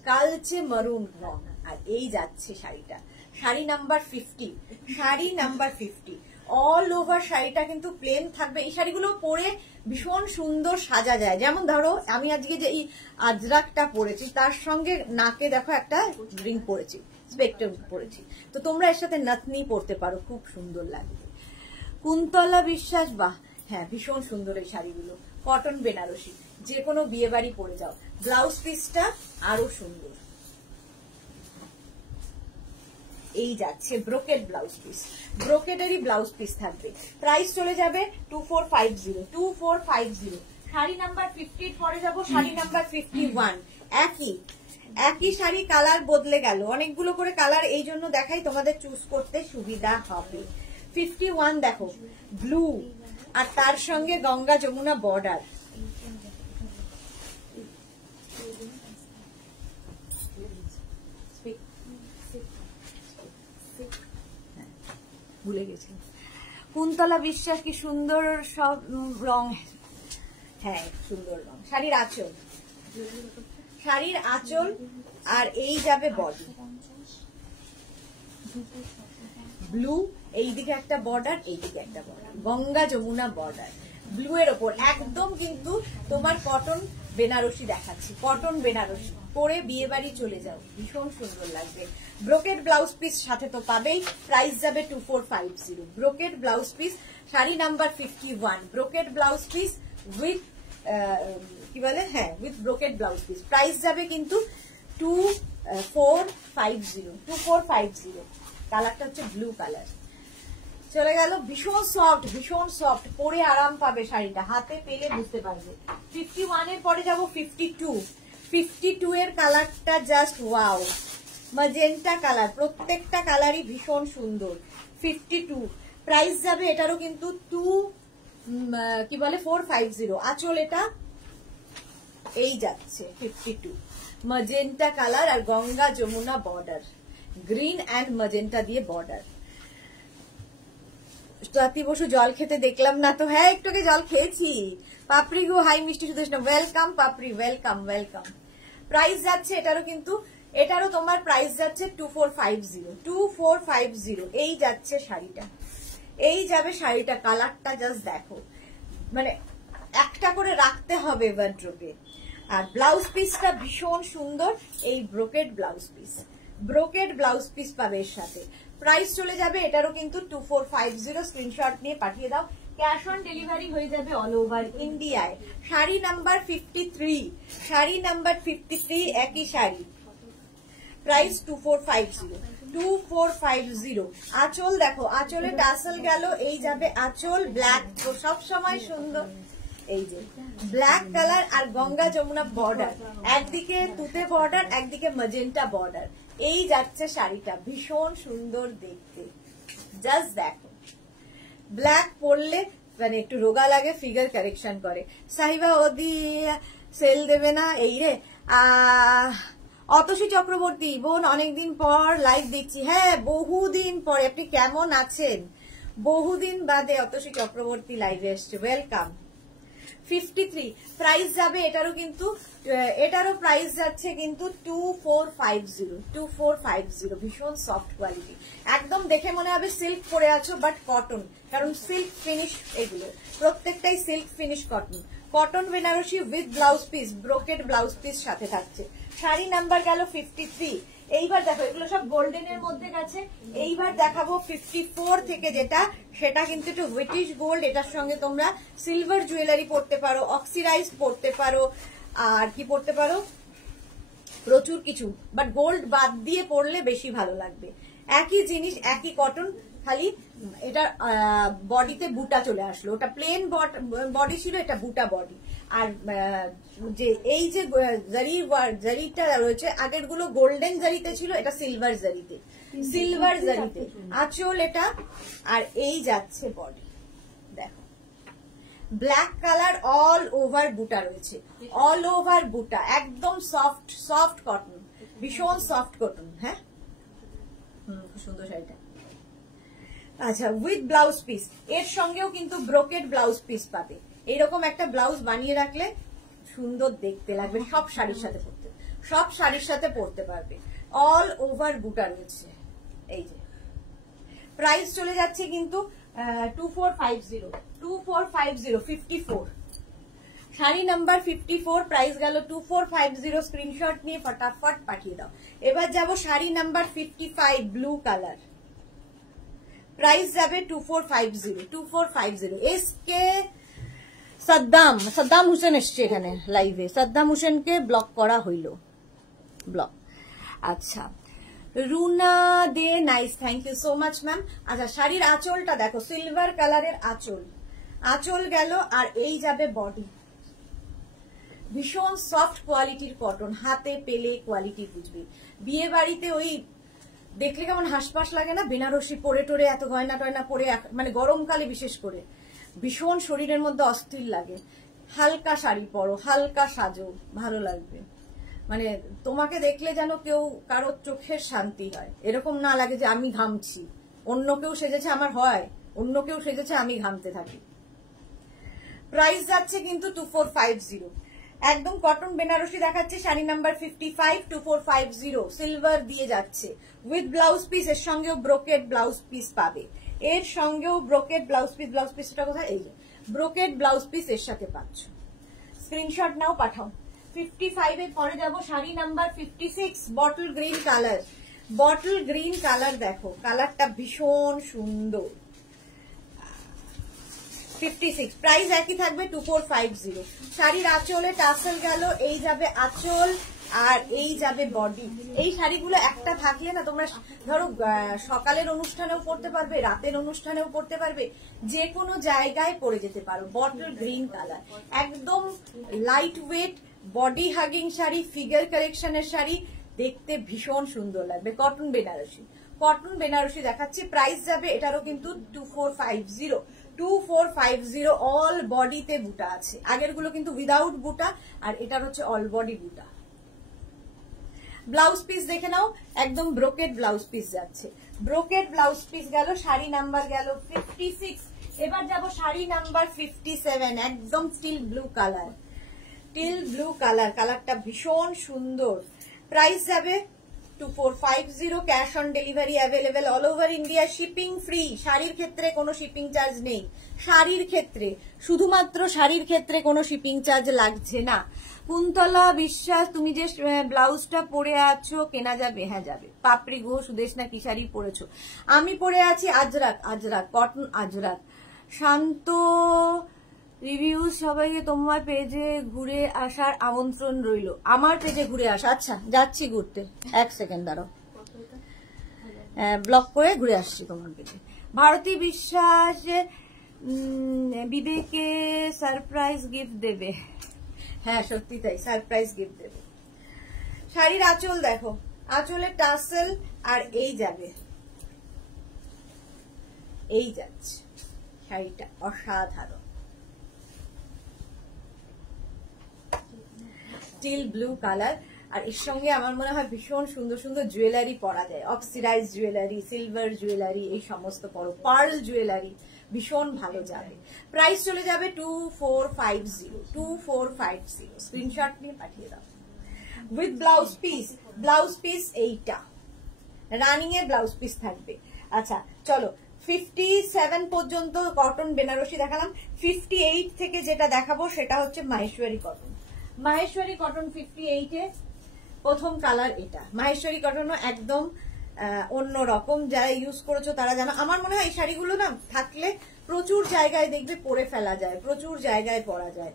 কালচে মারুন রং। আর এই যাচ্ছে শাড়িটা, sari number 50, sari number 50। All over শাড়িটা কিন্তু প্লেন থাকবে। এই শাড়িগুলো পরে ভীষণ সুন্দর সাজা যায়। যেমন ধরো আমি আজকে যে এই আজরাকটা পরেছি, তার সঙ্গে নাকে দেখো একটা রিং পরেছি, স্পেক্ট্রাম পরেছি, তো তোমরা এর সাথে নাতনি পরতে পারো, খুব সুন্দর লাগবে। কুন্তলা বিশ্বাস, বাহ, হ্যাঁ ভীষণ সুন্দর এই শাড়িগুলো, কটন বেনারসি, যে কোনো বিয়ে বাড়ি পরে যাও। ব্লাউজ পিসটা আরো সুন্দর, এই যাচ্ছে ব্রোকেড ব্লাউজ পিস, ব্রোকেডেরই ব্লাউজ পিস থাকবে। প্রাইস চলে যাবে 2450, 2450। শাড়ি নাম্বার 50 পরে যাব, শাড়ি নাম্বার 51। একই শাড়ি, কালার বদলে গেল, অনেকগুলো করে কালার, এই জন্য দেখাই তোমাদের চুজ করতে সুবিধা হবে। 51 দেখো, ব্লু, আর তার সঙ্গে গঙ্গা যমুনা বর্ডার। ভুলে গেছি। কুন্তলা বিশ্বাস, কি সুন্দর সব রং, হ্যাঁ সুন্দর রং। শাড়ির আঁচল, শাড়ির আঁচল, আর এই যাবে বডি ব্লু, এইদিকে একটা বর্ডার, এইদিকে একটা border, Ganga Jamuna border, blue এর ওপর একদম কিন্তু তোমার কটন বেনারসি দেখাচ্ছি, কটন বেনারসি পরে বিয়ে বাড়ি চলে যাও, ভীষণ সুন্দর লাগবে। ব্রোকেড ব্লাউজ পিস সাথে তো পাবেই, প্রাইস যাবে 2450। Brocade blouse piece, sari number 51, brocade blouse piece with কি বলে, হ্যাঁ with brocade blouse piece, price যাবে কিন্তু 2450, 2450। কালারটা হচ্ছে ব্লু কালার। চলে গেল, ভীষণ সফট, ভীষণ সফট, পরে আরাম পাবে শাড়িটা, হাতে পেলে বুঝতে পারবে। 51 এর পরে যাব 52। 52 এর কালারটা জাস্ট ওয়াও, ম্যাজেন্টা কালার, প্রত্যেকটা কালারই ভীষণ সুন্দর। 52 প্রাইস যাবে এটারও কিন্তু 450। আঁচল এটা এই যাচ্ছে 52, ম্যাজেন্টা কালার আর Ganga Jamuna border, green and magenta দিয়ে বর্ডার। স্বাতি বসু, জল খেতে দেখলাম না তো, হ্যাঁ একটু জল খেয়েছি। পাপড়ি গো, হাই মিষ্টি সুদেষ্ণা, ওয়েলকাম পাপড়ি, ওয়েলকাম ওয়েলকাম। প্রাইস যাচ্ছে এটারও কিন্তু, এটারও তোমার প্রাইস যাচ্ছে 2450, 2450। এই যাচ্ছে শাড়িটা, এই যাবে শাড়িটা, কালারটা জাস্ট দেখো, মানে একটা করে রাখতে হবে ওয়ার্ড্রোবে। আর ব্লাউজ পিসটা ভীষণ সুন্দর, এই brocade blouse piece, brocade blouse piece পাবে এর সাথে। প্রাইস চলে যাবে এটারও কিন্তু 2450। স্ক্রিনশট নিয়ে পাঠিয়ে দাও, ক্যাশ অন ডেলিভারি হয়ে যাবে অল ওভার ইন্ডিয়ায়। শাড়ি নাম্বার 53, শাড়ি নাম্বার 53, একই শাড়ি, প্রাইস 2450, 2450। আঁচল দেখো, আঁচলে টাসেল গেল, এই যাবে আঁচল, ব্ল্যাক তো সব সময় সুন্দর, এই যে ব্ল্যাক কালার আর গঙ্গা যমুনা বর্ডার, একদিকে তুতে বর্ডার, একদিকে ম্যাজেন্টা বর্ডার, এই যাচ্ছে শাড়িটা, ভীষণ সুন্দর দেখতে। জাস্ট দেখো, ব্ল্যাক পরলে মানে একটু রোগা লাগে, ফিগার কারেকশন করে। সাহিবা ওদি সেল দেবে না, এই রে। অতসী চক্রবর্তী, বোন অনেকদিন পর লাইভ দেখছি, হ্যাঁ বহুদিন পরে, আপনি কেমন আছেন? বহুদিন বাদে অতসী চক্রবর্তী লাইভে এসছে, ওয়েলকাম। 53 প্রাইস যাবে এটারও কিন্তু, এটারও প্রাইস যাচ্ছে কিন্তু 2450, 2450। ভীষণ সফট কোয়ালিটি, একদম দেখে মনে হবে সিল্ক পরে আছো, বাট কটন, কারণ সিল্ক ফিনিশ, এগুলো প্রত্যেকটাই silk finish cotton, cotton Banarasi with blouse piece, brocade blouse piece সাথে থাকছে। শাড়ি নাম্বার গেল 53। এইবার দেখো, এগুলো সব গোল্ডেন এর মধ্যে গেছে। এইবার দেখাবো 54 থেকে যেটা, সেটা কিন্তু একটু ব্রিটিশ গোল্ড, এটার সঙ্গে তোমরা সিলভার জুয়েলারি পরতে পারো, অক্সিডাইজ পরতে পারো, আর কি পরতে পারো, প্রচুর কিছু, বাট গোল্ড বাদ দিয়ে পরলে বেশি ভালো লাগবে। একই জিনিস, একই কটন, খালি এটা বডিতে বুটা চলে আসলো, ওটা প্লেন বডি ছিল, এটা বুটা বডি। আর যে এই যে জারিটা রয়েছে, আগের গুলো গোল্ডেন জারিতে ছিল, এটা সিলভার জারিতে, সিলভার জারিতে আঁচল এটা, আর এই যাচ্ছে বডি, দেখো ব্ল্যাক কালার, অল ওভার বুটা রয়েছে, অল ওভার বুটা, একদম সফট সফট কটন, ভীষণ সফট কটন। হ্যাঁ খুব সুন্দর শাড়িটা, আচ্ছা, উইথ ব্লাউজ পিস, এর সঙ্গেও কিন্তু ব্রোকেড ব্লাউজ পিস পাবে। এইরকম একটা ব্লাউজ বানিয়ে রাখলে সুন্দর দেখতে লাগবে, সব শাড়ির সাথে পরতে, সব শাড়ির সাথে পরতে পারবে। অল ওভার বুটা রয়েছে। এই যে প্রাইস চলে যাচ্ছে কিন্তু 2450, 2450, 54, শাড়ি নাম্বার 54, প্রাইস গেল 2450। স্ক্রিনশট নিয়ে ফটাফট পাঠিয়ে দাও। এবার যাব sari number 55, blue colour, price যাবে 2450, 2450। এসকে সাদ্দাম হোসেন এসছে এখানে লাইভে, সাদ্দাম হোসেনকে ব্লক করা হইল, ব্লক। আচ্ছা, Runa Dey, nice, thank you so much ma'am. আচ্ছা, শাড়ির আঁচলটা দেখো, সিলভার কালারের আঁচল, আঁচল গেল, আর এই যাবে বডি। ভীষণ সফট কোয়ালিটির কটন, হাতে পেলে কোয়ালিটি বুঝবি। বিয়ে বাড়িতে ওই দেখলে কেমন হাসপাস লাগে না, বেনারসি পরে টোরে, এত গয়না টয়না পরে, মানে গরমকালে বিশেষ করে ভীষণ শরীরের মধ্যে অস্থির লাগে। হালকা শাড়ি পরো, হালকা সাজো, ভালো লাগবে। মানে তোমাকে দেখলে যেন কেউ কারো চোখের শান্তি হয়, এরকম না লাগে যে আমি ঘামছি, অন্য কেউ সেজেছে আমার হয়, অন্য কেউ সেজেছে আমি ঘামতে থাকি। প্রাইস যাচ্ছে কিন্তু 2450, একদম কটন বেনারসি দেখাচ্ছে। শাড়ি নাম্বার 55, 2450, সিলভার দিয়ে যাচ্ছে উইথ ব্লাউজ পিস। এর সঙ্গেও ব্রোকেড ব্লাউজ পিস পাবে, এর সঙ্গেও ব্রোকেড ব্লাউজ পিস। ব্লাউজ পিসটা কোথায়? এই যে ব্রোকেড ব্লাউজ পিস এর সাথে পাচ্ছ। স্ক্রিনশট নাও, পাঠাও। 55 এর পরে যাব sari number 56, bottle green colour, bottle green colour দেখো, কালারটা ভীষণ সুন্দর। 56, প্রাইস একই থাকবে 2450। শাড়ির আঁচলে টাসেল গেল, এই যাবে আঁচল, আর এই যাবে বডি। এই শাড়িগুলো একটা থাকলে না, তোমরা ধরো সকালের অনুষ্ঠানেও পরতে পারবে, রাতের অনুষ্ঠানেও পরতে পারবে, যে কোনো জায়গায় পরে যেতে পারো। বটল গ্রিন কালার, একদম light weight body hugging sari, figure কারেকশনের শাড়ি, দেখতে ভীষণ সুন্দর লাগবে। কটন বেনারসি, কটন বেনারসি দেখাচ্ছি। প্রাইস যাবে এটারও কিন্তু 2450, 2450। অল বডিতে বুটা আছে, আগের গুলো কিন্তু উইদাউট বুটা, আর এটার হচ্ছে অল বডি বুটা। ব্লাউজ পিস দেখে নাও, একদম ব্রোকেড ব্লাউজ পিস যাচ্ছে, ব্রোকেড ব্লাউজ পিস গেল। শাড়ি নাম্বার গেল 56। এবার যাব শাড়ি নাম্বার 57, একদম steel blue colour, steel blue colour, কালারটা ভীষণ সুন্দর। প্রাইস যাবে 2450, cash on delivery available all over India, shipping free. শাড়ির ক্ষেত্রে কোনো শিপিং চার্জ নেই, শাড়ির ক্ষেত্রে, শুধুমাত্র শাড়ির ক্ষেত্রে কোনো শিপিং চার্জ লাগছে না। কুন্তলা বিশ্বাস, তুমি যে ব্লাউজটা পরে আছো কেনা যাবে? হ্যাঁ যাবে। পাপড়ি ঘোষ, সুদেশ না কি শাড়ি পরেছো? আমি পরে আছি আজরাক, আজরাক কটন আজরাক। শান্ত রিভিউজ, সবাইকে তোমার পেজে ঘুরে আসার আমন্ত্রণ রইল। আমার পেজে ঘুরে আসা? আচ্ছা, যাচ্ছি ঘুরতে, এক সেকেন্ড দাঁড়াও, ব্লক করে ঘুরে আসছি তোমার পেজে। ভারতী বিশ্বাস, বিবেকে সারপ্রাইজ গিফট দেবে। হ্যাঁ সত্যি তাই, সারপ্রাইজ গিফট দেবে। শাড়ির আঁচল দেখো, আঁচলের টাসেল, আর এই যাবে, এই যাচ্ছে শাড়িটা, অসাধারণ স্টিল ব্লু কালার। আর এর সঙ্গে আমার মনে হয় ভীষণ সুন্দর সুন্দর জুয়েলারি পরা যায়, অক্সিডাইজ জুয়েলারি, সিলভার জুয়েলারি, এই সমস্ত পরো, পার্ল জুয়েলারি ভীষণ ভালো যাবে। প্রাইস চলে যাবে 2450, 2450। স্ক্রিনশট নিয়ে পাঠিয়ে দাও with blouse piece. Blouse piece এইটা রানিং এর ব্লাউজ পিস থাকবে। আচ্ছা চলো, 57 পর্যন্ত কটন বেনারসি দেখালাম। 58 থেকে যেটা দেখাবো সেটা হচ্ছে মাহেশ্বরী কটন। মাহেশ্বরী কটন 58 এ প্রথম কালার এটা। মাহেশ্বরী কটনও একদম অন্য রকম, যারা ইউজ করেছো তারা জানো। আমার মনে হয় এই শাড়িগুলো না থাকলে প্রচুর জায়গায় দেখবে পরে ফেলা যায়, প্রচুর জায়গায় পরা যায়।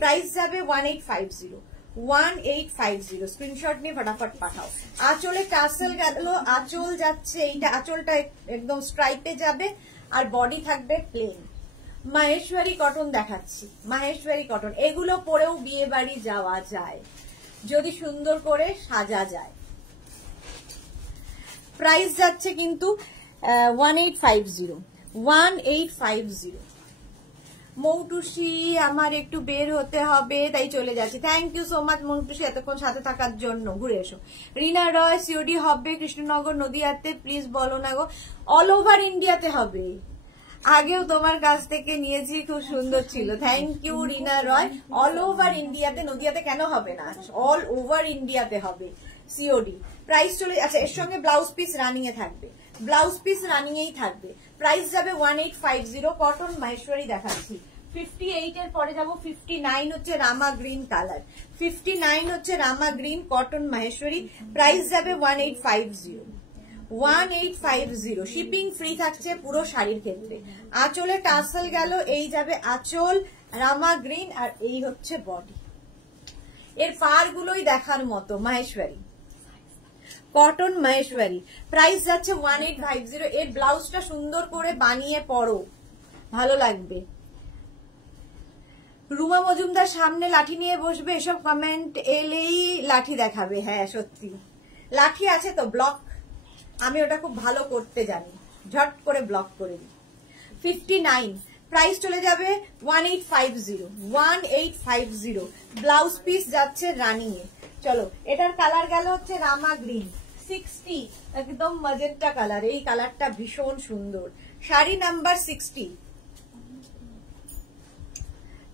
প্রাইস যাবে 1850, 1850। স্ক্রিনশট নিয়ে ফটাফট পাঠাও। আঁচলে টাসেল গেল, আঁচল যাচ্ছে, এইটা আঁচলটা একদম স্ট্রাইপে যাবে, আর বডি থাকবে প্লেন। মাহেশ্বরী কটন দেখাচ্ছি, মাহেশ্বরী কটন, এগুলো পরেও বিয়ে বাড়ি যাওয়া যায় যদি সুন্দর করে সাজা যায়। প্রাইস যাচ্ছে কিন্তু 1850, 1850। মৌটুসি আমার একটু বের হতে হবে তাই চলে যাচ্ছি। Thank you so much Moutushi এতক্ষণ সাথে থাকার জন্য। ঘুরে এসো। রিনা রয় সিওডি হবে কৃষ্ণনগর নদিয়াতে, প্লিজ বলো না গো। অল ওভার ইন্ডিয়াতে হবে, আগেও তোমার কাছ থেকে নিয়েছি, খুব সুন্দর ছিল। Thank you Rina Roy. All over ইন্ডিয়াতে, নদিয়াতে কেন হবে না, অল ওভার ইন্ডিয়াতে হবে সিওডি। প্রাইস চলে, আচ্ছা এর সঙ্গে ব্লাউজ পিস রানিং এ থাকবে, ব্লাউজ পিস রানিং এই থাকবে। প্রাইস যাবে 1850। কটন মাহেশ্বরী দেখাচ্ছি। 58 এর পরে যাবো 59 হচ্ছে রামা গ্রিন কালার, 59 হচ্ছে রামা গ্রিন কটন মাহেশ্বরী। প্রাইস যাবে 1850, 1850। শিপিং ফ্রি থাকছে পুরো শাড়ির ক্ষেত্রে। আঁচলে টাসেল গেল, এই যাবে আঁচল রামা গ্রিন, আর এই হচ্ছে বডি। এর পার গুলোই দেখার মতো। মাহেশ্বরী কটন মাহেশ্বরী, প্রাইস যাচ্ছে 1850। এর ব্লাউজটা সুন্দর করে বানিয়ে পরো, ভালো লাগবে। রুমা মজুমদার সামনে লাঠি নিয়ে বসবে, এসব কমেন্ট এলেই লাঠি দেখাবে। হ্যাঁ সত্যি, লাঠি আছে তো, ব্লক আমি ওটা খুব ভালো করতে জানি, ঝট করে ব্লক করে দিই। 59 প্রাইস চলে যাবে 1850, 1850। ব্লাউজ পিস যাচ্ছে রানিং এ। চলো এটার কালার গেল হচ্ছে রামা গ্রিন, 60 একদম ম্যাজেন্টা কালার, এই কালারটা ভীষণ সুন্দর। শাড়ি নাম্বার 60,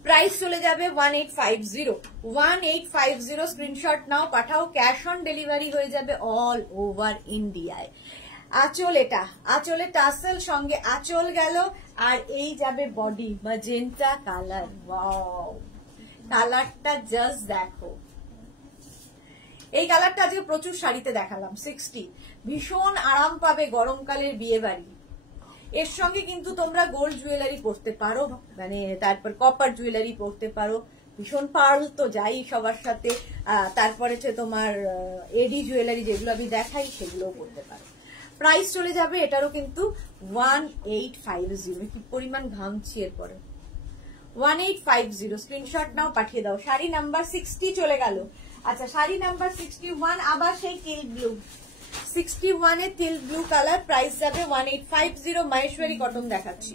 প্রাইস চলে যাবে 1850, 1850। স্ক্রিনশট নাও, পাঠাও। ক্যাশ অন ডেলিভারি হয়ে যাবে অল ওভার ইন্ডিয়ায়। আঁচল, এটা আঁচলে টাসেল সঙ্গে আঁচল গেল, আর এই যাবে বডি ম্যাজেন্টা কালার। ওয়াও, কালারটা জাস্ট দেখো, এই কালারটা আজকে প্রচুর শাড়িতে দেখালাম। 60 ভীষণ আরাম পাবে গরমকালের বিয়ে বাড়ি। এর সঙ্গে কিন্তু তোমরা গোল্ড জুয়েলারি পরতে পারো, মানে তারপর কপার জুয়েলারি পরতে পারো, ভীষণ পার্ল তো যাই সবার সাথে। তারপরে হচ্ছে তোমার এডি জুয়েলারি যেগুলো আমি দেখাই সেগুলোও পরতে পারো। প্রাইস চলে যাবে এটারও কিন্তু 1850। কি পরিমাণ ঘামছি এরপরে। 1850 স্ক্রিনশট নাও, পাঠিয়ে দাও। শাড়ি নাম্বার 60 চলে গেল। আচ্ছা শাড়ি নাম্বার 61, আবার সেই টিল ব্লু, 61 এ টিল ব্লু কালার। প্রাইস যাবে 1850। মাহেশ্বরী কটন দেখাচ্ছি,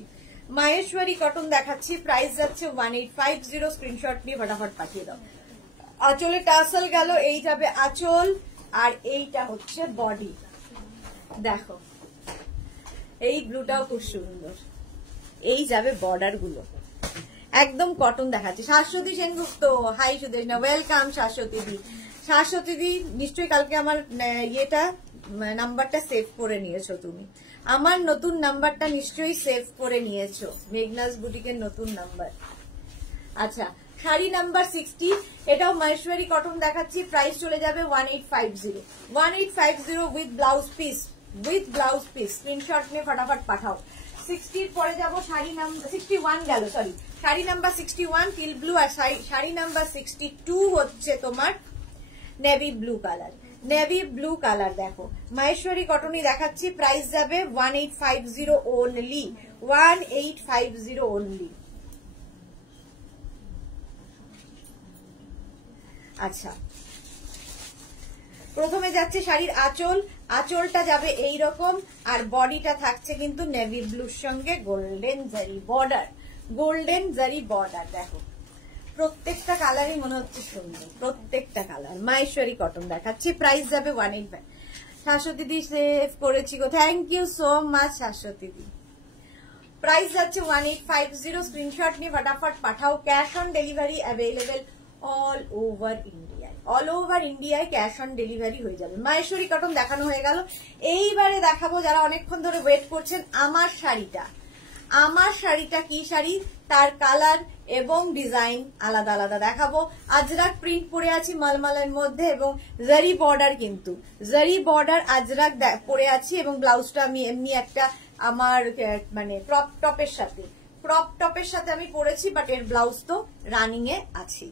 মাহেশ্বরী কটন দেখাচ্ছি। প্রাইস যাচ্ছে 1850। স্ক্রিনশট নিয়ে ফটাফট পাঠিয়ে দাও। আঁচলে টাসেল গেল, এই যাবে আঁচল, আর এইটা হচ্ছে বডি। দেখো এই ব্লুটাও খুব সুন্দর, এই যাবে বর্ডার গুলো, একদম কটন দেখাচ্ছে। শাশ্বতী সেনগুপ্ত, হাই সুদেশনা, ওয়েলকাম শাশ্বতী দি। শাশ্বতী দি নিশ্চয়ই কালকে আমার ইয়েটা নাম্বারটা সেভ করে নিয়েছো তুমি, আমার নতুন নাম্বারটা নিশ্চয়ই সেভ করে নিয়েছো, মেঘনাস বুটিকের নতুন নাম্বার। আচ্ছা শাড়ি নাম্বার 60, এটাও মহেশ্বরী কটন দেখাচ্ছি। প্রাইস চলে যাবে 1850, 1850 with blouse piece, with blouse piece. Screenshot নিয়ে ফটাফট পাঠাও। 60 পরে যাবো শাড়ি নাম্বার 61 গেল, সরি শাড়ি নাম্বার 61 টিল ব্লু, আর শাড়ি নাম্বার 62 হচ্ছে তোমার navy blue colour, navy blue colour. দেখো মহেশ্বরী কটনই দেখাচ্ছি। প্রাইস যাবে 1850 ওনলি, 1850 ওনলি। আচ্ছা প্রথমে যাচ্ছে শাড়ির আঁচল, আঁচলটা যাবে এইরকম, আর বডিটা থাকছে কিন্তু নেভি ব্লুর সঙ্গে গোল্ডেন জারি বর্ডার, গোল্ডেন জারি বর্ডার। দেখো প্রত্যেকটা কালারই মনে হচ্ছে সুন্দর, প্রত্যেকটা কালার। মাহেশ্বরী কটন দেখাচ্ছি। প্রাইস যাবে 1850। শাশ্বতী দি সেভ করেছি গো, thank you so much Shashwati di. Price যাচ্ছে 1850। স্ক্রিনশট নিয়ে ফটাফট পাঠাও। Cash on delivery available all over ইন্ডিয়ায়, অল ওভার ইন্ডিয়ায় ক্যাশ অন ডেলিভারি হয়ে যাবে। মাহেশ্বরী কটন দেখানো হয়ে গেল। এইবারে দেখাবো যারা অনেকক্ষণ ধরে ওয়েট করছেন, আমার শাড়িটা। আমার শাড়িটা কি শাড়ি, তার কালার এবং ডিজাইন আলাদা আলাদা দেখাবো। আজরাক প্রিন্ট পরে আছি মালমালের মধ্যে, এবং জারি বর্ডার, কিন্তু জারি বর্ডার আজরাক পরে আছি, এবং ব্লাউজটা আমি এমনি একটা আমার মানে ক্রপ টপের সাথে আমি পরেছি, বাট এর ব্লাউজ তো রানিং এ আছি,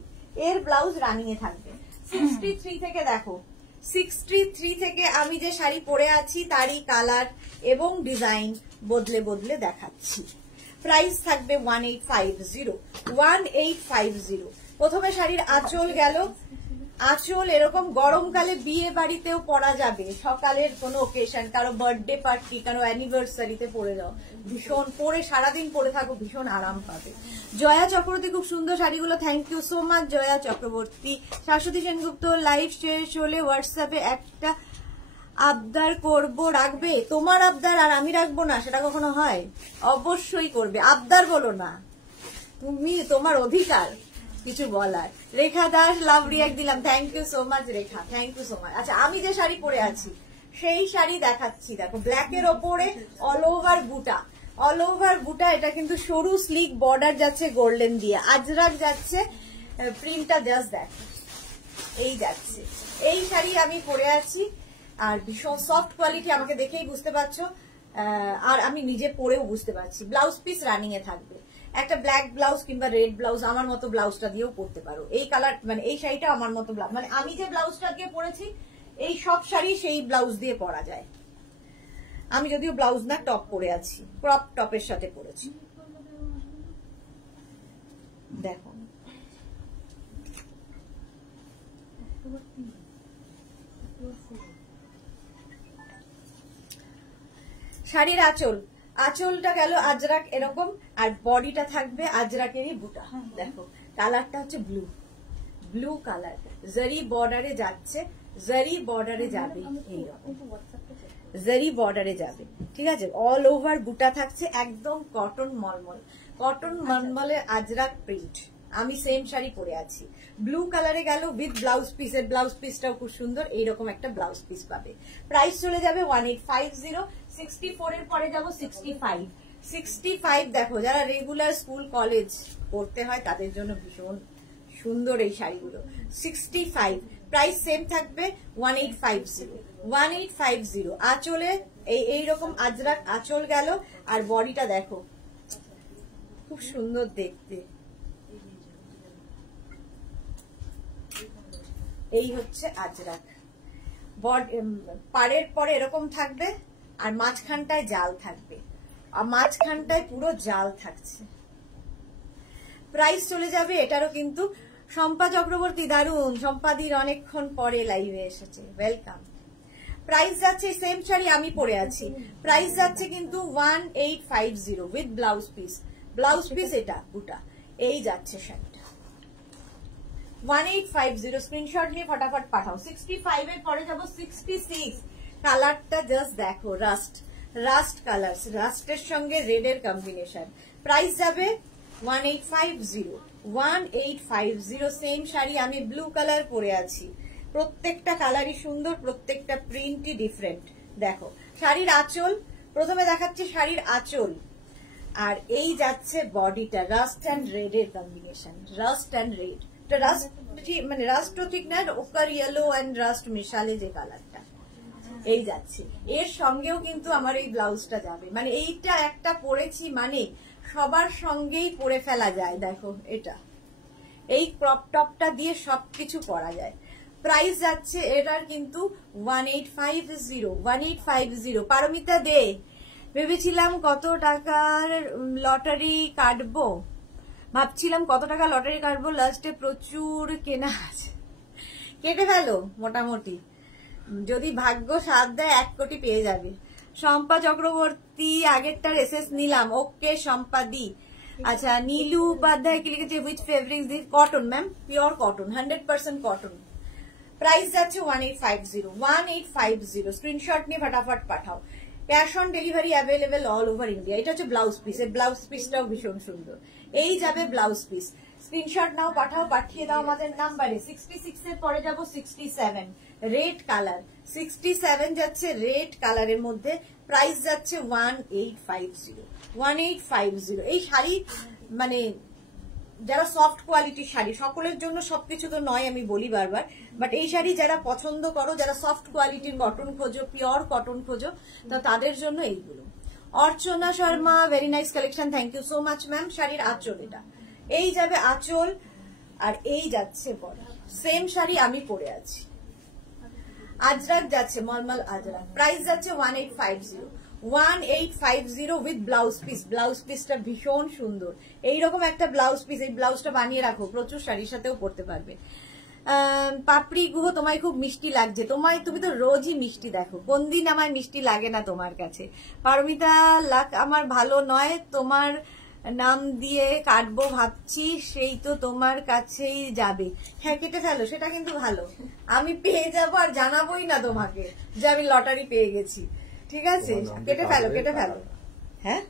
এর ব্লাউজ রানিং এ থাকবে। 63 থেকে দেখো, 63 থেকে আমি যে শাড়ি পরে আছি তারই কালার এবং ডিজাইন বদলে বদলে দেখাচ্ছি। প্রাইস থাকবে 1850, 1850। প্রথমে শাড়ির আঁচল গেল, আঁচল এরকম গরমকালে বিয়ে বাড়িতেও পরা যাবে, সকালের কোনো ওকেশন, কারো বার্থডে পার্টি, কারো অ্যানিভার্সারিতে পরে যাও, ভীষণ পরে সারাদিন পরে থাকো, ভীষণ আরাম পাবে। জয়া চক্রবর্তী খুব সুন্দর শাড়িগুলো, thank you so much Joya Chakraborty. Saswati Sengupta live শেষ হলে হোয়াটসঅ্যাপে একটা আবদার করব, রাখবে? তোমার আবদার আর আমি রাখবো না, সেটা কখনো হয়? অবশ্যই করবে, আবদার বলো না, তুমি তোমার অধিকার কিছু বলার। রেখা দাস লাভ রিয়াক্ট দিলাম, thank you so much Rekha, thank you so much. আচ্ছা আমি যে শাড়ি পরে আছি সেই শাড়ি দেখাচ্ছি, দেখো ব্ল্যাকের ওপরে অল ওভার বুটা, অল ওভার বুটা, এটা কিন্তু সরু স্লিক বর্ডার যাচ্ছে গোল্ডেন দিয়ে, আজরাক যাচ্ছে, প্রিন্টটা জাস্ট দেখো এই যাচ্ছে। এই শাড়ি আমি পরে আছি আর ভীষণ সফট কোয়ালিটি, আমাকে দেখেই বুঝতে পারছো, আর আমি নিজে পরেও বুঝতে পারছি। ব্লাউজ পিস রানিং এ থাকবে, একটা ব্ল্যাক ব্লাউজ কিংবা রেড ব্লাউজ, আমার মতো ব্লাউজটা দিয়েও পরতে পারো। এই কালার মানে এই শাড়িটা আমার মতো ব্লাউজ, মানে আমি যে ব্লাউজটা দিয়ে পরেছি এই সব শাড়ি সেই ব্লাউজ দিয়ে পরা যায়। আমি যদিও ব্লাউজ না টপ পরে আছি, ক্রপ টপের সাথে পরেছি। দেখো শাড়ির আঁচল, আঁচলটা গেল আজরাক এরকম, আর বডিটা থাকবে আজরাকেরই বুটা। দেখো কালারটা হচ্ছে ব্লু, ব্লু কালার, জারি বর্ডারে যাচ্ছে, জারি বর্ডারে যাবে, এইরকম জারি বর্ডারে যাবে, ঠিক আছে। অল ওভার বুটা থাকছে, একদম কটন মলমল, কটন মলমলের আজরাক প্রিন্ট। আমি সেম শাড়ি পরে আছি, ব্লু কালারে গেল উইথ ব্লাউজ পিস, এর ব্লাউজ পিসটাও খুব সুন্দর, এইরকম একটা ব্লাউজ পিস পাবে। প্রাইস চলে যাবে 1850, 64 এর পরে যাবো 65, 65। দেখো যারা রেগুলার স্কুল কলেজ পড়তে হয় তাদের জন্য ভীষণ সুন্দর এই শাড়িগুলো। 65 প্রাইস সেম থাকবে 1850, 1850। আঁচলে এইরকম আজরাক আঁচল গেল, আর বডিটা দেখো খুব সুন্দর দেখতে, এই হচ্ছে আজরাক। পাড়ের পরে এরকম থাকবে, আর মাঝখানটায় জাল থাকবে, আর মাঝখানটায় পুরো জাল থাকছে। প্রাইস চলে যাবে এটারও কিন্তু। শম্পা চক্রবর্তী দারুন, শম্পাদির অনেকক্ষণ পরে লাইভে এসেছে, ওয়েলকাম। প্রাইস যাচ্ছে, সেম শাড়ি আমি পরে আছি, প্রাইস যাচ্ছে কিন্তু 1850 with blouse piece, blouse piece এটা বুটা, এই যাচ্ছে শাড়িটা 1850। স্ক্রিনশট নিয়ে ফটাফট পাঠাও। 65 এর পরে যাবো 66, কালারটা জাস্ট দেখো, রাস্ট, রাস্ট কালার, রাস্টের সঙ্গে রেড এর কম্বিনেশন। প্রাইস যাবে 1850, 1850। সেম শাড়ি আমি ব্লু কালার পরে আছি, প্রত্যেকটা কালারই সুন্দর, প্রত্যেকটা প্রিন্টই ডিফারেন্ট। দেখো শাড়ির আঁচল, প্রথমে দেখাচ্ছি শাড়ির আঁচল, আর এই যাচ্ছে বডিটা, রাস্ট অ্যান্ড রেড এর combination, rust and red, rust মানে রাস্টও ঠিক না, ওকার ইয়েলো অ্যান্ড রাস্ট মিশালে যে কালারটা, এই যাচ্ছে। এর সঙ্গেও কিন্তু আমার এই ব্লাউজটা যাবে, মানে এইটা একটা পরেছি মানে সবার সঙ্গেই পরে ফেলা যায়। দেখো এটা, এই ক্রপ টপটা দিয়ে সবকিছু পরা যায়। প্রাইস যাচ্ছে এটার কিন্তু 1850, 1850। পারমিতা দে, ভেবেছিলাম কত টাকার লটারি কাটবো, ভাবছিলাম কত টাকা লটারি কাটবো, লাস্টে প্রচুর কেনা আছে, কেটে ফেলো মোটামুটি, যদি ভাগ্য সাথ দেয় 1 কোটি পেয়ে যাবে। শম্পা চক্রবর্তী, আগেরটার এসএস নিলাম, ওকে শম্পা দি। আচ্ছা নীলু উপাধ্যায় কি লিখেছে, with fabrics this, cotton ma'am, pure cotton, 100% cotton. Price যাচ্ছে 1850, 1850। স্ক্রিনশট নিয়ে ফটাফট পাঠাও। Cash on delivery available all over India. এটা হচ্ছে ব্লাউজ পিস, এই ব্লাউজ পিসটাও ভীষণ সুন্দর, এই যাবে ব্লাউজ পিস। স্ক্রিনশট নাও, পাঠাও, পাঠিয়ে দাও আমাদের নাম্বারে। 66 এর পরে যাবো 67, রেড কালার, 67 যাচ্ছে রেড কালারের মধ্যে। প্রাইস যাচ্ছে 1850, 1850। এই শাড়ি মানে যারা সফট কোয়ালিটির শাড়ি, সকলের জন্য সবকিছু তো নয় আমি বলি বারবার, বাট এই শাড়ি যারা পছন্দ করো, যারা সফট কোয়ালিটির কটন খোঁজো, পিওর কটন খোঁজো, তো তাদের জন্য এইগুলো। Archana Sharma, very nice collection, thank you so much ma'am. শাড়ির আঁচল এটা, এই যাবে আঁচল, আর এই যাচ্ছে বডি। সেম শাড়ি আমি পরে আছি, আজরাক যাচ্ছে, মলমল আজরাক। প্রাইস যাচ্ছে 1850, 1850 উইথ ব্লাউজ পিস। ব্লাউজ পিসটা ভীষণ সুন্দর, এইরকম একটা ব্লাউজ পিস, এই ব্লাউজটা বানিয়ে রাখো, প্রচুর শাড়ির সাথেও পরতে পারবে। পাপড়ি গুহ, তোমায় খুব মিষ্টি লাগছে। তুমি তো রোজই মিষ্টি দেখো, কোন দিন আমার মিষ্টি লাগে না তোমার কাছে। পারমিতা, লাক আমার ভালো নয়, তোমার নাম দিয়ে কাটবো ভাবছি, সেই তো তোমার কাছেই যাবে। হ্যাঁ, কেটে ফেলো, সেটা কিন্তু ভালো। আমি পেয়ে যাবো আর জানাবোই না তোমাকে যে আমি লটারি পেয়ে গেছি, ঠিক আছে? কেটে ফেলো, কেটে ফেলো। হ্যাঁ,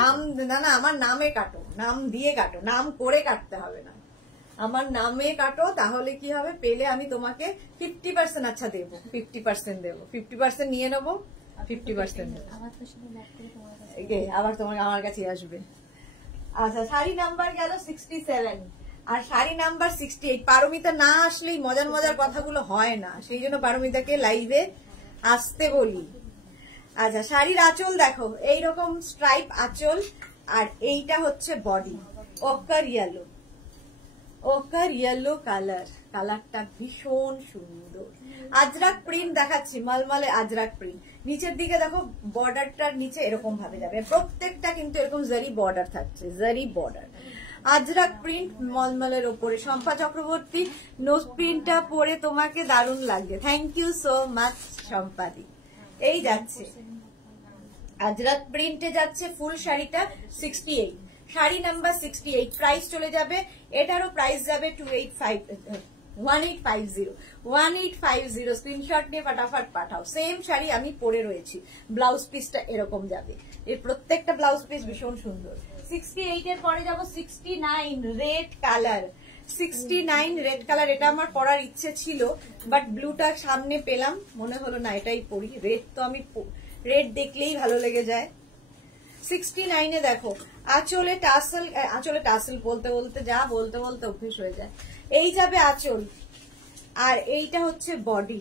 নাম না, না আমার নামে কাটো, নাম দিয়ে কাটো, নাম করে কাটতে হবে না, আমার নামে কাটো। তাহলে কি হবে, পেলে আমি তোমাকে 50%, আচ্ছা দেবো, 50% দেবো, 50% নিয়ে নেবো, 50% দেবো, আবার তোমার আমার কাছে আসবে। আচ্ছা, শাড়ি নাম্বার গেল 67 আর শাড়ি নাম্বার 68। পারমিতা না আসলেই মজার মজার কথাগুলো হয় না, সেই জন্য পারমিতাকে লাইভে আসতে বলি। আচ্ছা, শাড়ির আঁচল দেখো, এইরকম স্ট্রাইপ আঁচল, আর এইটা হচ্ছে বডি, ওকার ইয়েলো, ওকার ইয়েলো কালারটা ভীষণ সুন্দর। আজরাক প্রিন্ট দেখাচ্ছি, মলমলে আজরাক প্রিন্ট। নিচের দিকে দেখো, বর্ডারটার নিচে এরকম ভাবে যাবে, প্রত্যেকটা কিন্তু এরকম জারি বর্ডার থাকছে, জারি বর্ডার। আজরাক প্রিন্ট মলমলের ওপরে। শম্পা চক্রবর্তী, নোজ প্রিন্টটা পরে তোমাকে দারুণ লাগবে। থ্যাংক ইউ সো মাচ শম্পাদি। এই যাচ্ছে আজরাক প্রিন্টে যাচ্ছে ফুল শাড়িটা 68, শাড়ি নাম্বার 68। প্রাইস চলে যাবে, এটারও প্রাইস যাবে 1850। স্ক্রিনশট নিয়ে ফটাফট পাঠাও। সেম শাড়ি আমি পরে রয়েছি, ব্লাউজ পিসটা এরকম যাবে, এর প্রত্যেকটা ব্লাউজ পিস ভীষণ সুন্দর। 68 এর পরে যাবো 69 রেড কালার। 69 রেড কালার, এটা আমার পরার ইচ্ছে ছিল, বাট ব্লুটা সামনে পেলাম, মনে হলো না এটাই পরি। রেড তো আমি রেড দেখলেই ভালো লেগে যায়। 69 এ দেখো, আঁচলে টাসেল বলতে বলতে অভ্যেস হয়ে যায়। এই যাবে আঁচল, আর এইটা হচ্ছে বডি,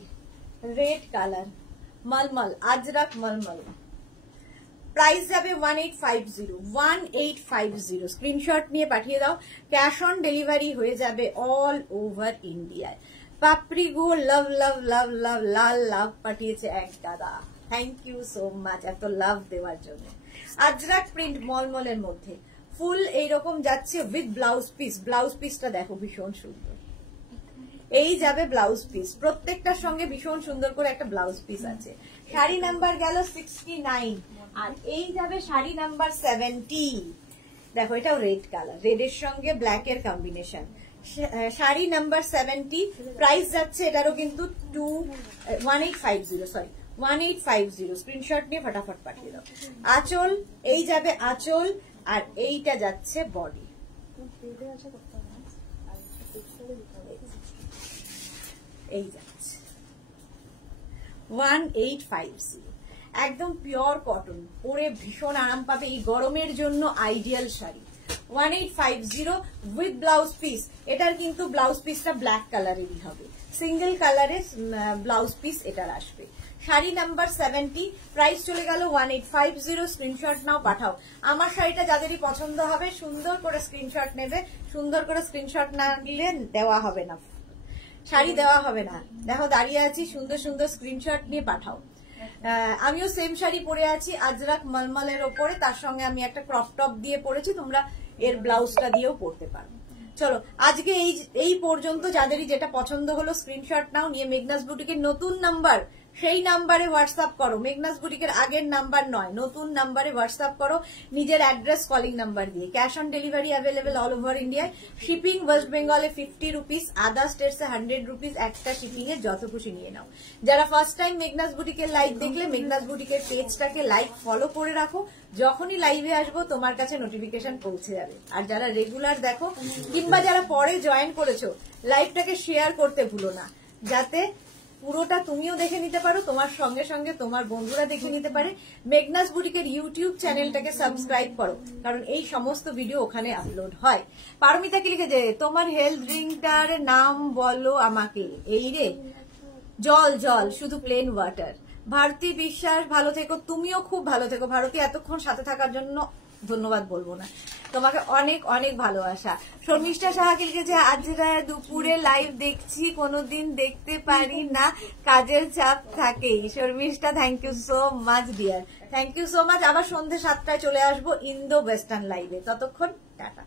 রেড কালার, মলমল আজরাক মলমল। প্রাইস যাবে 1850। স্ক্রিনশট নিয়ে পাঠিয়ে দাও, ক্যাশ অন ডেলিভারি হয়ে যাবে অল ওভার ইন্ডিয়ায়। পাপড়ি গো লাভ লাভ লাভ লাভ লাল লাভ পাঠিয়েছে এক দাদা, থ্যাংক ইউ সো মাচ এত লাভ দেওয়ার জন্য। আজরাক প্রিন্ট মলমলের মধ্যে ফুল এইরকম যাচ্ছে উইথ ব্লাউজ পিস। ব্লাউজ পিসটা দেখো ভীষণ সুন্দর, এই যাবে ব্লাউজ পিস, প্রত্যেকটার সঙ্গে ভীষণ সুন্দর করে একটা ব্লাউজ পিস আছে। শাড়ি নাম্বার গেল 69, আর এই যাবে শাড়ি নাম্বার 70। দেখো, এটাও রেড কালার, রেডের সঙ্গে ব্ল্যাক এর কম্বিনেশন। শাড়ি নাম্বার 70, প্রাইস যাচ্ছে এটারও কিন্তু 1850। স্ক্রিনশট নিয়ে ফটাফট পাঠিয়ে দাও। আঁচল, এই যাবে আঁচল, আর এইটা যাচ্ছে বডি। এই যাচ্ছে 1850, একদম পিওর কটন, পরে ভীষণ আরাম পাবে, এই গরমের জন্য ideal sari. 1850 with blouse piece. এটার কিন্তু ব্লাউজ পিসটা ব্ল্যাক কালারেরই হবে, সিঙ্গেল কালারের ব্লাউজ পিস এটার আসবে। শাড়ি নাম্বার 70, প্রাইস চলে গেল 1850। স্ক্রিনশট নাও, পাঠাও। আমার শাড়িটা যাদেরই পছন্দ হবে সুন্দর করে স্ক্রিনশট নেবে, সুন্দর করে স্ক্রিনশট না নিলে দেওয়া হবে না, শাড়ি দেওয়া হবে না। দেখো দাঁড়িয়ে আছি, সুন্দর সুন্দর স্ক্রিনশট নিয়ে পাঠাও। আমিও সেম শাড়ি পরে আছি আজরাক মলমলের ওপরে, তার সঙ্গে আমি একটা ক্রপ টপ দিয়ে পরেছি, তোমরা এর ব্লাউজটা দিয়েও পরতে পারো। চলো আজকে এই পর্যন্ত, যাদেরই যেটা পছন্দ হলো স্ক্রিনশট নাও, নিয়ে মেঘনাস বুটিকের নতুন নাম্বার, সেই নাম্বারে হোয়াটসঅ্যাপ করো। মেঘনাস বুটিকের আগের নাম্বার নয়, নতুন নাম্বারে হোয়াটসঅ্যাপ করো নিজের অ্যাড্রেস কলিং নাম্বার দিয়ে। Cash on delivery available all over ইন্ডিয়ায়। শিপিং ওয়েস্ট বেঙ্গলে 50 রুপিস, আদার স্টেটসে 100 রুপিস, একটা শিপিং এ যত খুশি নিয়ে নাও। যারা ফার্স্ট টাইম মেঘনাস বুটিকের লাইভ দেখলে, মেঘনাস বুটিকের পেজটাকে লাইক ফলো করে রাখো, যখনই লাইভে আসবো তোমার কাছে নোটিফিকেশন পৌঁছে যাবে। আর যারা রেগুলার দেখো কিংবা যারা পরে জয়েন করেছো, লাইভটাকে শেয়ার করতে ভুলো না, যাতে পুরোটা তুমিও দেখে নিতে পারো, তোমার সঙ্গে সঙ্গে তোমার বন্ধুরা দেখে নিতে পারে। মেঘনাস বুটিকের ইউটিউব চ্যানেলটাকে সাবস্ক্রাইব করো, কারণ এই সমস্ত ভিডিও ওখানে আপলোড হয়। পারমিতা কি লিখেছে, তোমার হেলথ ড্রিঙ্কটার নাম বলো আমাকে। এই রে, জল জল, শুধু প্লেন ওয়াটার। ভারতী বিশ্বাস, ভালো থেকো, তুমিও খুব ভালো থেকো। ভারতী, এতক্ষণ সাথে থাকার জন্য ধন্যবাদ বলবো না, তোমাকে অনেক অনেক ভালোবাসা। শর্মিষ্ঠা সাহাকে লিখেছে, আজ দুপুরে লাইভ দেখছি, কোনোদিন দেখতে পারি না, কাজের চাপ থাকেই। Sharmistha, thank you so much dear, thank you so much. আবার সন্ধ্যে 7টায় চলে আসবো ইন্দো ওয়েস্টার্ন লাইভে, ততক্ষণ টাটা।